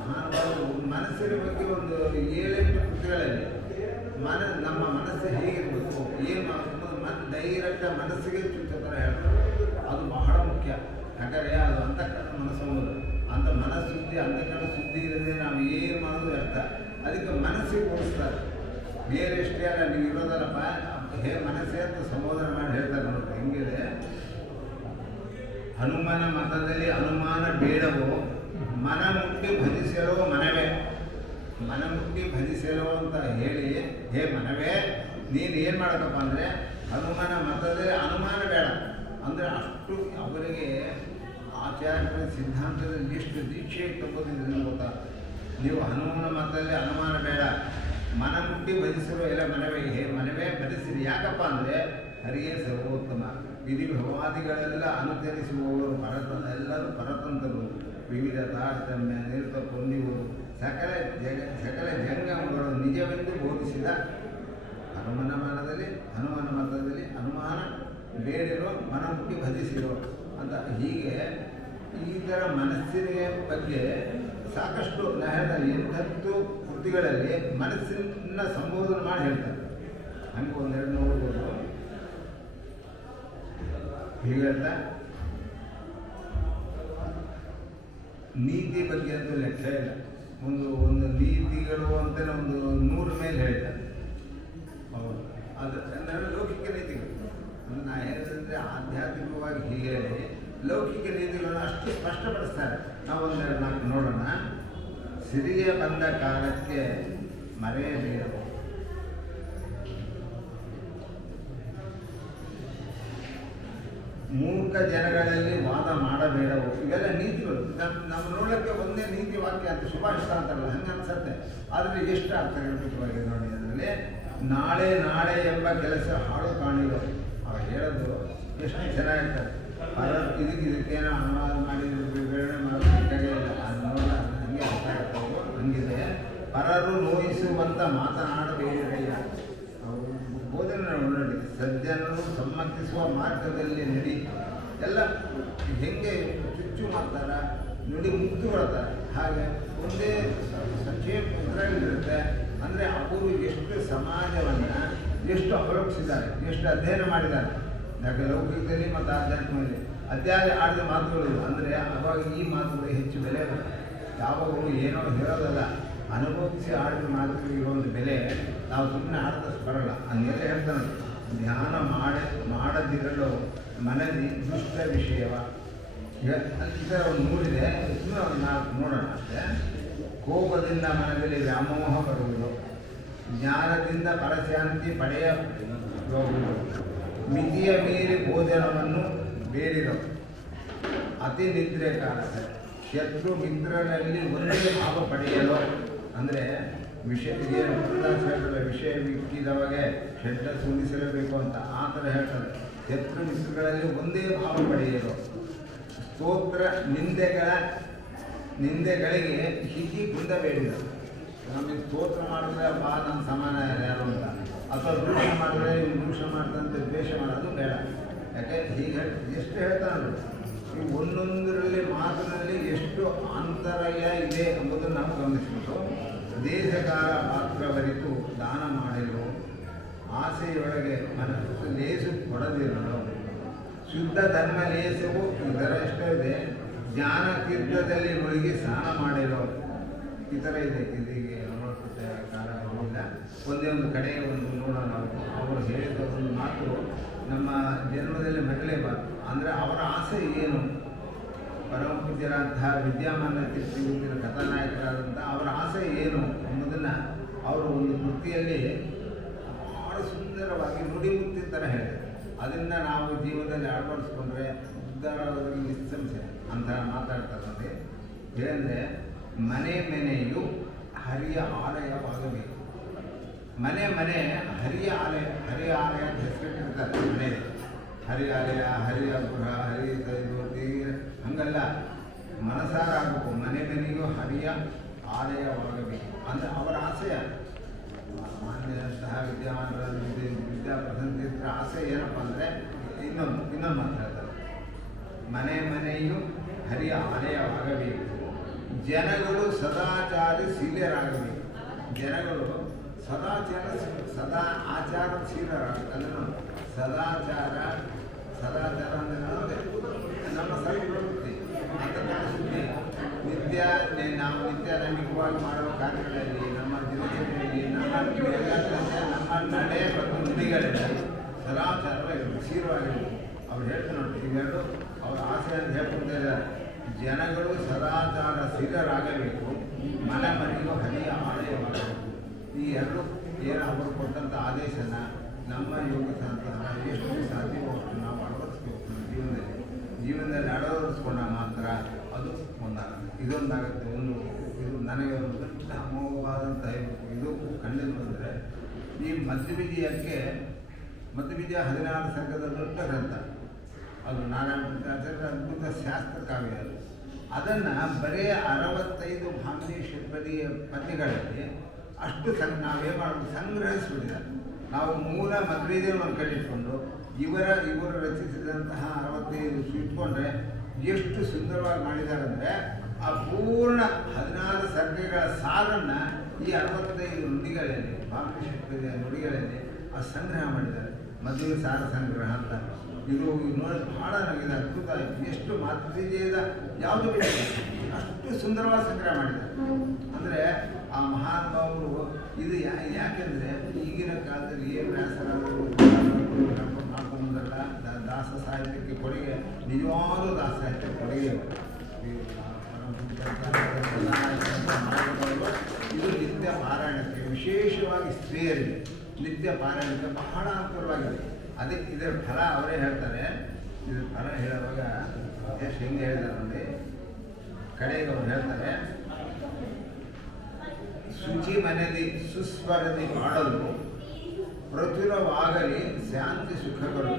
ಮಹಾನುಭಾವರು ಮನಸ್ಸಿನ ಬಗ್ಗೆ ಒಂದು 7-8 ಕೃತಿಗಳಲ್ಲಿ ನಮ್ಮ ಮನಸ್ಸು ಹೇಗಿರಬೇಕು, ಏನು ಡೈರೆಕ್ಟ್ ಮನಸ್ಸಿಗೆ ಚುಚ್ಚೋ ಥರ ಹೇಳ್ತಾರೆ. ಅದು ಬಹಳ ಮುಖ್ಯ. ಯಾಕಂದರೆ ಅದು ಅಂತಃಕರಣ ಮನಸ್ಸು ಅಂತ ಮನಸ್ಸುದ್ದಿ ಅಂತಃಕರಣ ಸುದ್ದಿ ಇಲ್ಲದೆ ನಾವು ಏನು ಮಾಡೋದು ಅರ್ಥ. ಅದಕ್ಕೆ ಮನಸ್ಸಿಗೆ ಹೋಲಿಸ್ತಾರೆ. ಬೇರೆ ಎಷ್ಟೇ ಅಲ್ಲ, ನೀವು ಇರೋದಲ್ಲಪ್ಪ ಮನಸ್ಸೇ ಅಂತ ಸಂಬೋಧನೆ ಮಾಡಿ ಹೇಳ್ತಾರೆ. ನೋಡ್ರಿ ಹೆಂಗಿದೆ. ಹನುಮನ ಮತದಲ್ಲಿ ಅನುಮಾನ ಬೇಡವೋ ಮನ ಮುಟ್ಟಿ ಭಜಿಸಲೋ ಮನವೇ. ಮನ ಮುಟ್ಟಿ ಭಜಿಸಲೋ ಅಂತ ಹೇಳಿ, ಹೇ ಮನವೇ ನೀನು ಏನು ಮಾಡಬೇಕಪ್ಪ ಅಂದರೆ ಹನುಮನ ಮತದಲ್ಲಿ ಅನುಮಾನ ಬೇಡ ಅಂದರೆ ಅಷ್ಟು ಅವರಿಗೆ ಆಚಾರ್ಯರ ಸಿದ್ಧಾಂತದಲ್ಲಿ ಎಷ್ಟು ದೀಕ್ಷೆ ತಗೋದಿಲ್ಲ ಗೊತ್ತಾಗ್ತದೆ. ನೀವು ಹನುಮನ ಮತದಲ್ಲಿ ಅನುಮಾನ ಬೇಡ, ಮನ ಮುಟ್ಟಿ ಭಜಿಸಿರೋ ಎಲ್ಲ ಮನವೇ ಭಜಿಸಿರಿ. ಯಾಕಪ್ಪ ಅಂದರೆ ಹರಿಯೇ ಸರ್ವೋತ್ತಮ. ವಿಧಿ ಭವಾದಿಗಳೆಲ್ಲ ಅನುಸರಿಸುವವರು ಎಲ್ಲರೂ ಪರತಂತ್ರರು, ವಿವಿಧ ತಾರತಮ್ಯ ನಿರತ ಹೊಂದಿವರು, ಸಕಲ ಜಂಗಮಗಳು ನಿಜವೆಂದು ಬೋಧಿಸಿದ ಹನುಮನ ಮತದಲ್ಲಿ ಅನುಮಾನ ಬೇಡಿರೋ ಮನ ಮುಟ್ಟಿ ಭಜಿಸಿರೋ ಅಂತ. ಹೀಗೆ ಈ ಥರ ಮನಸ್ಸಿನ ಬಗ್ಗೆ ಸಾಕಷ್ಟು ಹೇಳ್ತಾರೆ. 8 ಕೃತಿಗಳಲ್ಲಿ ಮನಸ್ಸಿನ ಸಂಬೋಧನೆ ಮಾಡಿ ಹೇಳ್ತಾರೆ. ಹಂಗೆ ಒಂದೆರಡು ನೋಡ್ಬೋದು. ಹೀಗಂತ ನೀತಿ ಬಗ್ಗೆ ಅಂತೂ ಲೆಕ್ಕ ಇಲ್ಲ. ಒಂದು ನೀತಿಗಳು ಅಂತ ಒಂದು 100 ಮೇಲೆ ಹೇಳ್ತಾರೆ. ಹೌದು, ಅದು ಲೌಕಿಕ ನೀತಿಗಳು. ನಾ ಹೇಳಿದ್ರೆ ಆಧ್ಯಾತ್ಮಿಕವಾಗಿ ಹೀಗೆ ಹೇಳಿ ಲೌಕಿಕ ನೀತಿಗಳನ್ನು ಅಷ್ಟು ಸ್ಪಷ್ಟಪಡಿಸ್ತಾರೆ. ನಾವು ಒಂದೆರಡು 4 ನೋಡೋಣ. ಸಿರಿಯ ಬಂದ ಕಾಲಕ್ಕೆ ಮರೆಯಬೇಡ, ಮೂರ್ಖ ಜನಗಳಲ್ಲಿ ವಾದ ಮಾಡಬೇಡವು. ಇವೆಲ್ಲ ನೀತಿಗಳು. ನಮ್ಮ ನೋಡೋಕ್ಕೆ ಒಂದೇ ನೀತಿ ವಾಕ್ಯ ಅಂತ ಸುಭಾಷಿತ ಅಂತಾರಲ್ಲ, ಹಂಗೆ ಅನ್ಸತ್ತೆ. ಆದರೆ ಎಷ್ಟು ಅರ್ಥಗರ್ಭಿತವಾಗಿದೆ ನೋಡಿ. ಅದರಲ್ಲಿ ನಾಳೆ ಎಂಬ ಕೆಲಸ ಹಾಳು ಕಾಣಿರೋ ಅವ್ರು ಹೇಳೋದು ಎಷ್ಟು ಚೆನ್ನಾಗಿರ್ತಾರೆ. ಇದಕ್ಕೇನೋ ಅನುವಾದ ಮಾಡಿ ವಿವರಣೆ ಮಾಡಬೇಕಾಗೇ ಇಲ್ಲ. ಅದನ್ನೆಲ್ಲ ಹಂಗೆ ಅರ್ಥ ಆಗ್ತಾವೆ. ಹಂಗಿದೆ. ಪರರು ನೋಯಿಸುವಂಥ ಮಾತನಾಡಬೇಡಿರಯ್ಯ. ಅವರು ಬೋಧನೆ ನೋಡಿ. ಸಜ್ಜನರು ಸಮ್ಮತಿಸುವ ಮಾರ್ಗದಲ್ಲಿ ನಡಿ. ಎಲ್ಲ ಹೆಂಗೆ ಚುಚ್ಚು ಮಾಡ್ತಾರ, ನುಡಿ ಮುಕ್ತು ಬರ್ತಾರೆ. ಹಾಗೆ ಒಂದೇ ಸಂಕ್ಷೇಪ ಇದರಾಗಿರುತ್ತೆ. ಅಂದರೆ ಅವರು ಎಷ್ಟು ಸಮಾಜವನ್ನು ಎಷ್ಟು ಅವಲೋಕಿಸಿದ್ದಾರೆ, ಎಷ್ಟು ಅಧ್ಯಯನ ಮಾಡಿದ್ದಾರೆ. ಯಾಕೆ ಲೌಕಿಕದಲ್ಲಿ ಮತ್ತು ಆಧ್ಯಾತ್ಮದಲ್ಲಿ ಅಧ್ಯಾಯ ಆಡಿದ ಮಾತುಗಳು ಅಂದರೆ ಅವಾಗ ಈ ಮಾತುಗಳು ಹೆಚ್ಚು ಬೆಲೆ ಬರುತ್ತೆ. ಯಾವಾಗಲೂ ಏನೋ ಹೇಳೋದಲ್ಲ, ಅನುಭವಿಸಿ ಆಡಿದ ಮಾತುಗಳಿಗೆ ಇರುವಂಥ ಬೆಲೆ ನಾವು ಸುಮ್ಮನೆ ಆಡ್ದಷ್ಟು ಬರೋಲ್ಲ. ಹಂಗೆಲ್ಲ ಹೇಳ್ತಾನೆ. ಧ್ಯಾನ ಮಾಡದಿರಲು ಮನದಿ ದುಷ್ಟ ವಿಷಯವ. ಈಗ ಇದರ ಒಂದು 100 ಇದೆ. ಇನ್ನೂ ಒಂದು 4 ನೋಡೋಣ ಅಷ್ಟೇ. ಕೋಪದಿಂದ ಮನದಲ್ಲಿ ವ್ಯಾಮೋಹ ಬರುವುದು, ಜ್ಞಾನದಿಂದ ಪರಶಾಂತಿ ಪಡೆಯುವುದು, ಮಿತಿಯ ಮೀರಿ ಭೋಜನವನ್ನು ಬೇಡಿರೋ, ಅತಿ ನಿದ್ರೆ ಕಾಣುತ್ತೆ, ಶತ್ರು ಮಿತ್ರನಲ್ಲಿ ಒಂದೇ ಭಾವ ಪಡೆಯಲು. ಅಂದರೆ ವಿಷಯ ವಿಕ್ಕಿದವಾಗೆ ಷಡ್ಡ ಸುಳಿಸಲೇಬೇಕು ಅಂತ ಆ ಥರ ಹೇಳ್ತಾರೆ. ಶತ್ರು ಮಿತ್ರಗಳಲ್ಲಿ ಒಂದೇ ಭಾವ ಪಡೆಯಲು, ಸ್ತೋತ್ರ ನಿಂದೆಗಳಿಗೆ ಹಿಕ್ಕಿ ಕುಂದಬೇಡಿದರು. ನಮಗೆ ಸ್ತೋತ್ರ ಮಾಡಿದ್ರೆ ಬಾ ನಮ್ಮ ಸಮಾನ ಯಾರು ಅಂತ, ಅಥವಾ ದೂಷ ಮಾಡಿದ್ರೆ ಇವ್ನು ದೂಷ ಮಾಡ್ದಂತೆ ದ್ವೇಷ ಮಾಡೋದು ಬೇಡ. ಯಾಕೆ ಹೀಗೆ ಎಷ್ಟು ಹೇಳ್ತಾನೆ. ಈ ಒಂದೊಂದರಲ್ಲಿ ಮಾತಿನಲ್ಲಿ ಎಷ್ಟು ಆಂತರ್ಯ ಇದೆ ಎಂಬುದನ್ನು ನಾವು ಗಮನಿಸಬೇಕು. ದೇಶಕಾಲ ಪಾತ್ರವರಿತು ದಾನ ಮಾಡಲು, ಆಸೆಯೊಳಗೆ ಮನಸ್ಸು ಲೇಸು ಕೊಡದಿರಲು, ಶುದ್ಧ ಧರ್ಮ ಲೇಸವು ಇದರ ಎಷ್ಟೋ ಇದೆ. ಜ್ಞಾನ ತೀರ್ಥದಲ್ಲಿ ಮುಳುಗಿ ಸ್ನಾನ ಮಾಡಿರೋ ಈ ಥರ ಇದೆ. ಇದೀಗೆ ನೋಡ್ಕೊಳ್ತಾ ಕಾಲ ಇಲ್ಲ. ಒಂದೇ ಒಂದು ಕಡೆ ಒಂದು ನೋಡೋಣ. ನಾವು ಅವರು ಹೇಳಿದ ಒಂದು ಮಾತು ನಮ್ಮ ಜನ್ಮದಲ್ಲಿ ಮರಲೇಬಾರ್ದು. ಅಂದರೆ ಅವರ ಆಸೆ ಏನು? ಪರಮ ಪೂಜ್ಯರಾದಂತಹ ವಿದ್ಯಾಮಾನ ತೀರ್ಥಿನ ಕಥಾನಾಯಕರಾದಂಥ ಅವರ ಆಸೆ ಏನು ಎಂಬುದನ್ನು ಅವರು ಒಂದು ಕೃತಿಯಲ್ಲಿ ಭಾಳ ಸುಂದರವಾಗಿ ನುಡಿಮುತ್ತಿನ ಥರ ಹೇಳಿದ್ದಾರೆ. ಅದನ್ನು ನಾವು ಜೀವನದಲ್ಲಿ ಅಳವಡಿಸ್ಕೊಂಡ್ರೆ ಉದ್ಧಾರವಾಗಿ ನಿಸ್ಸಂಶಯ ಅಂತ ಮಾತಾಡ್ತಾರೆ ನೋಡಿ. ಏನಂದರೆ ಮನೆಯು ಹರಿಯ ಆಲಯವಾಗಬೇಕು. ಮನೆ ಹರಿಯ ಆಲಯ ಅಂತ ಹೆಸರಿಟ್ಟಿರ್ತಾರೆ. ಮನೆ ಹರಿಯ ಆಲಯ, ಹರಿಯ ಪುರ, ಹರಿಯ ಹಂಗಲ್ಲ, ಮನಸಾರ ಆಗಬೇಕು. ಮನೆಗೂ ಹರಿಯ ಆಲಯವಾಗಬೇಕು ಅಂದರೆ ಅವರ ಆಸೆಯ. ಮಾನ್ಯಂತಹ ವಿದ್ಯಾಪ್ರಸನ್ನ ಆಸೆ ಏನಪ್ಪ ಅಂದರೆ ಇನ್ನೊಂದು ಮಾತು ಹೇಳ್ತಾರೆ. ಮನೆಯು ಹರಿಯ ಆಲಯವಾಗಬೇಕು. ಜನಗಳು ಸದಾಚಾರಶೀಲರಾಗಬೇಕು. ಜನಗಳು ಸದಾ ಆಚಾರಶೀಲರಾಗಬೇಕು. ಅದನ್ನು ಸದಾಚಾರ ಅಂದರೆ ನಮ್ಮ ಪ್ರವೃತ್ತಿ ಅಂತ ಸುದ್ದಿ. ನಾವು ನಿತ್ಯ ನೈಮಿಕವಾಗಿ ಮಾಡುವ ಕಾರ್ಯಗಳಲ್ಲಿ, ನಮ್ಮ ದಿನಚರಿಯಲ್ಲಿ, ನಮ್ಮ ನಡೆ ಮತ್ತು ನುಡಿಗಳಲ್ಲಿ ಸದಾಚಾರವಾಗಿರಬೇಕು, ಶೀಲವಾಗಿರಬೇಕು. ಅವ್ರು ಹೇಳ್ತಾರೆ ನೋಡಿ, ಇವೆರಡು ಅವರ ಆಸೆ ಅಂತ ಹೇಳ್ಕೊಳ್ತಾ ಇದ್ದಾರೆ. ಜನಗಳು ಸದಾಚಾರಶೀಲರಾಗಬೇಕು, ಮನೆಗೂ ಹರಿಯ ಆಲಯವಾಗಬೇಕು. ಈ ಎರಡು ಏನು ಅವರು ಕೊಟ್ಟಂಥ ಆದೇಶನ ನಮ್ಮ ಯೋಗ ಸಂತಹ ಎಷ್ಟು ಸಾಧ್ಯವೋ ನಾವು ಅಳವಡಿಸ್ಬೇಕು. ಜೀವನದಲ್ಲಿ ಅಳವಡಿಸ್ಕೊಂಡ ಮಾತ್ರ ಅದು ಒಂದಾಗುತ್ತೆ. ಇದೊಂದಾಗುತ್ತೆ. ಇದು ನನಗೆ ಒಂದು ದೊಡ್ಡ ಅಮೋಘವಾದಂಥ ಇದು ಕಂಡು ಬಂದರೆ ಈ ಮಧ್ವವಿಜಯಕ್ಕೆ ಮಧ್ವವಿಜಯ 16 ಸರ್ಗದ ದೊಡ್ಡ ಗ್ರಂಥ. ಅದು ನಾರಾಯಣ ಪಂಚಾಚಾರ್ಯರ ಅದ್ಭುತ ಶಾಸ್ತ್ರ ಕಾವ್ಯ ಅದು. ಅದನ್ನು ಬರೀ 65 ಭಾಮಿನಿ ಷಟ್ಪದಿಯ ಪದ್ಯಗಳಲ್ಲಿ ಅಷ್ಟು ನಾವೇನು ಮಾಡೋದು ಸಂಗ್ರಹಿಸ್ಬಿಟ್ಟಿದ್ದಾರೆ. ನಾವು ಮೂಲ ಮಧ್ವವಿಜಯವನ್ನು ಕಟ್ಟಿಟ್ಕೊಂಡು ಇವರು ರಚಿಸಿದಂತಹ 65 ಇಟ್ಕೊಂಡ್ರೆ ಎಷ್ಟು ಸುಂದರವಾಗಿ ಮಾಡಿದ್ದಾರೆ ಅಂದರೆ ಆ ಪೂರ್ಣ 16 ಸರ್ಗಗಳ ಸಾಲನ್ನು ಈ 65 ನುಡಿಗಳಲ್ಲಿ ಭಾಮಿನಿ ಷಟ್ಪದಿಯ ನುಡಿಗಳಲ್ಲಿ ಆ ಸಂಗ್ರಹ ಮಾಡಿದ್ದಾರೆ. ಮದುವೆ ಸಾರ ಸಂಗ್ರಹ ಅಂತ. ಇದು ನೋಡಿ ಭಾಳ ನನಗೆ ಅದ್ಭುತ ಆಯಿತು. ಎಷ್ಟು ಮಧ್ವವಿಜಯದ ಯಾವುದು ಬೇಕು ಅಷ್ಟು ಸುಂದರವಾದ ಸಂಗ್ರಹ ಮಾಡಿದ್ದಾರೆ. ಅಂದರೆ ಆ ಮಹಾನುಭಾವರು ಇದು ಯಾಕೆಂದರೆ ಈಗಿನ ಕಾಲದಲ್ಲಿ ಏನು ವ್ಯಾಸರಾದರು ಮಾಡ್ಕೊಂಬಂದಲ್ಲ ದಾಸ ಸಾಹಿತ್ಯಕ್ಕೆ ಕೊಡುಗೆ, ನಿಜವಾದ ದಾಸ ಸಾಹಿತ್ಯಕ್ಕೆ ಕೊಡುಗೆ. ಇದು ನಿತ್ಯ ಪಾರಾಯಣಕ್ಕೆ, ವಿಶೇಷವಾಗಿ ಸ್ತ್ರೀಯರಿಗೆ ನಿತ್ಯ ಪಾರಾಯಣಕ್ಕೆ ಬಹಳ ಅನುಕೂಲವಾಗಿದೆ. ಅದೇ ಇದರ ಫಲ ಅವರೇ ಹೇಳ್ತಾರೆ. ಇದರ ಫಲ ಹೇಳುವಾಗ ಎಷ್ಟು ಹೆಂಗೆ ಹೇಳಿದ್ದಾರೆ ನೋಡಿ, ಕಡೆಗೆ ಅವ್ರು ಹೇಳ್ತಾರೆ, ಶುಚಿ ಮನೆಯಲ್ಲಿ ಸುಸ್ವರದಿ ಮಾಡಲು ಪ್ರಚುರವಾಗಲಿ ಶಾಂತಿ ಸುಖಗಳು.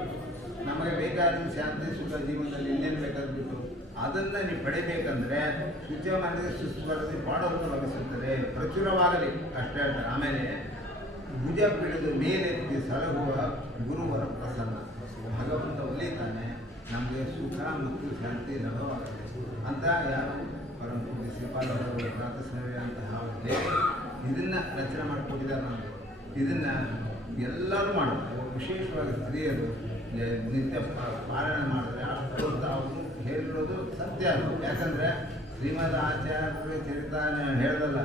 ನಮಗೆ ಬೇಕಾದ ಶಾಂತಿ ಸುಖ ಜೀವನದಲ್ಲಿ ಇನ್ನೇನು ಬೇಕಾದ್ಬಿಟ್ಟು ಅದನ್ನು ನೀವು ಪಡಿಬೇಕಂದ್ರೆ ಶುಚಿ ಮನೆಯಲ್ಲಿ ಸುಸ್ವರದಿ ಮಾಡಲು ಲಭಿಸುತ್ತದೆ, ಪ್ರಚುರವಾಗಲಿ ಅಷ್ಟೇ. ಆಮೇಲೆ ಭುಜ ಪಿಡಿದು ಮೇಲೆತ್ತಿ ಸಲಹುವ ಗುರುವರ ಪ್ರಸನ್ನ. ಭಗವಂತ ಒಲಿತಾನೆ, ನಮಗೆ ಸುಖ ಮತ್ತು ಶಾಂತಿ ಲಭ್ಯವಾಗಬೇಕು ಅಂತ ಯಾರು ಪರಮ ಪೂಜ್ಯ ಶ್ರೀಪಾದರಾಜರು ಪ್ರಾರ್ಥನೆ ಅಂತಹ ಹೇಳಿ ಇದನ್ನು ರಚನೆ ಮಾಡಿಕೊಟ್ಟಿದ್ದಾರೆ. ನಾವು ಇದನ್ನು ಎಲ್ಲರೂ ಮಾಡಬೇಕು. ವಿಶೇಷವಾಗಿ ಸ್ತ್ರೀಯರು ನಿತ್ಯ ಪಾರಾಯಣ ಮಾಡಿದ್ರೆ ಅಷ್ಟು ಅವರು ಹೇಳಿರೋದು ಸತ್ಯ. ಯಾಕಂದರೆ ಶ್ರೀಮದ್ ಆಚಾರ್ಯ ಚರಿತಾನೆ ಹೇಳ್ದಲ್ಲ,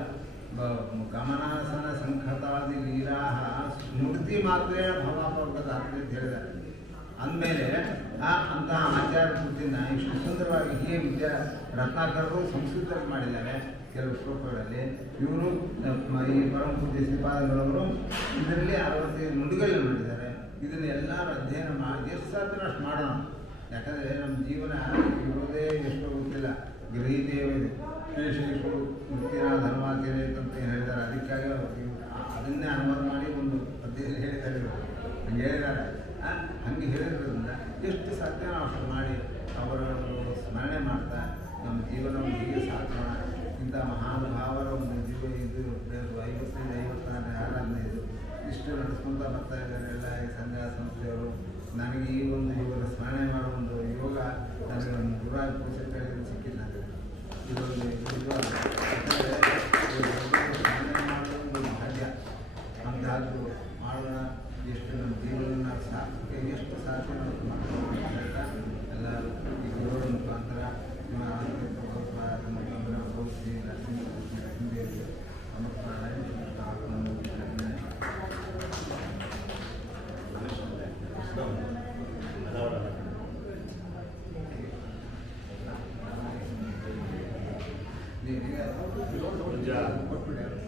ಗಮನಾಸನ ಸಂಖತಾದಿ ಲೀಲಾಹ ಸ್ಮೃತಿ ಮಾತ್ರ ಭವಾಪರ್ಗದ ಅಂತ ಹೇಳಿದ್ದಾರೆ. ಅಂದಮೇಲೆ ಅಂತಹ ಆಚಾರ ಕೃತಿನ ಇಷ್ಟು ಸುಂದರವಾಗಿ ಹೀಗೆ ವಿದ್ಯಾ ರತ್ನಾಕರರು ಸಂಸ್ಕೃತವಾಗಿ ಮಾಡಿದ್ದಾರೆ ಕೆಲವು ಶ್ಲೋಕಗಳಲ್ಲಿ. ಇವರು ಈ ಪರಮ ಪೂಜ್ಯ ಶ್ರೀಪಾದಗಳವರು ಇದರಲ್ಲಿ 65 ನುಡಿಗಳನ್ನು ಮಾಡಿದ್ದಾರೆ. ಇದನ್ನು ಎಲ್ಲರೂ ಅಧ್ಯಯನ ಮಾಡಿ ಎಷ್ಟು ಸಾಧ್ಯ ಅಷ್ಟು ಮಾಡೋಣ. ಯಾಕಂದರೆ ನಮ್ಮ ಜೀವನ ಇರೋದೇ ಎಷ್ಟೋ ಗೊತ್ತಿಲ್ಲ. ಗೃಹೀತೇವೆ ಶ್ರೇಷ್ಠರು ಮುಕ್ತಿನ ಧರ್ಮಾಚರಣೆ ಅಂತ ಹೇಳಿದ್ದಾರೆ. ಅದಕ್ಕಾಗಿ ಅದನ್ನೇ ಅನುವಾದ ಮಾಡಿ ಒಂದು ಪದ್ಯದಲ್ಲಿ ಹೇಳಿದ್ದಾರೆ. ಹಂಗೆ ಹೇಳಿದ್ದಾರೆ. ಹಂಗೆ ಹೇಳಿರೋದ್ರಿಂದ ಎಷ್ಟು ಸಾಧ್ಯ ನಾವು ಅಷ್ಟು ಮಾಡಿ ಅವರನ್ನು ಸ್ಮರಣೆ ಮಾಡ್ತಾ ನಮ್ಮ ಜೀವನವನ್ನು ಹೀಗೆ ಸಾಕೋಣ. ಇಂಥ ಮಹಾನುಭಾವರ ಒಂದು ಜೀವ ಇದು 55-56 ಆರಾಧನೆ ಇದು ಇಷ್ಟು ನಡೆಸ್ಕೊಂತ ಬರ್ತಾ ಇದ್ದಾರೆ ಎಲ್ಲ ಈ ಸಂಘ ಸಂಸ್ಥೆಯವರು. ನನಗೆ ಈ ಒಂದು ಇವರ ಸ್ಮರಣೆ ಮಾಡೋ ಒಂದು ಯೋಗ ನನಗೆ ಒಂದು ಗುರುರಾಜ ಪುಸ್ತಕಗಳಲ್ಲಿ ಸಿಕ್ಕಿಲ್ಲ. ಇದೊಂದು ಸ್ಮರಣೆ ಮಾಡೋದು ಭಾಗ್ಯ. ಅಂತಹದ್ದು ಮಾಡೋಣ. ಎಷ್ಟು ನಮ್ಮ ಜೀವನ ಸಾರ್ಥಕ ಎಷ್ಟು ಸಾಧ್ಯ ಎಲ್ಲರೂ ಈ ಗುರುಗಳ ಮುಖಾಂತರ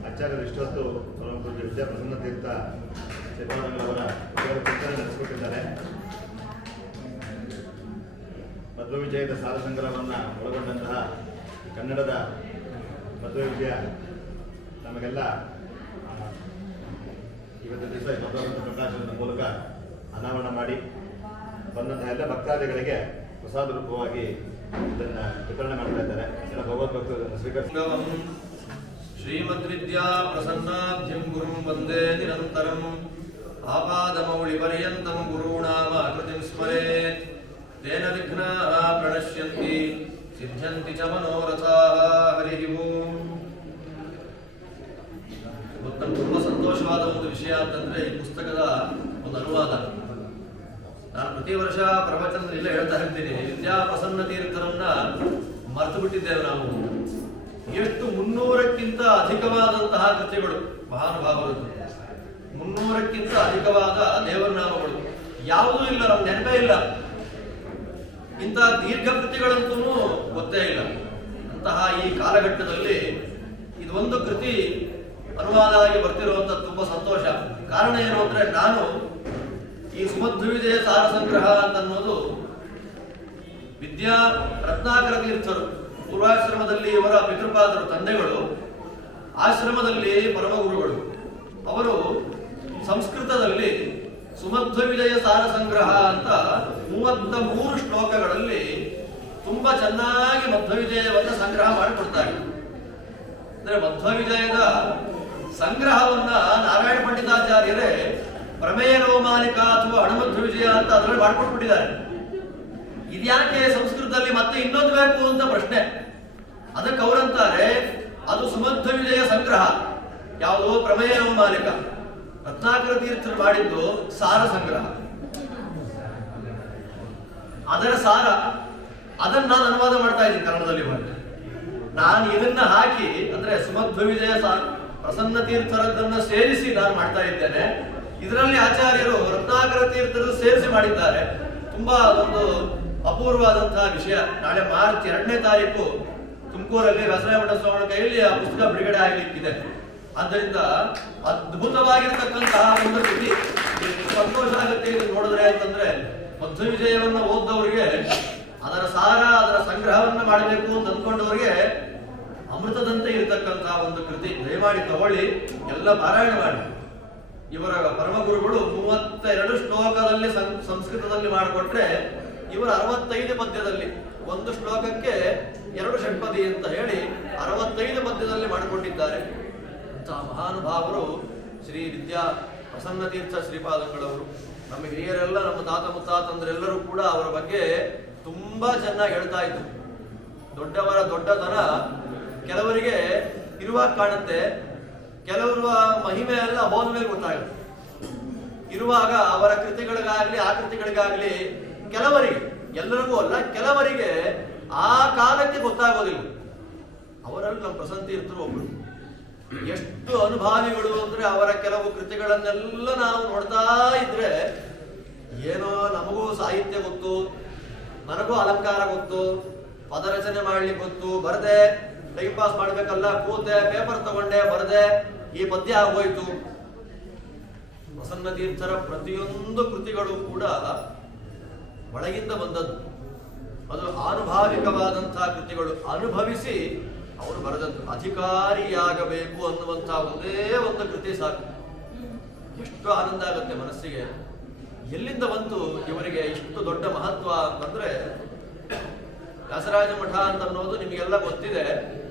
ಆಚಾರ್ಯರು ಇಷ್ಟೊತ್ತು ಪರಮ ಪೂಜ್ಯ ವಿದ್ಯಾಪ್ರಸನ್ನ ತೀರ್ಥ ಶ್ರೀಪಾದಂಗಳವರ ಚಿಂತನೆ ನಡೆಸಿಕೊಟ್ಟಿದ್ದಾರೆ. ಮಧ್ವವಿಜಯದ ಸಾರ ಸಂಗ್ರಹವನ್ನು ಒಳಗೊಂಡಂತಹ ಕನ್ನಡದ ಮಧ್ವವಿಜಯ ನಮಗೆಲ್ಲ ಇವತ್ತು ದಿವಸ 29 ಪ್ರಕಾಶನದ ಮೂಲಕ ಅನಾವರಣ ಮಾಡಿ ಬಂದಂತಹ ಎಲ್ಲ ಭಕ್ತಾದಿಗಳಿಗೆ ಪ್ರಸಾದ ರೂಪವಾಗಿ ಇದನ್ನು ವಿತರಣೆ ಮಾಡ್ತಾ ಇದ್ದಾರೆ. ಎಲ್ಲ ಭಗವದ್ಭಕ್ತರನ್ನು ಸ್ವೀಕರಿಸಿ ಶ್ರೀಮದ್ವಿದ್ಯಾ ಪ್ರಸನ್ನಾಬ್ಧಿಂ ಗುರುಂ ವಂದೇ ನಿರಂತರಂ ಆಪಾದಮೌಳಿ ಪರ್ಯಂತಂ ಗುರುಣಾಮ ಕೃತಿಂ ಸ್ಮರೇತ್ ತೇನ ವಿಘ್ನಾಃ ಪ್ರಣಶ್ಯಂತಿ ಸಿದ್ಧ್ಯಂತಿ ಚ ಮನೋರಥಾಃ. ಹರಿ ಓಂ. ಇವತ್ತು ತುಂಬ ಸಂತೋಷವಾದ ಒಂದು ವಿಷಯ ಅಂತಂದ್ರೆ ಈ ಪುಸ್ತಕದ ಒಂದು ಅನುವಾದ. ನಾನು ಪ್ರತಿ ವರ್ಷ ಪ್ರವಚನದಲ್ಲಿ ಇಲ್ಲೇ ಹೇಳ್ತಾ ಇರ್ತೀನಿ, ವಿದ್ಯಾ ಪ್ರಸನ್ನ ತೀರ್ಥರನ್ನ ಮರೆತು ಬಿಟ್ಟಿದ್ದೇವೆ ನಾವು. ಎಷ್ಟು 300ಕ್ಕಿಂತ ಅಧಿಕವಾದಂತಹ ಕೃತಿಗಳು ಮಹಾನುಭಾವರದ್ದು, 300ಕ್ಕಿಂತ ಅಧಿಕವಾದ ದೇವರನಾಮಗಳು ಯಾವುದೂ ಇಲ್ಲ, ನಮ್ಮ ನೆನಪೇ ಇಲ್ಲ. ಇಂತಹ ದೀರ್ಘ ಕೃತಿಗಳಂತೂ ಗೊತ್ತೇ ಇಲ್ಲ. ಅಂತಹ ಈ ಕಾಲಘಟ್ಟದಲ್ಲಿ ಇದೊಂದು ಕೃತಿ ಅನುವಾದ ಆಗಿ ಬರ್ತಿರುವಂತ ತುಂಬಾ ಸಂತೋಷ. ಕಾರಣ ಏನು ಅಂದ್ರೆ, ನಾನು ಈ ಸುಮಧ್ವವಿಜಯ ಸಾರ ಸಂಗ್ರಹ ಅಂತ ಅನ್ನೋದು ವಿದ್ಯಾ ರತ್ನಾಕರ ತೀರ್ಥರು ಪೂರ್ವಾಶ್ರಮದಲ್ಲಿ ಇವರ ಪಿತೃಪಾದರು ತಂದೆಗಳು, ಆಶ್ರಮದಲ್ಲಿ ಪರಮಗುರುಗಳು ಅವರು ಸಂಸ್ಕೃತದಲ್ಲಿ ಸುಮಧ್ವ ವಿಜಯ ಸಾರ ಸಂಗ್ರಹ ಅಂತ 33 ಶ್ಲೋಕಗಳಲ್ಲಿ ತುಂಬಾ ಚೆನ್ನಾಗಿ ಮಧ್ವ ವಿಜಯವನ್ನ ಸಂಗ್ರಹ ಮಾಡಿಕೊಡ್ತಾರೆ. ಅಂದ್ರೆ ಮಧ್ವ ವಿಜಯದ ಸಂಗ್ರಹವನ್ನ ನಾರಾಯಣ ಪಂಡಿತಾಚಾರ್ಯರೇ ಪ್ರಮೇಯ ರೋಮಾನಿಕ ಅಥವಾ ಅಣುಮಧ್ವ ವಿಜಯ ಅಂತ ಅದರಲ್ಲಿ ಮಾಡ್ಕೊಟ್ಬಿಟ್ಟಿದ್ದಾರೆ. ಇದ್ಯಾಕೆ ಸಂಸ್ಕೃತದಲ್ಲಿ ಮತ್ತೆ ಇನ್ನೊಂದು ಬೇಕು ಅಂತ ಪ್ರಶ್ನೆ. ಅದಕ್ಕೆ ಅವರಂತಾರೆ ಅದು ಸುಮಧ್ವ ವಿಜಯ ಸಂಗ್ರಹ. ಯಾವುದು? ಪ್ರಮೇಯ ರೋಮಾನಿಕ. ರತ್ನಾಕರ ತೀರ್ಥರು ಮಾಡಿದ್ದು ಸಾರ ಸಂಗ್ರಹ. ಅದರ ಸಾರ ಅದನ್ನ ನಾನು ಅನುವಾದ ಮಾಡ್ತಾ ಇದ್ದೀನಿ ಕನ್ನಡದಲ್ಲಿ ಬಂದು. ನಾನು ಇದನ್ನ ಹಾಕಿ ಅಂದ್ರೆ ಸುಮಧ್ವ ವಿಜಯ ಪ್ರಸನ್ನ ತೀರ್ಥರದ್ದನ್ನ ಸೇರಿಸಿ ನಾನು ಮಾಡ್ತಾ ಇದ್ದೇನೆ. ಇದರಲ್ಲಿ ಆಚಾರ್ಯರು ರತ್ನಾಕರ ತೀರ್ಥರು ಸೇರಿಸಿ ಮಾಡಿದ್ದಾರೆ. ತುಂಬಾ ಒಂದು ಅಪೂರ್ವವಾದಂತಹ ವಿಷಯ. ನಾಳೆ ಮಾರ್ಚ್ 2ನೇ ತಾರೀಕು ತುಮಕೂರಲ್ಲಿ ವ್ಯಾಸರಾಯಮಠ ಸ್ವಾಮಿ ಕೈಯಲ್ಲಿ ಆ ಪುಸ್ತಕ ಬಿಡುಗಡೆ ಆಗಲಿಕ್ಕಿದೆ. ಆದ್ದರಿಂದ ಅದ್ಭುತವಾಗಿರ್ತಕ್ಕಂತಹ ಒಂದು ಕೃತಿ. ಸಂತೋಷ ಆಗುತ್ತೆ ಇದು ನೋಡಿದ್ರೆ. ಅಂತಂದ್ರೆ ಮಧ್ವ ವಿಜಯವನ್ನ ಓದ್ದವರಿಗೆ ಅದರ ಸಾರ ಅದರ ಸಂಗ್ರಹವನ್ನ ಮಾಡಬೇಕು ಅಂತ ಅಂದ್ಕೊಂಡವರಿಗೆ ಅಮೃತದಂತೆ ಇರತಕ್ಕಂತಹ ಒಂದು ಕೃತಿ. ದಯಮಾಡಿ ತಗೊಳ್ಳಿ, ಎಲ್ಲ ಪಾರಾಯಣ ಮಾಡಿ. ಇವರ ಪರಮಗುರುಗಳು 32 ಶ್ಲೋಕದಲ್ಲಿ ಸಂಸ್ಕೃತದಲ್ಲಿ ಮಾಡಿಕೊಟ್ರೆ ಇವರು 65 ಪದ್ಯದಲ್ಲಿ, ಒಂದು ಶ್ಲೋಕಕ್ಕೆ 2 ಷಟ್ಪದಿ ಅಂತ ಹೇಳಿ 65 ಪದ್ಯದಲ್ಲಿ ಮಾಡಿಕೊಂಡಿದ್ದಾರೆ. ಅಂತಹ ಮಹಾನುಭಾವರು ಶ್ರೀ ವಿದ್ಯಾ ಪ್ರಸನ್ನ ತೀರ್ಥ ಶ್ರೀಪಾದಂಗಳವರು. ನಮ್ಮ ಹಿರಿಯರೆಲ್ಲ, ನಮ್ಮ ತಾತ ಮುತ್ತಾತಂದ್ರೆಲ್ಲರೂ ಕೂಡ ಅವರ ಬಗ್ಗೆ ತುಂಬಾ ಚೆನ್ನಾಗಿ ಹೇಳ್ತಾ ಇದ್ರು. ದೊಡ್ಡವರ ದೊಡ್ಡತನ ಕೆಲವರಿಗೆ ಇರುವಾಗ ಕಾಣುತ್ತೆ, ಕೆಲವರು ಮಹಿಮೆ ಎಲ್ಲ ಹೋದ ಮೇಲೆ ಗೊತ್ತಾಗುತ್ತೆ. ಇರುವಾಗ ಅವರ ಕೃತಿಗಳಿಗಾಗ್ಲಿ ಆಕೃತಿಗಳಿಗಾಗ್ಲಿ ಕೆಲವರಿಗೆ, ಎಲ್ಲರಿಗೂ ಅಲ್ಲ, ಕೆಲವರಿಗೆ ಆ ಕಾಲಕ್ಕೆ ಗೊತ್ತಾಗೋದಿಲ್ಲ. ಅವರಲ್ಲಿ ನಮ್ಮ ಪ್ರಸನ್ನ ತೀರ್ಥರು ಒಬ್ರು. ಎಷ್ಟು ಅನುಭಾವಿಗಳು ಅಂದ್ರೆ ಅವರ ಕೆಲವು ಕೃತಿಗಳನ್ನೆಲ್ಲ ನಾವು ನೋಡ್ತಾ ಇದ್ರೆ ಏನೋ ನಮಗೂ ಸಾಹಿತ್ಯ ಗೊತ್ತು, ನನಗೂ ಅಲಂಕಾರ ಗೊತ್ತು, ಪದರಚನೆ ಮಾಡ್ಲಿಕ್ಕೆ ಗೊತ್ತು, ಬರದೆ ಟೈಮ್ ಪಾಸ್ ಮಾಡ್ಬೇಕಲ್ಲ, ಕೂತೆ ಪೇಪರ್ ತಗೊಂಡೆ ಬರದೆ ಈ ಪದ್ಯ ಆಗೋಯ್ತು. ಪ್ರಸನ್ನ ತೀರ್ಥರ ಪ್ರತಿಯೊಂದು ಕೃತಿಗಳು ಕೂಡ ಒಳಗಿಂದ ಬಂದದ್ದು. ಅದು ಆನುಭಾವಿಕವಾದಂತಹ ಕೃತಿಗಳು. ಅನುಭವಿಸಿ ಅವರು ಬರೆದದ್ದು. ಅಧಿಕಾರಿಯಾಗಬೇಕು ಅನ್ನುವಂತಹ ಒಂದೇ ಒಂದು ಕೃತಿ ಸಾಕು. ಎಷ್ಟು ಆನಂದ ಆಗುತ್ತೆ ಮನಸ್ಸಿಗೆ. ಎಲ್ಲಿಂದ ಬಂತು ಇವರಿಗೆ ಇಷ್ಟು ದೊಡ್ಡ ಮಹತ್ವ ಅಂತಂದ್ರೆ, ವ್ಯಾಸರಾಜ ಮಠ ಅಂತ ಅನ್ನೋದು ನಿಮಗೆಲ್ಲ ಗೊತ್ತಿದೆ.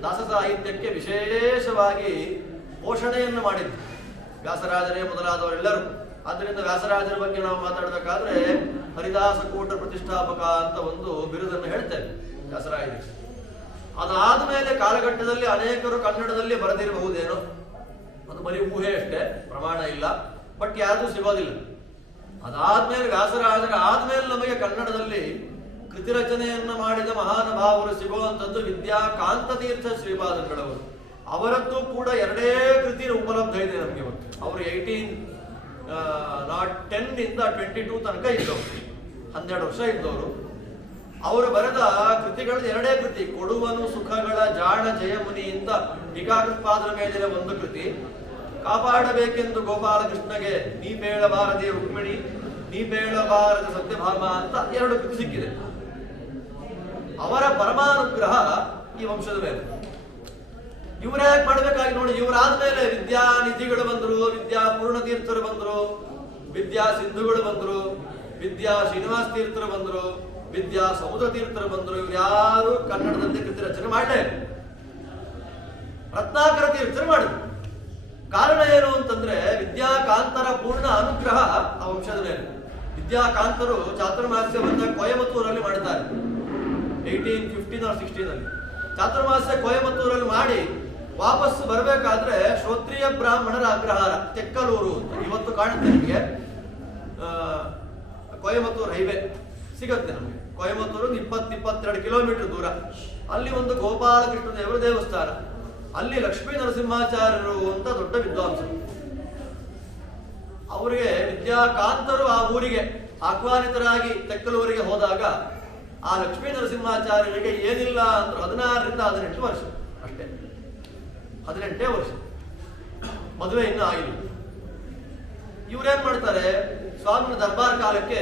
ದಾಸ ಸಾಹಿತ್ಯಕ್ಕೆ ವಿಶೇಷವಾಗಿ ಪೋಷಣೆಯನ್ನು ಮಾಡಿದ್ರು ವ್ಯಾಸರಾಜರೇ ಮೊದಲಾದವರೆಲ್ಲರೂ. ಆದ್ದರಿಂದ ವ್ಯಾಸರಾಜರ ಬಗ್ಗೆ ನಾವು ಮಾತಾಡಬೇಕಾದ್ರೆ ಹರಿದಾಸ ಕೂಟ ಪ್ರತಿಷ್ಠಾಪಕ ಅಂತ ಒಂದು ಬಿರುದನ್ನು ಹೇಳ್ತೇವೆ ವ್ಯಾಸರಾಜರಿಗೆ. ಅದಾದ್ಮೇಲೆ ಕಾಲಘಟ್ಟದಲ್ಲಿ ಅನೇಕರು ಕನ್ನಡದಲ್ಲಿ ಬರೆದಿರಬಹುದೇನೋ, ಅದು ಬರೀ ಊಹೆ ಅಷ್ಟೇ, ಪ್ರಮಾಣ ಇಲ್ಲ, ಬಟ್ ಯಾವುದು ಸಿಗೋದಿಲ್ಲ. ಅದಾದ್ಮೇಲೆ ವ್ಯಾಸರಾಜರ ಆದ್ಮೇಲೆ ನಮಗೆ ಕನ್ನಡದಲ್ಲಿ ಕೃತಿ ರಚನೆಯನ್ನು ಮಾಡಿದ ಮಹಾನುಭಾವರು ಸಿಗುವಂಥದ್ದು ವಿದ್ಯಾಕಾಂತ ತೀರ್ಥ ಶ್ರೀಪಾದಂಗಳವರು. ಅವರದ್ದು ಕೂಡ 2 ಕೃತಿ ಉಪಲಬ್ಧ ಇದೆ ನಮಗೆ ಇವತ್ತು. ಅವರು 1810 ಇಂದ 22 ತನಕ ಇದ್ದವರು, 12 ವರ್ಷ ಇದ್ದವರು. ಅವರು ಬರೆದ ಕೃತಿಗಳು 2 ಕೃತಿ. ಕೊಡುವನು ಸುಖಗಳ ಜಾಣ ಜಯಮುನಿಯಿಂದ ಟೀಕಾಕೃತ್ಪಾದರ ಮೇಲಿನ ಒಂದು ಕೃತಿ, ಕಾಪಾಡಬೇಕೆಂದು ಗೋಪಾಲಕೃಷ್ಣಗೆ ನೀ ಬೇಳಬಾರದೆ ರುಕ್ಮಿಣಿ, ನೀ ಬೇಳಬಾರದ ಸತ್ಯಭಾಮ ಅಂತ 2 ಕೃತಿ ಸಿಕ್ಕಿದೆ. ಅವರ ಪರಮಾನುಗ್ರಹ ಈ ವಂಶದ ಮೇಲೆ. ಇವ್ರು ಯಾಕೆ ಮಾಡ್ಬೇಕಾಗಿ ನೋಡಿ, ಇವರಾದ್ಮೇಲೆ ವಿದ್ಯಾನಿಧಿಗಳು ಬಂದರು, ವಿದ್ಯಾ ಪೂರ್ಣ ತೀರ್ಥರು ಬಂದರು, ವಿದ್ಯಾ ಸಿಂಧುಗಳು ಬಂದರು, ವಿದ್ಯಾ ಶ್ರೀನಿವಾಸ ತೀರ್ಥರು ಬಂದರು, ವಿದ್ಯಾ ಸಮುದ್ರ ತೀರ್ಥರು ಬಂದರು. ಇವ್ರು ಯಾರು ಕನ್ನಡದಲ್ಲಿ ಕೃತಿ ರಚನೆ ಮಾಡಲೇ ಇಲ್ಲ. ರತ್ನಾಕರ ತೀರ್ಥರು ಮಾಡಿದ್ರು. ಕಾರಣ ಏನು ಅಂತಂದ್ರೆ ವಿದ್ಯಾಕಾಂತರ ಪೂರ್ಣ ಅನುಗ್ರಹ ಆ ವಂಶದ ಮೇಲೆ. ವಿದ್ಯಾಕಾಂತರು ಚಾತುರ್ಮಾಸ್ಯವನ್ನ ಕೊಯಮತ್ತೂರಲ್ಲಿ ಮಾಡ್ತಾರೆ 1815 or 16 ಚಾತುರ್ಮಾಸ್ಯ ಕೊಯಮತ್ತೂರಲ್ಲಿ ಮಾಡಿ ವಾಪಸ್ಸು ಬರಬೇಕಾದ್ರೆ ಶ್ರೋತ್ರಿಯ ಬ್ರಾಹ್ಮಣರ ಅಗ್ರಹಾರ ತೆಕ್ಕಲೂರು ಅಂತ ಇವತ್ತು ಕಾಣುತ್ತೆ ನಿಮಗೆ. ಕೊಯಮತ್ತೂರು ಹೈವೇ ಸಿಗುತ್ತೆ ನಮಗೆ. ಕೊಯಮತ್ತೂರು 20-22 ಕಿಲೋಮೀಟರ್ ದೂರ. ಅಲ್ಲಿ ಒಂದು ಗೋಪಾಲಕೃಷ್ಣ ದೇವರ ದೇವಸ್ಥಾನ, ಅಲ್ಲಿ ಲಕ್ಷ್ಮೀ ನರಸಿಂಹಾಚಾರ್ಯರು ಅಂತ ದೊಡ್ಡ ವಿದ್ವಾಂಸರು. ಅವರಿಗೆ ವಿದ್ಯಾಕಾಂತರು ಆ ಊರಿಗೆ ಆಹ್ವಾನಿತರಾಗಿ ತೆಕ್ಕಲೂರಿಗೆ ಹೋದಾಗ ಆ ಲಕ್ಷ್ಮೀ ನರಸಿಂಹಾಚಾರ್ಯರಿಗೆ ಏನಿಲ್ಲ ಅಂದ್ರೆ 16ರಿಂದ 18 ವರ್ಷ ಅಷ್ಟೇ. 18 ವರ್ಷ, ಮದುವೆ ಇನ್ನೂ ಆಗಿಲ್ಲ. ಇವ್ರೇನ್ ಮಾಡ್ತಾರೆ, ಸ್ವಾಮಿ ದರ್ಬಾರ್ ಕಾಲಕ್ಕೆ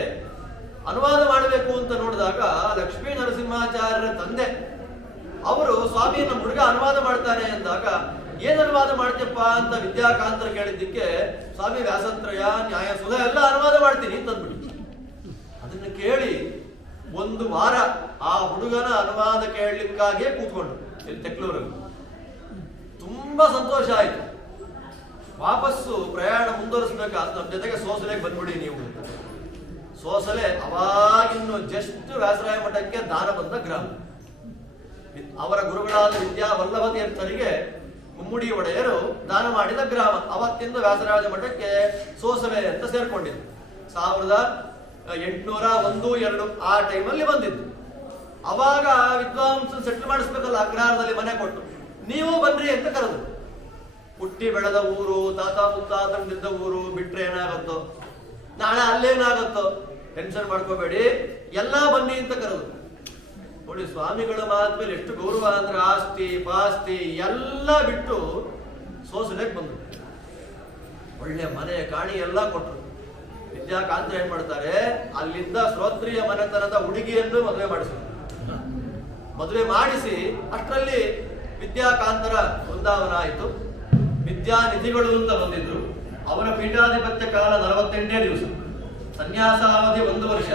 ಅನುವಾದ ಮಾಡಬೇಕು ಅಂತ ನೋಡಿದಾಗ ಲಕ್ಷ್ಮೀ ನರಸಿಂಹಾಚಾರ್ಯರ ತಂದೆ ಅವರು ಸ್ವಾಮಿಯನ್ನು ಹುಡುಗ ಅನುವಾದ ಮಾಡ್ತಾನೆ ಅಂದಾಗ ಏನ್ ಅನುವಾದ ಮಾಡ್ತೀಯಪ್ಪ ಅಂತ ವಿದ್ಯಾಕಾಂತರ ಕೇಳಿದ್ದಕ್ಕೆ ಸ್ವಾಮಿ ವ್ಯಾಸತ್ರಯ ನ್ಯಾಯ ಸುಧ ಎಲ್ಲ ಅನುವಾದ ಮಾಡ್ತೀನಿ ಅಂತಂದ್ಬಿಟ್ಟು. ಅದನ್ನ ಕೇಳಿ ಒಂದು ವಾರ ಆ ಹುಡುಗನ ಅನುವಾದ ಕೇಳಲಿಕ್ಕಾಗಿಯೇ ಕೂತ್ಕೊಂಡು ಇಲ್ಲಿ ತೆಕ್ಲೂರಲ್ಲಿ. ತುಂಬಾ ಸಂತೋಷ ಆಯ್ತು. ವಾಪಸ್ಸು ಪ್ರಯಾಣ ಮುಂದುವರಿಸಬೇಕಾದ ನಮ್ಮ ಜೊತೆಗೆ ಸೋಸಲೆಗೆ ಬಂದ್ಬಿಡಿ ನೀವು ಅಂತ. ಸೋಸಲೆ ಅವಾಗಿನ್ನು ಜಸ್ಟ್ ವ್ಯಾಸರಾಯ ಮಠಕ್ಕೆ ದಾನ ಬಂದ ಗ್ರಾಮ. ಅವರ ಗುರುಗಳಾದ ವಿದ್ಯಾ ವಲ್ಲಭ ತೀರ್ಥರಿಗೆ ಮುಮ್ಮುಡಿ ಒಡೆಯರು ದಾನ ಮಾಡಿದ ಗ್ರಾಮ. ಅವತ್ತಿಂದ ವ್ಯಾಸರಾಜ ಮಠಕ್ಕೆ ಸೋಸಲೆ ಅಂತ ಸೇರ್ಕೊಂಡಿದ್ದು 1801-2 ಆ ಟೈಮಲ್ಲಿ ಬಂದಿದ್ದು. ಅವಾಗ ವಿದ್ವಾಂಸ ಸೆಟ್ಲ್ ಮಾಡಿಸ್ಬೇಕಲ್ಲ, ಅಗ್ರಹಾರದಲ್ಲಿ ಮನೆ ಕೊಟ್ಟು ನೀವು ಬನ್ರಿ ಅಂತ ಕರೆದು. ಹುಟ್ಟಿ ಬೆಳೆದ ಊರು, ತಾತ ಮುತ್ತಾತಂದಿದ್ದ ಊರು ಬಿಟ್ರೆ ಏನಾಗುತ್ತೋ, ನಾಳೆ ಅಲ್ಲೇನಾಗುತ್ತೋ ಟೆನ್ಷನ್ ಮಾಡ್ಕೋಬೇಡಿ, ಎಲ್ಲ ಬನ್ನಿ ಅಂತ ಕರೆದು. ನೋಡಿ ಸ್ವಾಮಿಗಳ ಮಾತ್ಮೇಲೆ ಎಷ್ಟು ಗೌರವ ಅಂದ್ರೆ ಆಸ್ತಿ ಪಾಸ್ತಿ ಎಲ್ಲ ಬಿಟ್ಟು ಸೋಸಲೆಗೆ ಬಂದರು. ಒಳ್ಳೆ ಮನೆ ಕಾಣಿ ಎಲ್ಲ ಕೊಟ್ಟರು. ವಿದ್ಯಾಕಾಂತ ಏನ್ ಮಾಡ್ತಾರೆ, ಅಲ್ಲಿಂದ ಶ್ರೋತ್ರಿಯ ಮನೆತನದ ಹುಡುಗಿಯನ್ನು ಮದುವೆ ಮಾಡಿಸಿದ್ರು. ಮದುವೆ ಮಾಡಿಸಿ ಅಷ್ಟರಲ್ಲಿ ವಿದ್ಯಾಕಾಂತರ ವೃಂದಾವನ ಆಯಿತು. ವಿದ್ಯಾನಿಧಿಗಳು ಅಂತ ಬಂದಿದ್ರು. ಅವರ ಪೀಠಾಧಿಪತ್ಯ ಕಾಲ 48 ದಿವಸ, ಸನ್ಯಾಸಾವಧಿ 1 ವರ್ಷ,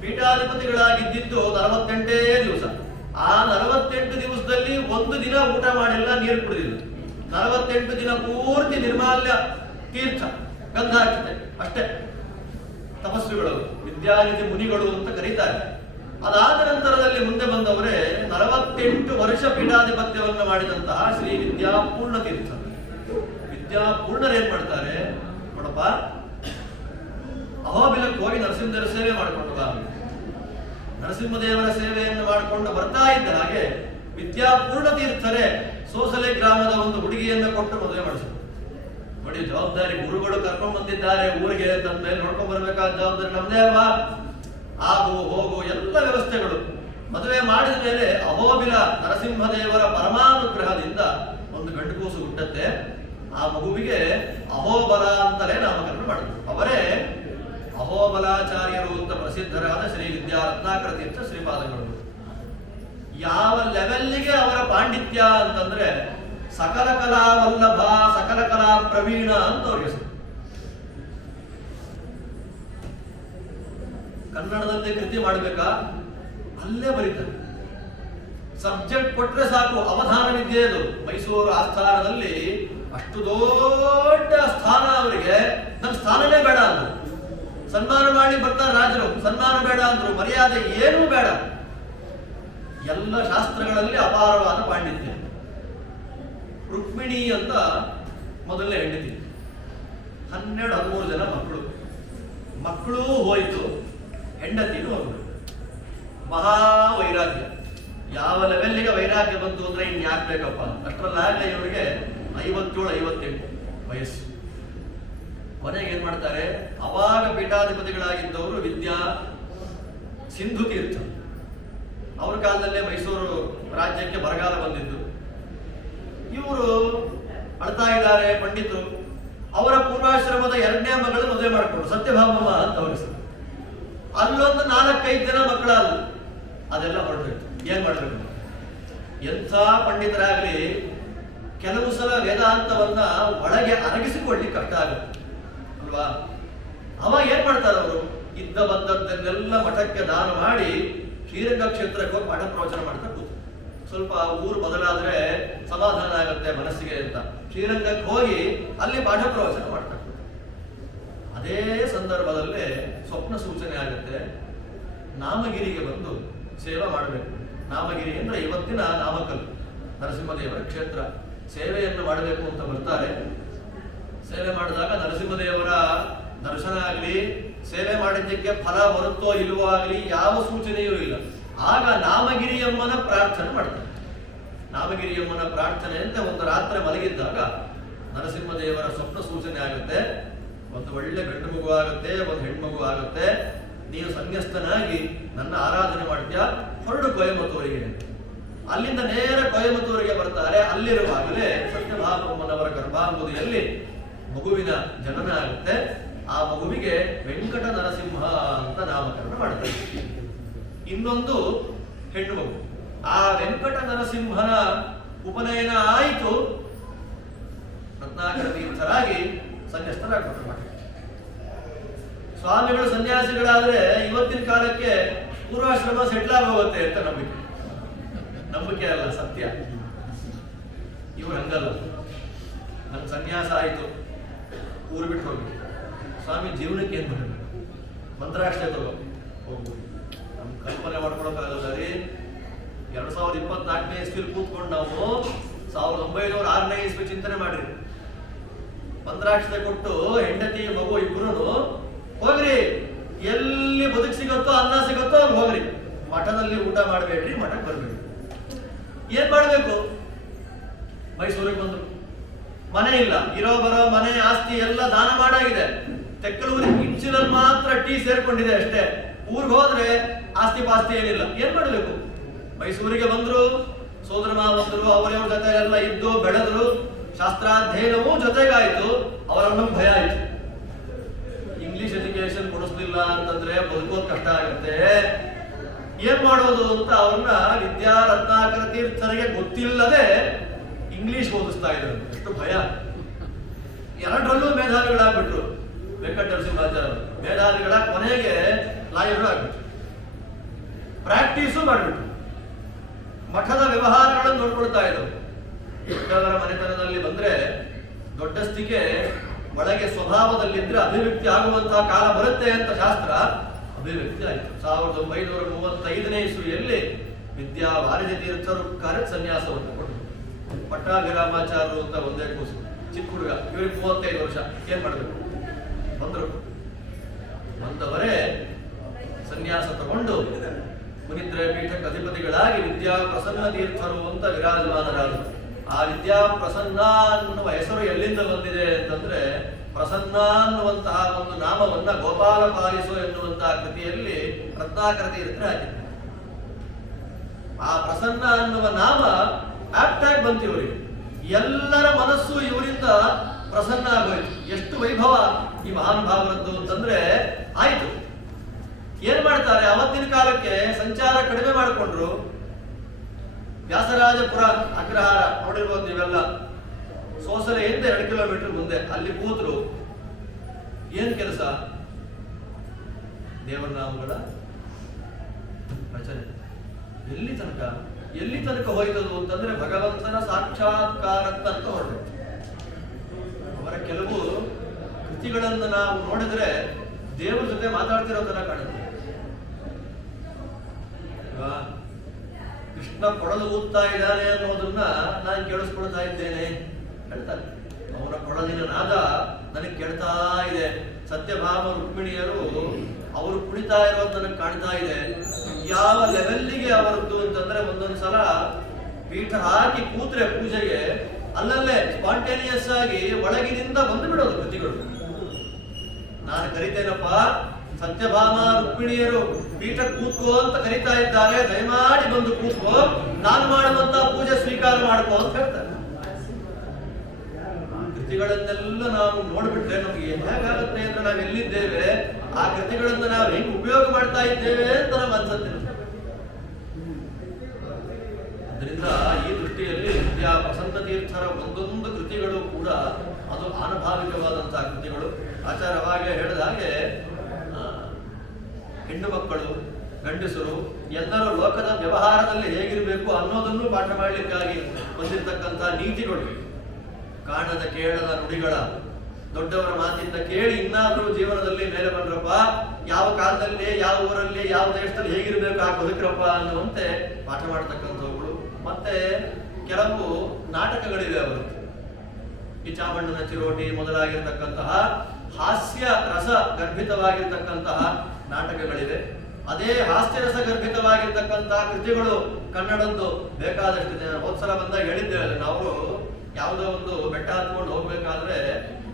ಪೀಠಾಧಿಪತಿಗಳಾಗಿದ್ದಿದ್ದು 48 ದಿವಸ. ಆ 48 ದಿವಸದಲ್ಲಿ 1 ದಿನ ಊಟ ಮಾಡಿಲ್ಲ, ನೀರು ಕುಡಿದಿಲ್ಲ. 48 ದಿನ ಪೂರ್ತಿ ನಿರ್ಮಾಲ್ಯ ತೀರ್ಥ ಗಂಧಾಕ್ಷತೆ ಅಷ್ಟೇ. ತಪಸ್ವಿಗಳು, ವಿದ್ಯಾನಿಧಿ ಮುನಿಗಳು ಅಂತ ಕರೀತಾರೆ. ಅದಾದ ನಂತರದಲ್ಲಿ ಮುಂದೆ ಬಂದವರೇ 48 ವರ್ಷ ಪೀಠಾಧಿಪತ್ಯವನ್ನು ಮಾಡಿದಂತಹ ಶ್ರೀ ವಿದ್ಯಾಪೂರ್ಣ ತೀರ್ಥ. ವಿದ್ಯಾಪೂರ್ಣರು ಏನ್ ಮಾಡ್ತಾರೆ ನೋಡಪ್ಪ, ಅಹೋಬಿಲಕ್ಕೆ ಹೋಗಿ ನರಸಿಂಹದೇವರ ಸೇವೆ ಮಾಡಿಕೊಂಡು ಬಾ. ನರಸಿಂಹದೇವರ ಸೇವೆಯನ್ನು ಮಾಡಿಕೊಂಡು ಬರ್ತಾ ಇದ್ದ ಹಾಗೆ ವಿದ್ಯಾಪೂರ್ಣ ತೀರ್ಥರೇ ಸೋಸಲೆ ಗ್ರಾಮದ ಒಂದು ಹುಡುಗಿಯನ್ನು ಕೊಟ್ಟು ಮದುವೆ ಮಾಡಿಸಿದ್ರು. ನೋಡಿ, ಜವಾಬ್ದಾರಿ ಗುರುಗಳು ಕರ್ಕೊಂಡ್ ಬಂದಿದ್ದಾರೆ ಊರಿಗೆ, ತನ್ನ ಮೇಲೆ ನೋಡ್ಕೊಂಡ್ ಬರ್ಬೇಕಾದ ಜವಾಬ್ದಾರಿ ನಮ್ದೇ ಅಲ್ವಾ. ಆಗು ಹೋಗು ಎಲ್ಲ ವ್ಯವಸ್ಥೆಗಳು. ಮದುವೆ ಮಾಡಿದ ಮೇಲೆ ಅಹೋಬಿಲ ನರಸಿಂಹದೇವರ ಪರಮಾನುಗ್ರಹದಿಂದ ಒಂದು ಗಂಡು ಕೂಸು ಹುಟ್ಟತ್ತೆ. ಆ ಮಗುವಿಗೆ ಅಹೋಬಲ ಅಂತಲೇ ನಾಮಕರಣ ಮಾಡಿದ್ರು. ಅವರೇ ಅಹೋಬಲಾಚಾರ್ಯರು ಅಂತ ಪ್ರಸಿದ್ಧರಾದ ಶ್ರೀ ವಿದ್ಯಾ ರತ್ನಾಕರ ತೀರ್ಥ ಶ್ರೀಪಾದಗಳು. ಯಾವ ಲೆವೆಲ್ಗೆ ಅವರ ಪಾಂಡಿತ್ಯ ಅಂತಂದ್ರೆ ಸಕಲ ಕಲಾ ವಲ್ಲಭ, ಸಕಲ ಕಲಾ ಪ್ರವೀಣ ಅಂತ ಅವ್ರಿಗೆ ಹೆಸರು. ಕನ್ನಡದಲ್ಲಿ ಕೃತಿ ಮಾಡಬೇಕಾ ಅಲ್ಲೇ ಬರೀತಾರೆ. ಸಬ್ಜೆಕ್ಟ್ ಕೊಟ್ರೆ ಸಾಕು, ಅವಧಾನ ವಿದ್ಯೆಯದು. ಮೈಸೂರು ಆಸ್ಥಾನದಲ್ಲಿ ಅಷ್ಟು ದೊಡ್ಡ ಸ್ಥಾನ ಅವರಿಗೆ. ನನ್ನ ಸ್ಥಾನನೇ ಬೇಡ ಅಂದ್ರು, ಸನ್ಮಾನ ಮಾಡಿ ಬರ್ತಾರೆ ರಾಜರು, ಸನ್ಮಾನ ಬೇಡ ಅಂದ್ರು, ಮರ್ಯಾದೆ ಏನೂ ಬೇಡ. ಎಲ್ಲ ಶಾಸ್ತ್ರಗಳಲ್ಲಿ ಅಪಾರವಾದ ಪಾಂಡಿತ್ಯ. ರುಕ್ಮಿಣಿ ಅಂತ ಮೊದಲನೇ ಹೆಂಡತಿ, 12-13 ಜನ ಮಕ್ಕಳು ಹೋಯ್ತು, ಹೆಂಡತಿನೂ ಹೋಗ್ಬಿಟ್ಟು. ಮಹಾ ವೈರಾಗ್ಯ. ಯಾವ ಲೆವೆಲ್ಗೆ ವೈರಾಗ್ಯ ಬಂತು ಅಂದ್ರೆ ಇನ್ಯಾಕ್ ಬೇಕಪ್ಪ. ಅಷ್ಟರಲ್ಲಾಗಲೇ ಇವರಿಗೆ 57-58 ವಯಸ್ಸು. ಕೊನೆಗೆ ಏನ್ ಮಾಡ್ತಾರೆ, ಅವಾಗ ಪೀಠಾಧಿಪತಿಗಳಾಗಿದ್ದವರು ವಿದ್ಯಾ ಸಿಂಧು ತೀರ್ಥ. ಅವ್ರ ಕಾಲದಲ್ಲೇ ಮೈಸೂರು ರಾಜ್ಯಕ್ಕೆ ಬರಗಾಲ ಬಂದಿದ್ದು. ಇವರು ಅಳ್ತಾ ಇದ್ದಾರೆ ಪಂಡಿತರು. ಅವರ ಪೂರ್ವಾಶ್ರಮದ 2ನೇ ಮಗಳು ಮದುವೆ ಮಾಡಿಕೊಂಡ್ರು, ಸತ್ಯಭಾಮಮ್ಮ ಅಂತ ಅವ್ರ ಹೆಸರು. ಅಲ್ಲೊಂದು 4-5 ಜನ ಮಕ್ಕಳಲ್ಲ. ಅದೆಲ್ಲ ಹೊರಟೋಯ್ತು. ಏನ್ ಮಾಡ್ಬೇಕು? ಎಂಥ ಪಂಡಿತರಾಗ್ಲಿ ಕೆಲವು ಸಲ ವೇದಾಂತವನ್ನ ಒಳಗೆ ಅರಗಿಸಿಕೊಳ್ಳಿ ಕಷ್ಟ ಆಗುತ್ತೆ ಅಲ್ವಾ. ಅವಾಗ ಏನ್ ಮಾಡ್ತಾರೆ ಅವರು, ಇದ್ದ ಬಂದದ್ದನ್ನೆಲ್ಲ ಮಠಕ್ಕೆ ದಾನ ಮಾಡಿ ಶ್ರೀರಂಗ ಕ್ಷೇತ್ರಕ್ಕೆ ಹೋಗಿ ಪಾಠ ಪ್ರವಚನ ಮಾಡ್ತಾ ಕೂತು. ಸ್ವಲ್ಪ ಊರು ಬದಲಾದ್ರೆ ಸಮಾಧಾನ ಆಗುತ್ತೆ ಮನಸ್ಸಿಗೆ ಅಂತ ಶ್ರೀರಂಗಕ್ಕೆ ಹೋಗಿ ಅಲ್ಲಿ ಪಾಠ ಪ್ರವಚನ ಮಾಡ್ತಾ ಕೂತು. ಅದೇ ಸಂದರ್ಭದಲ್ಲೇ ಸ್ವಪ್ನ ಸೂಚನೆ ಆಗುತ್ತೆ, ನಾಮಗಿರಿಗೆ ಬಂದು ಸೇವೆ ಮಾಡಬೇಕು. ನಾಮಗಿರಿ ಅಂದ್ರೆ ಇವತ್ತಿನ ನಾಮಕಲ್ ನರಸಿಂಹದೇವರ ಕ್ಷೇತ್ರ. ಸೇವೆಯನ್ನು ಮಾಡಬೇಕು ಅಂತ ಬರ್ತಾರೆ. ಸೇವೆ ಮಾಡಿದಾಗ ನರಸಿಂಹದೇವರ ದರ್ಶನ ಆಗಲಿ, ಸೇವೆ ಮಾಡಿದ್ದಕ್ಕೆ ಫಲ ಬರುತ್ತೋ ಇಲ್ವೋ ಆಗಲಿ ಯಾವ ಸೂಚನೆಯೂ ಇಲ್ಲ. ಆಗ ನಾಮಗಿರಿಯಮ್ಮನ ಪ್ರಾರ್ಥನೆ ಮಾಡ್ತಾರೆ. ನಾಮಗಿರಿಯಮ್ಮನ ಪ್ರಾರ್ಥನೆ ಅಂತ ಒಂದು ರಾತ್ರಿ ಮಲಗಿದ್ದಾಗ ನರಸಿಂಹದೇವರ ಸ್ವಪ್ನ ಸೂಚನೆ ಆಗುತ್ತೆ. ಒಂದು ಒಳ್ಳೆ ಗಂಡು ಮಗು ಆಗುತ್ತೆ, ಒಂದು ಹೆಣ್ಮಗು ಆಗುತ್ತೆ. ನೀನು ಸನ್ಯಸ್ತನಾಗಿ ನನ್ನ ಆರಾಧನೆ ಮಾಡ್ತೀಯಾ, ಹೊರಡು ಕೊಯಮತ್ತೂರಿಗೆ. ಅಲ್ಲಿಂದ ನೇರ ಕೊಯಮತ್ತೂರಿಗೆ ಬರ್ತಾರೆ. ಅಲ್ಲಿರುವಾಗಲೇ ಸತ್ಯಭಾಮಮ್ಮನವರ ಗರ್ಭಾಂಬುದಿಯಲ್ಲಿ ಮಗುವಿನ ಜನನ ಆಗುತ್ತೆ. ಆ ಮಗುವಿಗೆ ವೆಂಕಟ ನರಸಿಂಹ ಅಂತ ನಾಮಕರಣ ಮಾಡ್ತಾರೆ. ಇನ್ನೊಂದು ಹೆಣ್ಣು ಮಗು. ಆ ವೆಂಕಟ ನರಸಿಂಹನ ಉಪನಯನ ಆಯಿತು. ರತ್ನಾಕರ ತೀರ್ಥರಾಗಿ ಸನ್ಯಾಸ್ತರಾಗ್ಬಿಟ್ರು. ಸ್ವಾಮಿಗಳು ಸನ್ಯಾಸಿಗಳಾದ್ರೆ ಇವತ್ತಿನ ಕಾಲಕ್ಕೆ ಪೂರ್ವಾಶ್ರಮ ಸೆಟ್ಲ್ ಆಗೋಗುತ್ತೆ ಅಂತ ನಂಬಿಕೆ ಅಲ್ಲ, ಸತ್ಯ. ಇವ್ರು ಹಂಗಲ್ಲ. ನಮ್ ಸನ್ಯಾಸ ಆಯ್ತು, ಊರು ಬಿಟ್ಟು ಹೋಗಿ ಸ್ವಾಮಿ ಜೀವನಕ್ಕೆ ಏನ್ ಮಾಡಬೇಕು, ಮಂತ್ರಾಕ್ಷತೆ ಹೋಗ್ಬೋದು. ನಮ್ ಕಲ್ಪನೆ ಮಾಡ್ಕೊಳಕ್ಕಾಗಲ್ಲ ರೀ. 2024ನೇ ಇಸ್ವಿಲ್ ಕೂತ್ಕೊಂಡು ನಾವು 1906ನೇ ಇಸ್ವಿ ಚಿಂತನೆ ಮಾಡ್ರಿ. ಮಂತ್ರಾಕ್ಷತೆ ಕೊಟ್ಟು ಹೆಂಡತಿ ಮಗು ಇಬ್ರು ಹೋಗ್ರಿ, ಎಲ್ಲಿ ಬದುಕು ಸಿಗುತ್ತೋ ಅನ್ನ ಸಿಗುತ್ತೋ ಅಲ್ಲಿ ಹೋಗ್ರಿ. ಮಠದಲ್ಲಿ ಊಟ ಮಾಡ್ಬೇಡ್ರಿ, ಮಠಕ್ಕೆ ಬರ್ಬೇಡ್ರಿ. ಏನ್ ಮಾಡ್ಬೇಕು? ಮೈಸೂರಿಗೆ ಬಂದ್ರು, ಮನೆ ಇಲ್ಲ, ಇರೋ ಬರೋ ಮನೆ ಆಸ್ತಿ ಎಲ್ಲ ದಾನ ಮಾಡಾಗಿದೆ. ತೆಕ್ಕಲೂರಿಗೆ ಇಂಚಿನಲ್ಲಿ ಮಾತ್ರ ಟೀ ಸೇರ್ಕೊಂಡಿದೆ ಅಷ್ಟೇ. ಊರಿಗೆ ಹೋದ್ರೆ ಆಸ್ತಿ ಪಾಸ್ತಿ ಏನಿಲ್ಲ. ಏನ್ ಮಾಡ್ಬೇಕು? ಮೈಸೂರಿಗೆ ಬಂದ್ರು, ಸೋದರ ಮಾವಂದರು ಅವರವ್ರ ಜೊತೆ ಎಲ್ಲ ಇದ್ದು ಬೆಳೆದ್ರು. ಶಾಸ್ತ್ರಾಧ್ಯಯನವೂ ಜೊತೆಗಾಯ್ತು. ಅವರನ್ನು ಭಯ ಆಯ್ತು, ಇಂಗ್ಲಿಷ್ ಎಜುಕೇಶನ್ ಕೊಡಿಸ್ಲಿಲ್ಲ ಅಂತಂದ್ರೆ ಬದುಕೋದು ಕಷ್ಟ ಆಗುತ್ತೆ, ಏನ್ ಮಾಡೋದು ಅಂತ ಅವ್ರನ್ನ ವಿದ್ಯಾ ರತ್ನಾಕರ ತೀರ್ಥರಿಗೆ ಗೊತ್ತಿಲ್ಲದೆ ಇಂಗ್ಲಿಷ್ ಓದಿಸ್ತಾ ಇದ್ರು. ಎಷ್ಟು ಭಯ. ಎರಡರಲ್ಲೂ ಮೇಧಾವಿಗಳಾಗ್ಬಿಟ್ರು. ವೆಂಕಟ ನರಸಿಂಹಾಚಾರ್ಯ ಮೇಧಾವಿಗಳ ಕೊನೆಗೆ ಲಾಯರು ಆಗ್ಬಿಟ್ರು. ಪ್ರಾಕ್ಟೀಸು ಮಾಡ್ಬಿಟ್ರು. ಮಠದ ವ್ಯವಹಾರಗಳನ್ನು ನೋಡ್ಕೊಳ್ತಾ ಇದ್ರು. ದೊಡ್ಡವರ ಮನೆತನದಲ್ಲಿ ಬಂದ್ರೆ ದೊಡ್ಡಸ್ತಿಗೆ ಒಳಗೆ ಸ್ವಭಾವದಲ್ಲಿದ್ರೆ ಅಭಿವ್ಯಕ್ತಿ ಆಗುವಂತಹ ಕಾಲ ಬರುತ್ತೆ ಅಂತ ಶಾಸ್ತ್ರ ಅಭಿವ್ಯಕ್ತಿ ಆಯಿತು. 1935ನೇ ಇಸ್ವಿಯಲ್ಲಿ ವಿದ್ಯಾ ವಾರಿಜಿ ತೀರ್ಥರು ಕಾರ್ಯ ಸನ್ಯಾಸವನ್ನು ಕೊಟ್ಟರು. ಪಟ್ಟಾಭಿರಾಮಾಚಾರ್ಯರು ಅಂತ ಒಂದೇ ಕೂಸು, ಚಿಕ್ಕ ಹುಡುಗ, ಇವ್ರಿಗೆ 35 ವರ್ಷ. ಏನ್ ಮಾಡಬೇಕು? ಬಂದರು. ಬಂದವರೇ ಸನ್ಯಾಸ ತಗೊಂಡು ಮುನಿತ್ರಯ ಪೀಠಕ್ಕೆ ಅಧಿಪತಿಗಳಾಗಿ ವಿದ್ಯಾ ಪ್ರಸನ್ನ ತೀರ್ಥರು ಅಂತ ವಿರಾಜಮಾನರಾದರು. ಆ ವಿದ್ಯಾ ಪ್ರಸನ್ನ ಅನ್ನುವ ಹೆಸರು ಎಲ್ಲಿಂದ ಬಂದಿದೆ ಅಂತಂದ್ರೆ, ಪ್ರಸನ್ನ ಅನ್ನುವಂತಹ ಒಂದು ನಾಮವನ್ನ ಗೋಪಾಲ ಪಾಲಿಸು ಎನ್ನುವಂತಹ ಕೃತಿಯಲ್ಲಿ ರತ್ನಾಕರ ತೀರ್ಥರು ಹಾಕಿದ್ದಾರೆ. ಆ ಪ್ರಸನ್ನ ಅನ್ನುವ ನಾಮ ಆಪ್ಟಾಗಿ ಬಂತು ಇವರಿಗೆ. ಎಲ್ಲರ ಮನಸ್ಸು ಇವರಿಂದ ಪ್ರಸನ್ನ ಆಗೋಯ್ತು. ಎಷ್ಟು ವೈಭವ ಈ ಮಹಾನುಭಾವರದ್ದು ಅಂತಂದ್ರೆ ಆಯ್ತು. ಏನ್ ಮಾಡ್ತಾರೆ? ಅವತ್ತಿನ ಕಾಲಕ್ಕೆ ಸಂಚಾರ ಕಡಿಮೆ ಮಾಡಿಕೊಂಡ್ರು. ವ್ಯಾಸರಾಜಪುರ ಅಗ್ರಹಾರ ನೋಡಿರ್ಬೋದು ನೀವೆಲ್ಲ, ಸೋಸಲೆಯಿಂದ 2 ಕಿಲೋಮೀಟರ್ ಮುಂದೆ. ಅಲ್ಲಿ ಕೂತ್ರು. ಏನ್ ಕೆಲಸ? ದೇವರ ನಾಮಗಳ ರಚನೆ. ಎಲ್ಲಿ ತನಕ ಹೋಯ್ತದು ಅಂತಂದ್ರೆ ಭಗವಂತನ ಸಾಕ್ಷಾತ್ಕಾರಕ್ಕಂತ ಹೊರಟು. ಅವರ ಕೆಲವು ಕೃತಿಗಳನ್ನು ನಾವು ನೋಡಿದ್ರೆ ದೇವರ ಜೊತೆ ಮಾತಾಡ್ತಿರೋ ತರ ಕಾಣುತ್ತೆ. ಕೃಷ್ಣ ಕೊಡಲು ಊದ್ತಾ ಇದ್ದಾನೆ ಅನ್ನೋದನ್ನ ನಾನು ಕೇಳಿಸ್ಕೊಳ್ತಾ ಇದ್ದೇನೆ ಹೇಳ್ತಾರೆ. ಅವನ ಕೊಡಲಿನ ನಾದ ನನಗೆ ಕೇಳ್ತಾ ಇದೆ. ಸತ್ಯಭಾಮ ರುಕ್ಮಿಣಿಯರು ಅವರು ಕುಣಿತಾ ಇರೋದು ನನಗೆ ಕಾಣ್ತಾ ಇದೆ. ಯಾವ ಲೆವೆಲ್ಲಿಗೆ ಅವರದ್ದು ಅಂತಂದ್ರೆ, ಒಂದೊಂದ್ಸಲ ಪೀಠ ಹಾಕಿ ಕೂತ್ರೆ ಪೂಜೆಗೆ ಅಲ್ಲಲ್ಲೇ ಸ್ಪಾಂಟೇನಿಯಸ್ ಆಗಿ ಒಳಗಿನಿಂದ ಬಂದು ಬಿಡೋದು ಕೃತಿಗಳು. ನಾನು ಕರಿತೇನಪ್ಪ, ಸತ್ಯಭಾಮ ರುಕ್ಮಿಣಿಯರು ಪೀಠ ಕೂತ್ಕೋ ಅಂತ ಕರಿತಾ ಇದ್ದಾರೆ, ದಯಮಾಡಿ ಬಂದು ಕೂತ್ಕೋ, ನಾನು ಮಾಡುವಂತ ಪೂಜೆ ಸ್ವೀಕಾರ ಮಾಡ್ಕೋ ಅಂತ ಹೇಳ್ತಾರೆ. ಕೃತಿಗಳನ್ನೆಲ್ಲ ನಾವು ನೋಡ್ಬಿಟ್ರೆ ನಮ್ಗೆ ಹೇಗಾಗುತ್ತೆ ಅಂದ್ರೆ, ನಾವು ಎಲ್ಲಿದ್ದೇವೆ, ಆ ಕೃತಿಗಳನ್ನ ನಾವು ಹೆಂಗ್ ಉಪಯೋಗ ಮಾಡ್ತಾ ಇದ್ದೇವೆ ಅಂತ ನಮ್ಗೆ ಅನ್ಸುತ್ತೆ. ಅದರಿಂದ ಈ ದೃಷ್ಟಿಯಲ್ಲಿ ವಿದ್ಯಾ ಪ್ರಸನ್ನ ತೀರ್ಥರ ಒಂದೊಂದು ಕೃತಿಗಳು ಕೂಡ ಅದು ಆನುಭಾವಿಕವಾದಂತಹ ಕೃತಿಗಳು. ಆಚಾರವಾಗಿ ಹೇಳಿದ ಹಾಗೆ ಹೆಣ್ಣು ಮಕ್ಕಳು, ಗಂಡಸರು ಎಲ್ಲರೂ ಲೋಕದ ವ್ಯವಹಾರದಲ್ಲಿ ಹೇಗಿರಬೇಕು ಅನ್ನೋದನ್ನು ಪಾಠ ಮಾಡಲಿಕ್ಕಾಗಿ ಬಂದಿರತಕ್ಕಂಥ ನೀತಿಗಳು. ಕಾಣದ ಕೇಳದ ನುಡಿಗಳ, ದೊಡ್ಡವರ ಮಾತಿಂದ ಕೇಳಿ ಇನ್ನಾದ್ರೂ ಜೀವನದಲ್ಲಿ ಮೇಲೆ ಬಂದ್ರಪ್ಪ, ಯಾವ ಕಾಲದಲ್ಲಿ, ಯಾವ ಊರಲ್ಲಿ, ಯಾವ ದೇಶದಲ್ಲಿ ಹೇಗಿರ್ಬೇಕು ಆ ಬದುಕ್ರಪ್ಪ ಅನ್ನುವಂತೆ ಪಾಠ ಮಾಡತಕ್ಕಂಥವುಗಳು. ಮತ್ತೆ ಕೆಲವು ನಾಟಕಗಳಿವೆ ಅವರು. ಈ ಚಾಮಣ್ಣನ ಚಿರೋಟಿ ಮೊದಲಾಗಿರ್ತಕ್ಕಂತಹ ಹಾಸ್ಯ ರಸ ಗರ್ಭಿತವಾಗಿರ್ತಕ್ಕಂತಹ ನಾಟಕಗಳಿವೆ. ಅದೇ ಹಾಸ್ಯ ರಸ ಗರ್ಭಿತವಾಗಿರ್ತಕ್ಕಂತಹ ಕೃತಿಗಳು ಕನ್ನಡದ್ದು ಬೇಕಾದಷ್ಟಿದೆ. ಹೋದ್ಸಲ ಬಂದಾಗ ಹೇಳಿದ್ದೇವೆ ನಾವು, ಯಾವುದೋ ಒಂದು ಬೆಟ್ಟ ಹತ್ಕೊಂಡು ಹೋಗ್ಬೇಕಾದ್ರೆ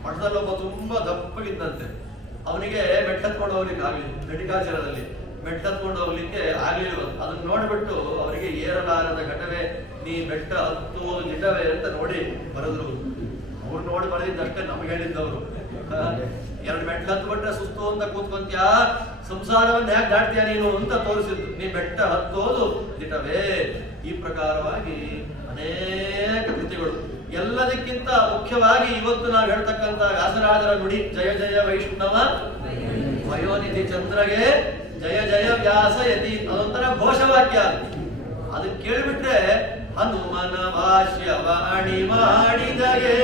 ಮಠದಲ್ಲಿ ಒಬ್ಬ ತುಂಬಾ ದಪ್ಪಗಿದ್ದಂತೆ. ಅವನಿಗೆ ಬೆಟ್ಟ ಹತ್ಕೊಂಡು ಹೋಗ್ಲಿಕ್ಕೆ ಆಗ್ಲಿಲ್ಲ, ಘಟಿಕಾಚರದಲ್ಲಿ ಬೆಟ್ಟ ಹತ್ಕೊಂಡು ಹೋಗ್ಲಿಕ್ಕೆ ಆಗ್ಲಿಲ್ಲ. ಅದನ್ನ ನೋಡ್ಬಿಟ್ಟು ಅವರಿಗೆ ಏರಲಾರದ ಘಟವೇ ನೀ ಬೆಟ್ಟ ಹತ್ತುವುದು ಜಿಟವೇ ಅಂತ ನೋಡಿ ಬರೆದ್ರು. ಅವ್ರು ನೋಡಿ ಬರೆದಿದ್ದಷ್ಟೇ ನಮ್ಗೆ ಹೇಳಿದ್ದವರು. 2 ಮೆಟ್ಲು ಹತ್ಬಿಟ್ರೆ ಸುಸ್ತು ಅಂತ ಕೂತ್ಕೊಂತ್ಯಾ, ಸಂಸಾರವನ್ನು ಹೇಗೆ ದಾಟ್ತೀಯ ನೀನು ಅಂತ ತೋರಿಸಿದ್ದು. ನೀ ಬೆಟ್ಟ ಹತ್ತೋದು ಜಿಟವೇ. ಈ ಪ್ರಕಾರವಾಗಿ ಅನೇಕ ಕೃತಿಗಳು ಎಲ್ಲದಕ್ಕಿಂತ ಮುಖ್ಯವಾಗಿ ಇವತ್ತು ನಾವು ಹೇಳ್ತಕ್ಕಂಥ ವ್ಯಾಸರಾಜರ ನುಡಿ ಜಯ ಜಯ ವೈಷ್ಣವ ವಯೋನಿಧಿ ಚಂದ್ರಗೆ ಜಯ ಜಯ ವ್ಯಾಸ ಯತಿ ಅದೊಂಥರ ಘೋಷವಾಕ್ಯ. ಅದನ್ನ ಕೇಳಿಬಿಟ್ರೆ ಹನುಮನ ಭಾಷ್ಯವಾಣಿ ಮಾಡಿದಗೆ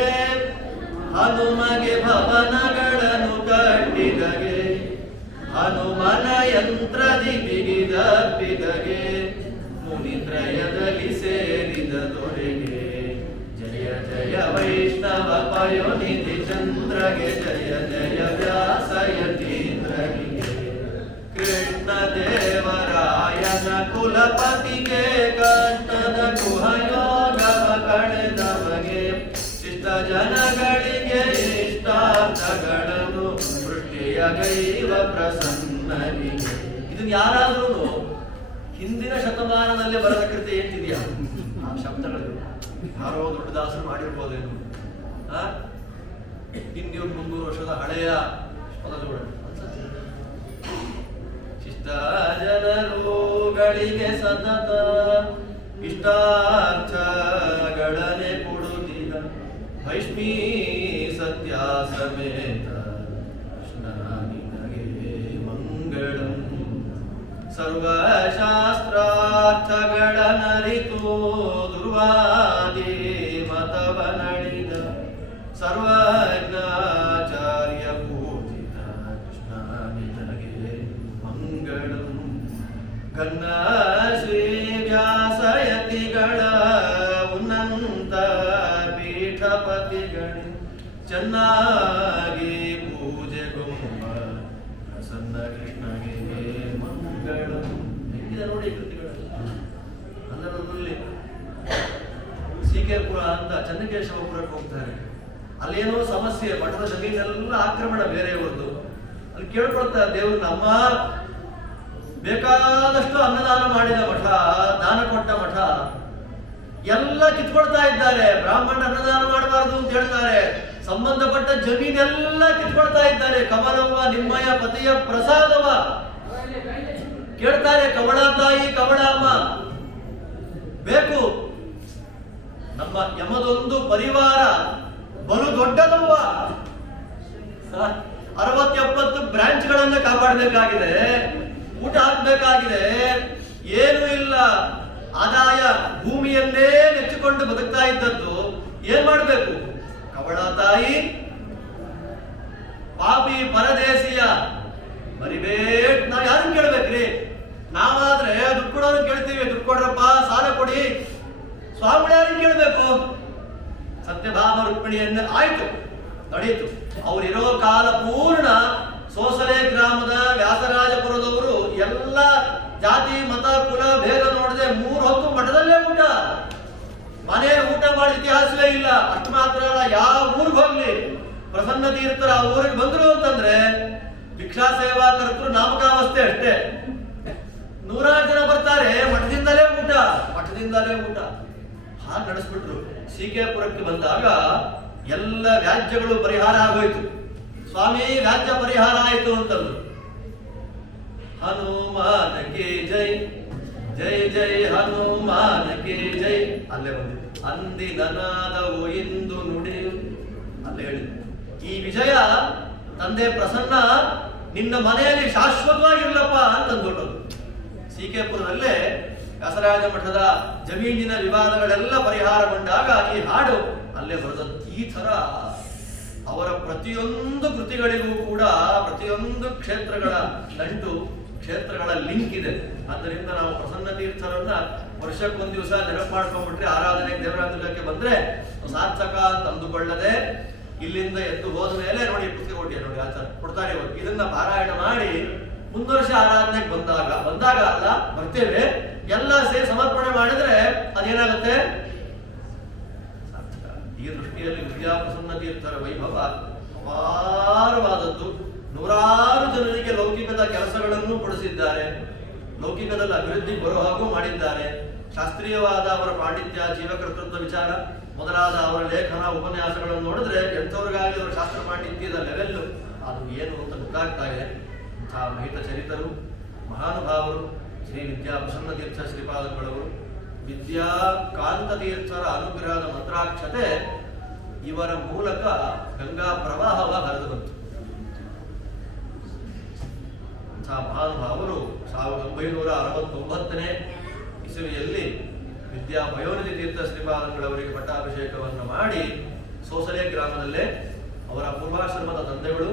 ಹನುಮಗೆ ಭವನಗಳನ್ನು ಕಟ್ಟಿದಗೆ ಹನುಮನ ಯಂತ್ರದಿ ಬಿಗಿದಪ್ಪಿದಗೆ ಮುನಿತ್ರಯದಲ್ಲಿ ಸೇರಿದ ದೊರೆಗೆ ಜಯ ಜಯ ವೈಷ್ಣವ ಪಯೋನಿಧಿ ಚಂದ್ರಗೆ ಜಯ ಜಯ ವ್ಯಾಸ ಯತೀಂದ್ರಗೆ ಕೃಷ್ಣ ದೇವರಾಯನ ಕುಲಪತಿಗೆ ಕಷ್ಟದ ಗುಹಯೋಗವ ಕಳೆದವಗೆ ಶಿಷ್ಟ ಜನಗಳಿಗೆ ಇಷ್ಟಾರ್ಥಗಳನ್ನು ಸೃಷ್ಟಿಯ ಗೈವ ಪ್ರಸನ್ನನಿಗೆ. ಇದನ್ನ ಯಾರಾದ್ರೂ ಹಿಂದಿನ ಶತಮಾನದಲ್ಲಿ ಬರೆದ ಕೃತಿ ಏನಿದೆಯಾ ಆ ಶಬ್ದಗಳು ಯಾರೋ ದೊಡ್ಡ ದಾಸರು ಮಾಡಿರ್ಬೋದೇನು, 200-300 ವರ್ಷದ ಹಳೆಯ ಪದಗಳು. ಶಿಷ್ಟ ಜನರುಗಳಿಗೆ ಸತತ ಇಷ್ಟಾರ್ಥಗಳನೆ ಕೊಡುತ್ತಿದ್ದ ಭೈಷ್ಮೀ ಸತ್ಯ ಸಮೇತ ಕೃಷ್ಣನಿಗೆ ಮಂಗಳಂ. ಸರ್ವಶಾಸ್ತ್ರಾರ್ಥಗಳನ್ನರಿತು ದುರ್ವಾದಿ ಮತವನಳಿದ ಸರ್ವಜ್ಞಾಚಾರ್ಯ ಪೂಜಿತ ಕೃಷ್ಣನಿಗೆ ಮಂಗಳಂ. ಕನ್ನ ಶ್ರೀ ವ್ಯಾಸಯತಿಗಳ ಉನ್ನತ ಪೀಠಪತಿಗಳು ಚೆನ್ನಾಗಿ ಪೂಜೆಗೊಂಬ ಪ್ರಸನ್ನ ಕೃಷ್ಣಗೆ ಮಂಗಳಂ. ಹೆಂಗಿದೆ ನೋಡಿ ಕೃತಿಗಳೆಲ್ಲ. ಅಲ್ಲರಲ್ಲಿ ಸೀಕೆಪುರ ಅಂತ ಚನ್ನಕೇಶವಪುರಕ್ಕೆ ಹೋಗ್ತಾರೆ. ಅಲ್ಲೇನೋ ಸಮಸ್ಯೆ, ಮಠದ ಜಮೀನೆಲ್ಲ ಆಕ್ರಮಣ ಬೇರೆಯವ್ರದ್ದು. ಅಲ್ಲಿ ಕೇಳ್ಕೊಳ್ತಾರೆ ದೇವ್ರನ್ನ, ಅಮ್ಮ ಬೇಕಾದಷ್ಟು ಅನ್ನದಾನ ಮಾಡಿದ ಮಠ, ದಾನ ಕೊಟ್ಟ ಮಠ ಎಲ್ಲ ಕಿತ್ಕೊಳ್ತಾ ಇದ್ದಾರೆ. ಬ್ರಾಹ್ಮಣ ಅನ್ನದಾನ ಮಾಡಬಾರ್ದು ಅಂತ ಹೇಳ್ತಾರೆ. ಸಂಬಂಧಪಟ್ಟ ಜಮೀನೆಲ್ಲ ಕಿತ್ಕೊಳ್ತಾ ಇದ್ದಾರೆ. ಕಮಲವ್ವ ನಿಮ್ಮಯ ಪತಿಯ ಪ್ರಸಾದವ ಕೇಳ್ತಾರೆ. ಕಮಲ ತಾಯಿ ಕಮಲಮ್ಮ ಬೇಕು. ನಮ್ಮ ಯಮದೊಂದು ಪರಿವಾರ ಬಲು ದೊಡ್ಡದವ್ವ. 60-70 ಬ್ರಾಂಚ್ಗಳನ್ನ ಕಾಪಾಡಬೇಕಾಗಿದೆ, ಊಟ ಹಾಕ್ಬೇಕಾಗಿದೆ, ಏನೂ ಇಲ್ಲ. ಆದಾಯ ಭೂಮಿಯನ್ನೇ ನೆಚ್ಚಿಕೊಂಡು ಬದುಕ್ತಾ ಇದ್ದದ್ದು. ಏನ್ ಮಾಡ್ಬೇಕು? ಕವಳ ತಾಯಿ ಪಾಪಿ ಪರದೇಶಿಯ ಮರಿಬೇಟ್. ನಾವ್ ಯಾರನ್ನ ಕೇಳ್ಬೇಕ್ರಿ? ನಾವಾದ್ರೆ ದುಡ್ಡು ಕೊಡೋರು ಕೇಳ್ತೀವಿ, ದುಡ್ಡು ಕೊಡ್ರಪ್ಪ ಸಾಲ ಕೊಡಿ. ಸ್ವಾಮಿ ಯಾರನ್ನ ಕೇಳ್ಬೇಕು? ಸತ್ಯಭಾಮ ರುಕ್ಮಿಣಿಯನ್ನ ಆಯ್ತು ನಡೆಯಿತು. ಅವರಿರೋ ಕಾಲ ಪೂರ್ಣ ಸೋಸಲೆ ಗ್ರಾಮದ ವ್ಯಾಸರಾಜಪುರದವರು ಎಲ್ಲ ಜಾತಿ ಮತ ಕುಲ ಭೇದ ನೋಡದೆ 3 ಹೊತ್ತು ಮಠದಲ್ಲೇ ಊಟ. ಮನೆ ಊಟ ಮಾಡಿದ ಇತಿಹಾಸವೇ ಇಲ್ಲ. ಅಷ್ಟು ಮಾತ್ರ ಅಲ್ಲ, ಯಾವ ಊರಿಗೆ ಹೋಗ್ಲಿ ಪ್ರಸನ್ನ ತೀರ್ಥರ ಊರಿಗೆ ಬಂದ್ರು ಅಂತಂದ್ರೆ ಭಿಕ್ಷಾ ಸೇವಾ ಕರ್ತರು ನಾಮಕಾವಸ್ಥೆ ಅಷ್ಟೇ. 100 ಜನ ಬರ್ತಾರೆ, ಮಠದಿಂದಲೇ ಊಟ, ಮಠದಿಂದಲೇ ಊಟ. ಹಾಗೆ ನಡೆಸ್ಬಿಟ್ರು. ಸೀಕೆಪುರಕ್ಕೆ ಬಂದಾಗ ಎಲ್ಲ ವ್ಯಾಜ್ಯಗಳು ಪರಿಹಾರ ಆಗೋಯ್ತು. ಸ್ವಾಮಿ ವ್ಯಾಜ್ಯ ಪರಿಹಾರ ಆಯಿತು ಅಂತಂದ್ರು. ಹನುಮಾನ ಕಿ ಜೈ, ಜೈ ಜೈ ಹನುಮಾನ ಕಿ ಜೈ. ಅಲ್ಲೇ ಬಂದಿದೆ. ಅಂದಿನ ನಾದವು ಇಂದು ನುಡಿಯು. ಅಲ್ಲೇ ಹೇಳಿದ್ರು. ಈ ವಿಜಯ ತಂದೆ ಪ್ರಸನ್ನ ನಿನ್ನ ಮನೆಯಲ್ಲಿ ಶಾಶ್ವತವಾಗಿರ್ಲಪ್ಪ ಅಂತಂದ್ಬಿಟ್ಟರು. ಸೀಕೆಪುರದಲ್ಲೇ ವ್ಯಾಸರಾಜ ಮಠದ ಜಮೀನಿನ ವಿವಾದಗಳೆಲ್ಲ ಪರಿಹಾರಗೊಂಡಾಗ ಈ ಹಾಡು ಅಲ್ಲೇ ಬರೆದದ್ದು. ಈ ತರ ಅವರ ಪ್ರತಿಯೊಂದು ಕೃತಿಗಳಿಗೂ ಕೂಡ ಪ್ರತಿಯೊಂದು ಕ್ಷೇತ್ರಗಳ ನಂಟು, ಕ್ಷೇತ್ರಗಳ ಲಿಂಕ್ ಇದೆ. ಆದ್ದರಿಂದ ನಾವು ಪ್ರಸನ್ನ ತೀರ್ಥರನ್ನ ವರ್ಷಕ್ಕೊಂದು ದಿವಸ ನೆನಪು ಮಾಡ್ಕೊಂಡ್ಬಿಟ್ರೆ ಆರಾಧನೆಗೆ ದೇವರಾಂಗಕ್ಕೆ ಬಂದ್ರೆ ಸಾರ್ಥಕ ಅಂತ ಅಂದುಕೊಳ್ಳದೆ ಇಲ್ಲಿಂದ ಎದ್ದು ಹೋದ ಮೇಲೆ ನೋಡಿ ಪುಸ್ತಕ ಕೊಟ್ಟಿಯ ನೋಡಿ ಆಚಾರ ಕೊಡ್ತಾರೆ. ಇದನ್ನ ಪಾರಾಯಣ ಮಾಡಿ ಮುಂದೆ ವರ್ಷ ಆರಾಧನೆಗೆ ಬಂದಾಗ ಅಲ್ಲ ಬರ್ತೇವೆ ಎಲ್ಲ ಸೇರಿ ಸಮರ್ಪಣೆ ಮಾಡಿದ್ರೆ ಅದೇನಾಗುತ್ತೆ ಸಾರ್ಥಕ. ಈ ದೃಷ್ಟಿಯಲ್ಲಿ ವಿದ್ಯಾಪ್ರಸನ್ನ ತೀರ್ಥರ ವೈಭವ ಅಪಾರವಾದದ್ದು. 100 ಜನರಿಗೆ ಲೌಕಿಕದ ಕೆಲಸಗಳನ್ನು ಕೊಡಿಸಿದ್ದಾರೆ. ಲೌಕಿಕದಲ್ಲಿ ಅಭಿವೃದ್ಧಿ ಬರೋ ಹಾಗೂ ಮಾಡಿದ್ದಾರೆ. ಶಾಸ್ತ್ರೀಯವಾದ ಅವರ ಪಾಂಡಿತ್ಯ, ಜೀವಕರ್ತೃತ್ವ ವಿಚಾರ ಮೊದಲಾದ ಅವರ ಲೇಖನ ಉಪನ್ಯಾಸಗಳನ್ನು ನೋಡಿದ್ರೆ ಎಂಥವ್ರಿಗಾಗಿ ಅವರ ಶಾಸ್ತ್ರ ಪಾಂಡಿತ್ಯದ ಲೆವೆಲ್ ಅದು ಏನು ಅಂತ ಗೊತ್ತಾಗ್ತಾ ಇದೆ. ಇಂತಹ ಮಹಿತ ಚರಿತರು, ಮಹಾನುಭಾವರು ಶ್ರೀ ವಿದ್ಯಾಪ್ರಸನ್ನ ತೀರ್ಥ ಶ್ರೀಪಾದಗಳವರು, ವಿದ್ಯಾ ಕಾಂತ ತೀರ್ಥರ ಅನುಗ್ರಹದ ಮಂತ್ರಾಕ್ಷತೆ ಇವರ ಮೂಲಕ ಗಂಗಾ ಪ್ರವಾಹವ ಹರಿದು ಬಂತು. ಮಹಾನುಭಾವರು 1969ನೇ ಇಸವಿಯಲ್ಲಿ ವಿದ್ಯಾ ಪಯೋನಿಧಿ ತೀರ್ಥ ಶ್ರೀಪಾದಂಗಳವರಿಗೆ ಪಟ್ಟಾಭಿಷೇಕವನ್ನು ಮಾಡಿ ಸೋಸಲೆ ಗ್ರಾಮದಲ್ಲೇ ಅವರ ಪೂರ್ವಾಶ್ರಮದ ತಂದೆಗಳು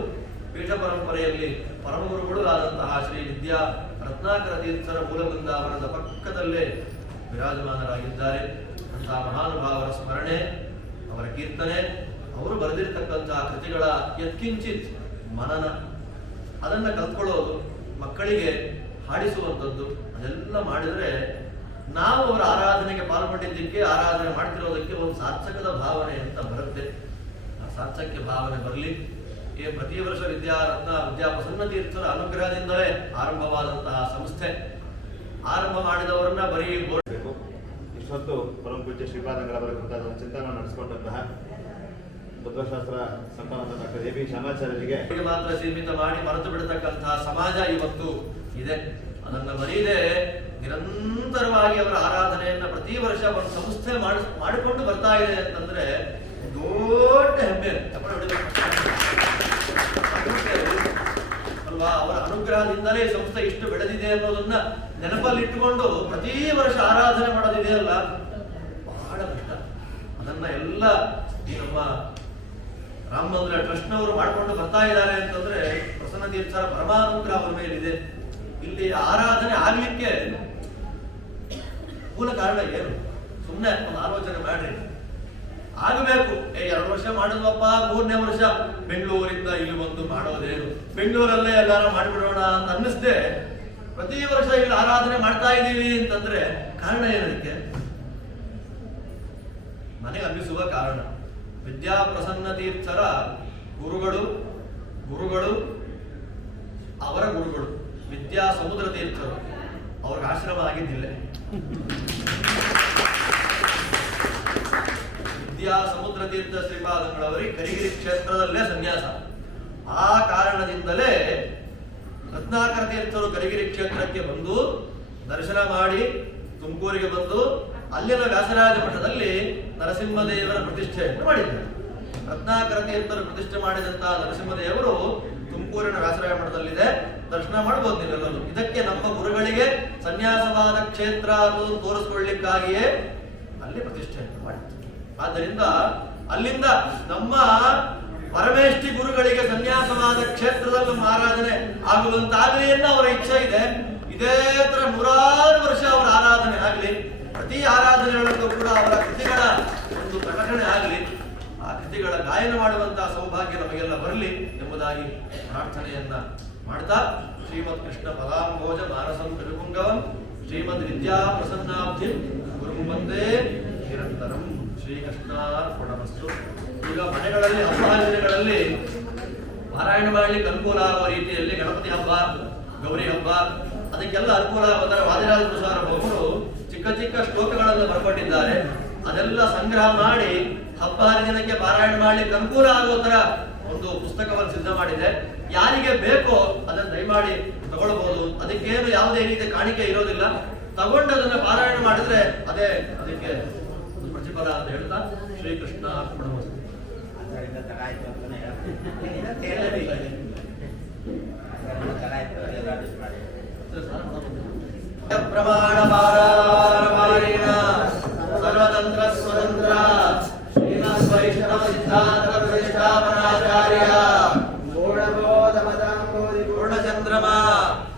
ಪೀಠ ಪರಂಪರೆಯಲ್ಲಿ ಪರಮಗುರುಗಳು ಆದಂತಹ ಶ್ರೀ ವಿದ್ಯಾ ರತ್ನಾಕರ ತೀರ್ಥರ ಮೂಲ ಬೃಂದಾವನದ ಪಕ್ಕದಲ್ಲೇ ವಿರಾಜಮಾನರಾಗಿದ್ದಾರೆ. ಅಂತಹ ಮಹಾನುಭಾವರ ಸ್ಮರಣೆ, ಅವರ ಕೀರ್ತನೆ, ಅವರು ಬರೆದಿರ್ತಕ್ಕಂತಹ ಕೃತಿಗಳ ಯತ್ಕಿಂಚಿತ್ ಮನನ, ಅದನ್ನು ಕಲ್ತ್ಕೊಳ್ಳೋದು, ಮಕ್ಕಳಿಗೆ ಹಾಡಿಸುವಂಥದ್ದು, ಅದೆಲ್ಲ ಮಾಡಿದರೆ ನಾವು ಅವರ ಆರಾಧನೆಗೆ ಪಾಲ್ಗೊಂಡಿದ್ದಕ್ಕೆ, ಆರಾಧನೆ ಮಾಡ್ತಿರೋದಕ್ಕೆ ಒಂದು ಸಾರ್ಥಕದ ಭಾವನೆ ಅಂತ ಬರುತ್ತೆ. ಆ ಸಾರ್ಥಕ್ಯ ಭಾವನೆ ಬರಲಿ. ಈ ಪ್ರತಿ ವರ್ಷ ವಿದ್ಯಾ ಪ್ರಸನ್ನ ತೀರ್ಥರ ಅನುಗ್ರಹದಿಂದಲೇ ಆರಂಭವಾದಂತಹ ಸಂಸ್ಥೆ. ಆರಂಭ ಮಾಡಿದವರನ್ನ ಬರೀ ಬೇಕು. ಇಷ್ಟೊತ್ತು ಪರಮ ಪೂಜ್ಯ ಶ್ರೀಪಾದಂಗಳವರ ಕುರಿತಾದ ಚಿಂತನೆ ನಡೆಸಿಕೊಂಡಂತಹ ತತ್ವಶಾಸ್ತ್ರ ಸಂಪನ್ನ ಡಾಕ್ಟರ್ ಎ ಬಿ ಶ್ಯಾಮಾಚಾರ್ಯರಿಗೆ ಮಾತ್ರ ಸೀಮಿತ ಮಾಡಿ ಮರೆತು ಬಿಡತಕ್ಕಂತಹ ಸಮಾಜ ಇವತ್ತು ಇದೆ. ಅದನ್ನ ಮರೀದೆ ನಿರಂತರವಾಗಿ ಅವರ ಆರಾಧನೆಯನ್ನ ಪ್ರತಿ ವರ್ಷ ಒಂದು ಸಂಸ್ಥೆ ಮಾಡಿಕೊಂಡು ಬರ್ತಾ ಇದೆ ಅಂತಂದ್ರೆ ದೊಡ್ಡ ಹೆಮ್ಮೆ ಅಲ್ವಾ. ಅವರ ಅನುಗ್ರಹದಿಂದಲೇ ಸಂಸ್ಥೆ ಇಷ್ಟು ಬೆಳೆದಿದೆ ಅನ್ನೋದನ್ನ ನೆನಪಲ್ಲಿಟ್ಟುಕೊಂಡು ಪ್ರತಿ ವರ್ಷ ಆರಾಧನೆ ಮಾಡೋದಿದೆಯಲ್ಲ, ಬಹಳ ಕಷ್ಟ. ಅದನ್ನ ಎಲ್ಲ ಈ ನಮ್ಮ ರಾಮ ಮಂದಿರ ಟ್ರಸ್ಟ್ನವರು ಮಾಡ್ಕೊಂಡು ಬರ್ತಾ ಇದ್ದಾರೆ ಅಂತಂದ್ರೆ ಪ್ರಸನ್ನ ತೀರ್ಥರ ಪರಮಾನುಗ್ರಹ ಅವರ ಮೇಲಿದೆ. ಇಲ್ಲಿ ಆರಾಧನೆ ಆಗ್ಲಿಕ್ಕೆ ಮೂಲ ಕಾರಣ ಏನು? ಸುಮ್ಮನೆ ಒಂದು ಆಲೋಚನೆ ಮಾಡ್ರಿ. ಆಗಬೇಕು. 2 ವರ್ಷ ಮಾಡಿದ್ವಪ್ಪ, 3ನೇ ವರ್ಷ ಬೆಂಗಳೂರಿಂದ ಇಲ್ಲಿ ಬಂದು ಮಾಡೋದೇನು, ಬೆಂಗಳೂರಲ್ಲೇ ಎಲ್ಲಾರು ಮಾಡಿಬಿಡೋಣ ಅಂತ ಅನ್ನಿಸ್ದೆ ಪ್ರತಿ ವರ್ಷ ಇಲ್ಲಿ ಆರಾಧನೆ ಮಾಡ್ತಾ ಇದ್ದೀವಿ ಅಂತಂದ್ರೆ ಕಾರಣ ಏನದಕ್ಕೆ? ನನಗೆ ಅನ್ನಿಸುವ ಕಾರಣ ವಿದ್ಯಾ ಪ್ರಸನ್ನ ತೀರ್ಥರ ಗುರುಗಳು ಅವರ ಗುರುಗಳು ವಿದ್ಯಾ ಸಮುದ್ರ ತೀರ್ಥರು, ಅವ್ರಿಗೆ ಆಶ್ರಮ ಆಗಿದ್ದಿಲ್ಲ. ವಿದ್ಯಾ ಸಮುದ್ರ ತೀರ್ಥ ಶ್ರೀಪಾದಂಗಳವರಿಗೆ ಕರಿಗಿರಿ ಕ್ಷೇತ್ರದಲ್ಲೇ ಸನ್ಯಾಸ. ಆ ಕಾರಣದಿಂದಲೇ ರತ್ನಾಕರ ತೀರ್ಥರು ಕರಿಗಿರಿ ಕ್ಷೇತ್ರಕ್ಕೆ ಬಂದು ದರ್ಶನ ಮಾಡಿ ತುಮಕೂರಿಗೆ ಬಂದು ಅಲ್ಲಿನ ವ್ಯಾಸರಾಜ ಮಠದಲ್ಲಿ ನರಸಿಂಹದೇವರ ಪ್ರತಿಷ್ಠೆಯನ್ನು ಮಾಡಿದ್ದಾರೆ. ರತ್ನಾಕರ ತೀರ್ಥರು ಪ್ರತಿಷ್ಠೆ ಮಾಡಿದಂತಹ ನರಸಿಂಹದೇವರು ತುಮಕೂರಿನ ವ್ಯಾಸರಾಜ ಮಠದಲ್ಲಿದೆ, ದರ್ಶನ ಮಾಡಬಹುದು ನೀವೆಲ್ಲರೂ. ಇದಕ್ಕೆ ನಮ್ಮ ಗುರುಗಳಿಗೆ ಸನ್ಯಾಸವಾದ ಕ್ಷೇತ್ರ ಅನ್ನೋದನ್ನು ತೋರಿಸ್ಕೊಳ್ಳಿಕ್ಕಾಗಿಯೇ ಅಲ್ಲಿ ಪ್ರತಿಷ್ಠೆಯನ್ನು ಮಾಡಿದ್ದಾರೆ. ಆದ್ದರಿಂದ ಅಲ್ಲಿಂದ ನಮ್ಮ ಪರಮೇಷ್ಠಿ ಗುರುಗಳಿಗೆ ಸನ್ಯಾಸವಾದ ಕ್ಷೇತ್ರದಲ್ಲಿ ನಮ್ಮ ಆರಾಧನೆ ಆಗುವಂತಾಗಲಿ ಅನ್ನೋ ಅವರ ಇಚ್ಛೆ ಇದೆ. ಇದೇ ತರ 100 ವರ್ಷ ಅವರ ಆರಾಧನೆ ಆಗಲಿ, ಪ್ರತಿ ಆರಾಧನೆಗಳಲ್ಲೂ ಕೂಡ ಅವರ ಕೃತಿಗಳ ಒಂದು ಪ್ರಕಟಣೆ ಆಗಲಿ, ಆ ಕೃತಿಗಳ ಗಾಯನ ಮಾಡುವಂತಹ ಸೌಭಾಗ್ಯ ನಮಗೆಲ್ಲ ಬರಲಿ ಎಂಬುದಾಗಿ ಪ್ರಾರ್ಥನೆಯನ್ನ ಮಾಡ್ತಾ, ಶ್ರೀಮದ್ ಕೃಷ್ಣ ಪದಾಂಭೋಜ ಮಾನಸಂ ತಿರುಗುಂಗವಂ ಶ್ರೀಮದ್ ವಿದ್ಯಾ ಪ್ರಸನ್ನಾಬ್ಧಿ ಗುರುಂ ವಂದೇ ನಿರಂತರಂ. ಶ್ರೀಕೃಷ್ಣಾರ್ಪಣಮಸ್ತು. ಈಗ ಮನೆಗಳಲ್ಲಿ ಹಬ್ಬ ಹರಿದಿನಗಳಲ್ಲಿ ಪಾರಾಯಣ ಮಾಡಲಿಕ್ಕೆ ಅನುಕೂಲ ಆಗುವ ರೀತಿಯಲ್ಲಿ ಗಣಪತಿ ಹಬ್ಬ, ಗೌರಿ ಹಬ್ಬ, ಅದಕ್ಕೆಲ್ಲ ಅನುಕೂಲ ಆಗುವ ವಾದಿರಾಜ ಪ್ರಸಾರ ಒಬ್ಬರು ಚಿಕ್ಕ ಚಿಕ್ಕ ಶ್ಲೋಕಗಳನ್ನು ಬರ್ಕೊಂಡಿದ್ದಾರೆ. ಅದೆಲ್ಲ ಸಂಗ್ರಹ ಮಾಡಿ ಹಬ್ಬ ಹರಿದಿನಕ್ಕೆ ಪಾರಾಯಣ ಮಾಡಲಿಕ್ಕೆ ಅನುಕೂಲ ಆಗುವ ತರ ಒಂದು ಪುಸ್ತಕವನ್ನು ಸಿದ್ಧ ಮಾಡಿದೆ. ಯಾರಿಗೆ ಬೇಕೋ ಅದನ್ನು ದಯಮಾಡಿ ತಗೊಳ್ಬಹುದು. ಅದಕ್ಕೇನು ಯಾವುದೇ ರೀತಿಯ ಕಾಣಿಕೆ ಇರೋದಿಲ್ಲ. ತಗೊಂಡದನ್ನ ಪಾರಾಯಣ ಮಾಡಿದ್ರೆ ಅದೇ ಅದಕ್ಕೆ ಪ್ರತಿಫಲ ಅಂತ ಹೇಳ್ತಾ ಶ್ರೀಕೃಷ್ಣ ಅರ್ಪಣಮಸ್ತು. ಪ್ರಮಾಣ ಪಾರಾಯಣ ಸರ್ವತಂತ್ರ ಸ್ವತಂತ್ರ ಶ್ರೀಮದ್ ವೈಷ್ಣವ ಸಿದ್ಧಾಂತ ಪ್ರತಿಷ್ಠಾಪನಾಚಾರ್ಯ ಪೂರ್ಣಚಂದ್ರಮ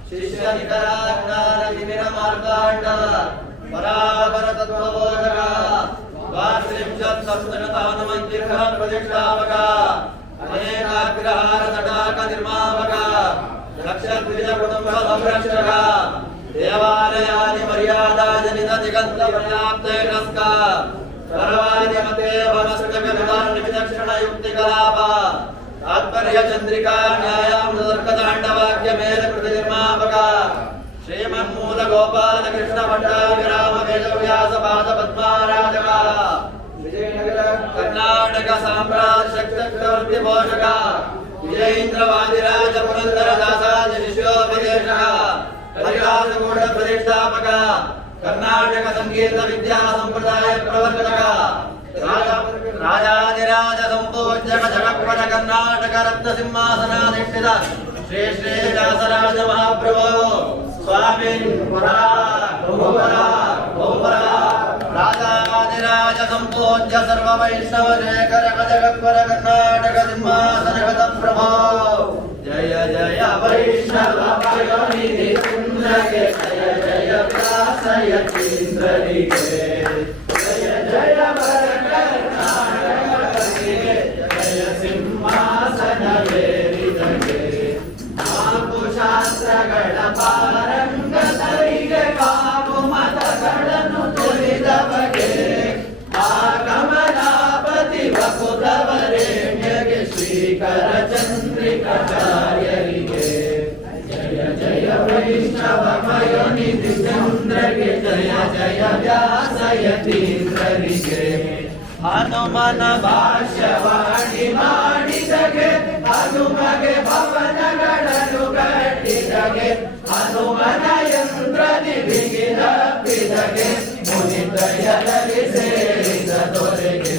ಶಿಷ್ಯ ನಿಖರ ಜ್ಞಾನ ತಿಮಿರ ಮಾರ್ಗಾಂಡ ಪರಾಪರ ತತ್ವಬೋಧಕ ಪ್ರತಿಷ್ಠಾಪಕ ಅನೇಕಾಗ್ರಹಾರ ತಟಾಕ ನಿರ್ಮಾಪಕ ಲಕ್ಷ ದ್ವಿಜ ಕುಟುಂಬ ಸಂರಕ್ಷಕ ದೇವಾಲಯಾನಿ ಮರ್ಯಾದಾ ಜನಿತ ದಿಗಂತ ಪರ್ಯಾಪ್ತೇಕಸ್ಕ ಸರ್ವಾದಿ ಮತೆ ವನಸ್ಕಕ ವಿಧಾನ ಯುಕ್ತಿ ಕಲಾಪ ತಾತ್ಪರ್ಯ ಚಂದ್ರಿಕಾ ನ್ಯಾಯಾಮೃತರ್ಕ ದಾಂಡವಾಕ್ಯ ಮೇಲ ಕೃತಿ ನಿರ್ಮಾಪಕ ಶ್ರೀಮನ್ಮೂಲ ಗೋಪಾಲ ಕೃಷ್ಣ ಭಟ್ಟಾಭಿರಾಮ ವೇದವ್ಯಾಸ ಪಾದ ಪದ್ಮಾರಾಧಕ ವಿಜಯನಗರ ಕರ್ನಾಟಕ ಸಾಮ್ರಾಜ್ಯ ಶಕ್ತವರ್ತಿ ಪೋಷಕ ವಿಜಯೇಂದ್ರ ವಾದಿರಾಜ ಪುರಂದರ ದಾಸಾಜ ಶಿಷ್ಯೋಪದೇಶಕ ಹರಿದಾಸಗೌಡ ಪ್ರತಿಷ್ಠಾಪಕ ಕರ್ನಾಟಕ ಸಂಗೀತ ವಿದ್ಯಾ ಸಂಪ್ರದಾಯ ಪ್ರವರ್ತಕ ರಾಜಾಧಿರಾಜ ಜಗ ಜಗತ್ವರ ಕರ್ನಾಟಕ ರತ್ನ ಸಿಂಹಾಸನಾಧಿಷ್ಠಿತ ಶ್ರೀ ಶ್ರೀ ವ್ಯಾಸರಾಜ ಮಹಾಪ್ರಭು ಸ್ವಾಮಿ ರಾಜಾಧಿರಾಜ ಸಂಪೂಜ್ಯ ಸರ್ವ ವೈಷ್ಣವ ಶೇಖರ ಜಗತ್ವರ ಕರ್ನಾಟಕ ಸಿಂಹಾಸನಗತ ಪ್ರಭೋ ಜಯ ಜಯ ವೈಷ್ಣವ ಪಯೋನಿಧಿ ಚಂದ್ರಗೆ ಜಯ ಜಯ ವ್ಯಾಸಯ ಚಂದ್ರನಿಗೆ ಜಯ ಜಯ ವರ ಕರ್ನಾಟಕನಿಗೆ ಜಯ ಸಿಂಹಾಸನವೇರಿದಗೆ ನಾಲ್ಕು ಶಾಸ್ತ್ರಗಳ ಪಾರಂಗತರಿಗೆ ಕಾವು ಮತಗಳನ್ನು ತುಳಿದವಗೆ ಆಗಮನಾಪತಿ ವಕುಲವರೇಣ್ಯಗೆ ಶ್ರೀಕರ ಚಂದ್ರಿಕಾಚಾರ್ಯರಿಗೆ ಜಯ ಜಯ ವೈಷ್ಣವ ಪಯೋನಿಧಿ ಚಂದ್ರಗೆ ಜಯ ಜಯ ವ್ಯಾಸಯತೀಂದ್ರರಿಗೆ ಹನುಮನ ಭಾಷ್ಯವಾಣಿ ಮಾಡಿದಗೆ ಹನುಮಗೆ ಭವನಗಳನ್ನು ಕಟ್ಟಿದಗೆ ಹನುಮನ ಯಂತ್ರದಿ ಬಿಗಿದಪ್ಪಿದಗೆ ಮುನಿತ್ರಯದಲ್ಲಿ ಸೇರಿದ ದೊರೆಗೆ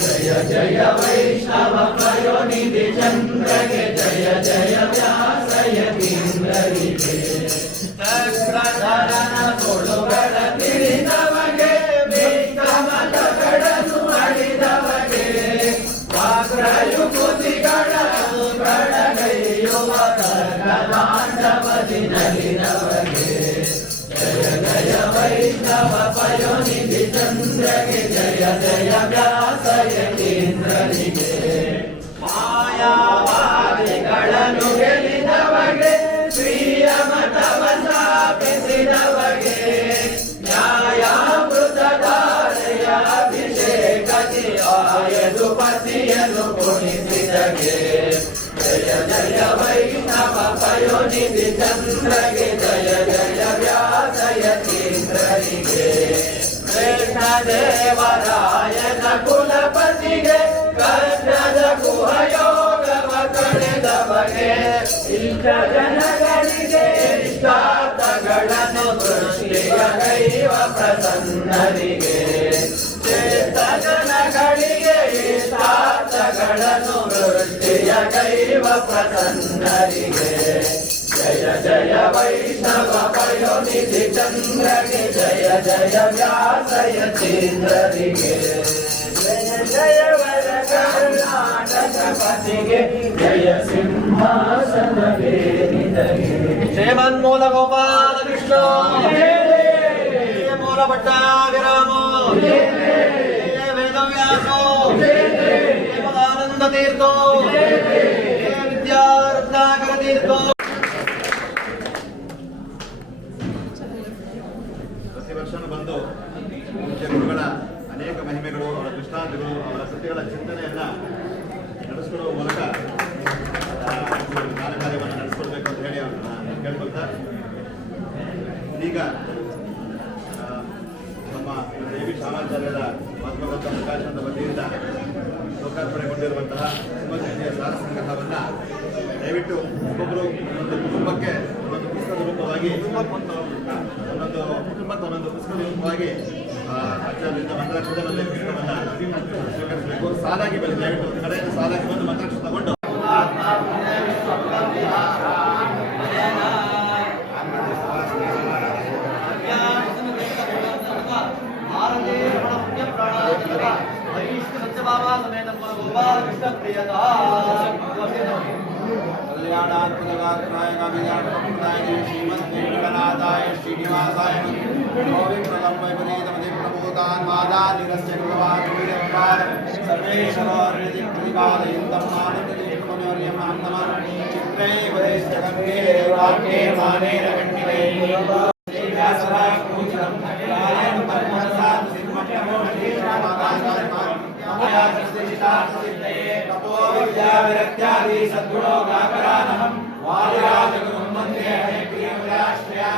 ಜಯ ಜಯ ವೈಷ್ಣವ ಪಯೋನಿಧಿ ಚಂದ್ರಗೆ ಜಯ ಜಯ ವ್ಯಾಸಯತೀಂದ್ರರಿಗೆ ಚಕ್ರಧರನ ಸುಳುಗಳ ತಿಳಿದವಗೆ ಮತಗಳನ್ನು ಮಾಡಿದವಗೆ ವಾಗ್ರಯುಕುತಿಗಳನ್ನು ಕಡಗೈಯುವ ಕರ್ಕಮಾಂಡವದಿ ನಲಿದವಗೆ ಜಯ ಜಯ ವೈಷ್ಣವ ಪಯೋನಿಧಿ ಚಂದ್ರಗೆ ಜಯ ಜಯ ವ್ಯಾಸಯತೀಂದ್ರನಿಗೆ ಮಾಯಾವಾದಿಗಳನ್ನು ಗೆಲ್ಲಿದವಗೆ ಶ್ರೀಯ ಮತವ ಸ್ಥಾಪಿಸಿದವಗೆ ನ್ಯಾಯಾಮೃತಧಾರೆಯ ಅಭಿಷೇಕದಿ ಆಯದು ಪತಿಯನ್ನು ಕೊಡಿಸಿದಗೆ ಜಯ ಜಯ ವೈಷ್ಣವ ಪಯೋನಿಧಿ ಚಂದ್ರಗೆ ಜಯ ಜಯ ವ್ಯಾಸಯತೀಂದ್ರನಿಗೆ ಕೃಷ್ಣ ದೇವರಾಯನ ಕುಲಪತಿಗೆ ಕರ್ಣದ ಗುಹಯೋಗವ ಕಳೆದವಗೆ ಇಷ್ಟ ಜನಗಳಿಗೆ ಇಷ್ಟಾರ್ಥಗಳನ್ನು ದೃಷ್ಟಿಯ ಕೈವ ಪ್ರಸನ್ನರಿಗೆ ಶ್ರೇಷ್ಠ ಜನಗಳಿಗೆ ಇಷ್ಟಾರ್ಥಗಳನ್ನು ದೃಷ್ಟಿಯ ಕೈವ ಪ್ರಸನ್ನರಿಗೆ ಜಯ ಜಯ ವೈಷ್ಣವ ಪಯೋನಿಧಿ ಚಂದ್ರಗೆ ಜಯ ಜಯ ವ್ಯಾಸಯತೀಂದ್ರರಿಗೆ ಜಯ ಜಯ ವರ ಕರ್ನಾಟಕ ಪತಿಗೆ ಜಯ ಸಿಂಹಾಸನವೇರಿದಗೆ ಶ್ರೀಮನ್ಮೂಲ ಗೋಪಾಲ ಕೃಷ್ಣ ಮೂಲ ಭಟ್ಟಾಭಿರಾಮ ವೇದವ್ಯಾಸ ಆನಂದ ತೀರ್ಥ ವಿದ್ಯಾರತ್ನಾಕರ ತೀರ್ಥ ಪ್ರತಿ ವರ್ಷನೂ ಬಂದು ಪೂಜ್ಯ ಗುರುಗಳ ಅನೇಕ ಮಹಿಮೆಗಳು ಅವರ ದೃಷ್ಟಾಂತಗಳು ಅವರ ಕೃತಿಗಳ ಚಿಂತನೆಯನ್ನ ನಡೆಸಿಕೊಡುವ ಮೂಲಕ ಜ್ಞಾನ ಕಾರ್ಯವನ್ನು ನಡೆಸಿಕೊಡ್ಬೇಕು ಅಂತ ಹೇಳಿ ಅವ್ರನ್ನ ಕೇಳ್ಕೊಳ್ತಾ ಈಗ ನಮ್ಮ ದೇವಿ ಶ್ಯಾಮಾಚಾರ್ಯರ ಮಹಾತ್ಮಗ್ರಂಥ ಪ್ರಕಾಶನದ ವತಿಯಿಂದ ಲೋಕಾರ್ಪಣೆಗೊಂಡಿರುವಂತಹ ಸಿಂಹಶಕ್ತಿಯ ಸಾರ ಸಂಗ್ರಹವನ್ನು ದಯವಿಟ್ಟು ಒಬ್ಬೊಬ್ಬರು ಒಂದು ಕುಟುಂಬಕ್ಕೆ ಒಂದೊಂದು ಪುಸ್ತಕದ ರೂಪವಾಗಿ ಒಂದೊಂದು ಕುಟುಂಬಕ್ಕೆ ಒಂದೊಂದು ಪುಸ್ತಕದ ರೂಪವಾಗಿ ಆಚಾರ್ಯರಿಂದ ಮಂತ್ರಾಕ್ಷರದ ಒಂದು ಪುಸ್ತಕವನ್ನು ಸ್ವೀಕರಿಸಬೇಕು. ಸಾಲಾಗಿ ಬನ್ನಿ, ದಯವಿಟ್ಟು ಒಂದು ಕಡೆಯಿಂದ ಸಾಲಾಗಿ ಬಂದು ಮಂತ್ರಾಕ್ಷರ ತಗೊಂಡು कल्याणात्मकाय कविदाय श्रीमद्वेंकटनाथाय श्रीनिवासाय गोविंदं वैपरीतमदे प्रबोधान मादानिरस्य भगवान् वीरपार सर्वेश्वररिदिकृतिपादयन्तं मानवदिक्कमयोर्यं नमः चित्रे वदेशगङ्गे वाक्ये मानेन कण्ठिने व्यासराय पूजितं रायण परमहंसात् सिद्धमठ्ठमो तपो विद्या विरक्त्यादि सद्गुणो गाकरानहं वादिराजगुरुं वन्दे हयग्रीवराष्ट्रया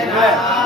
ಶ್ರೀ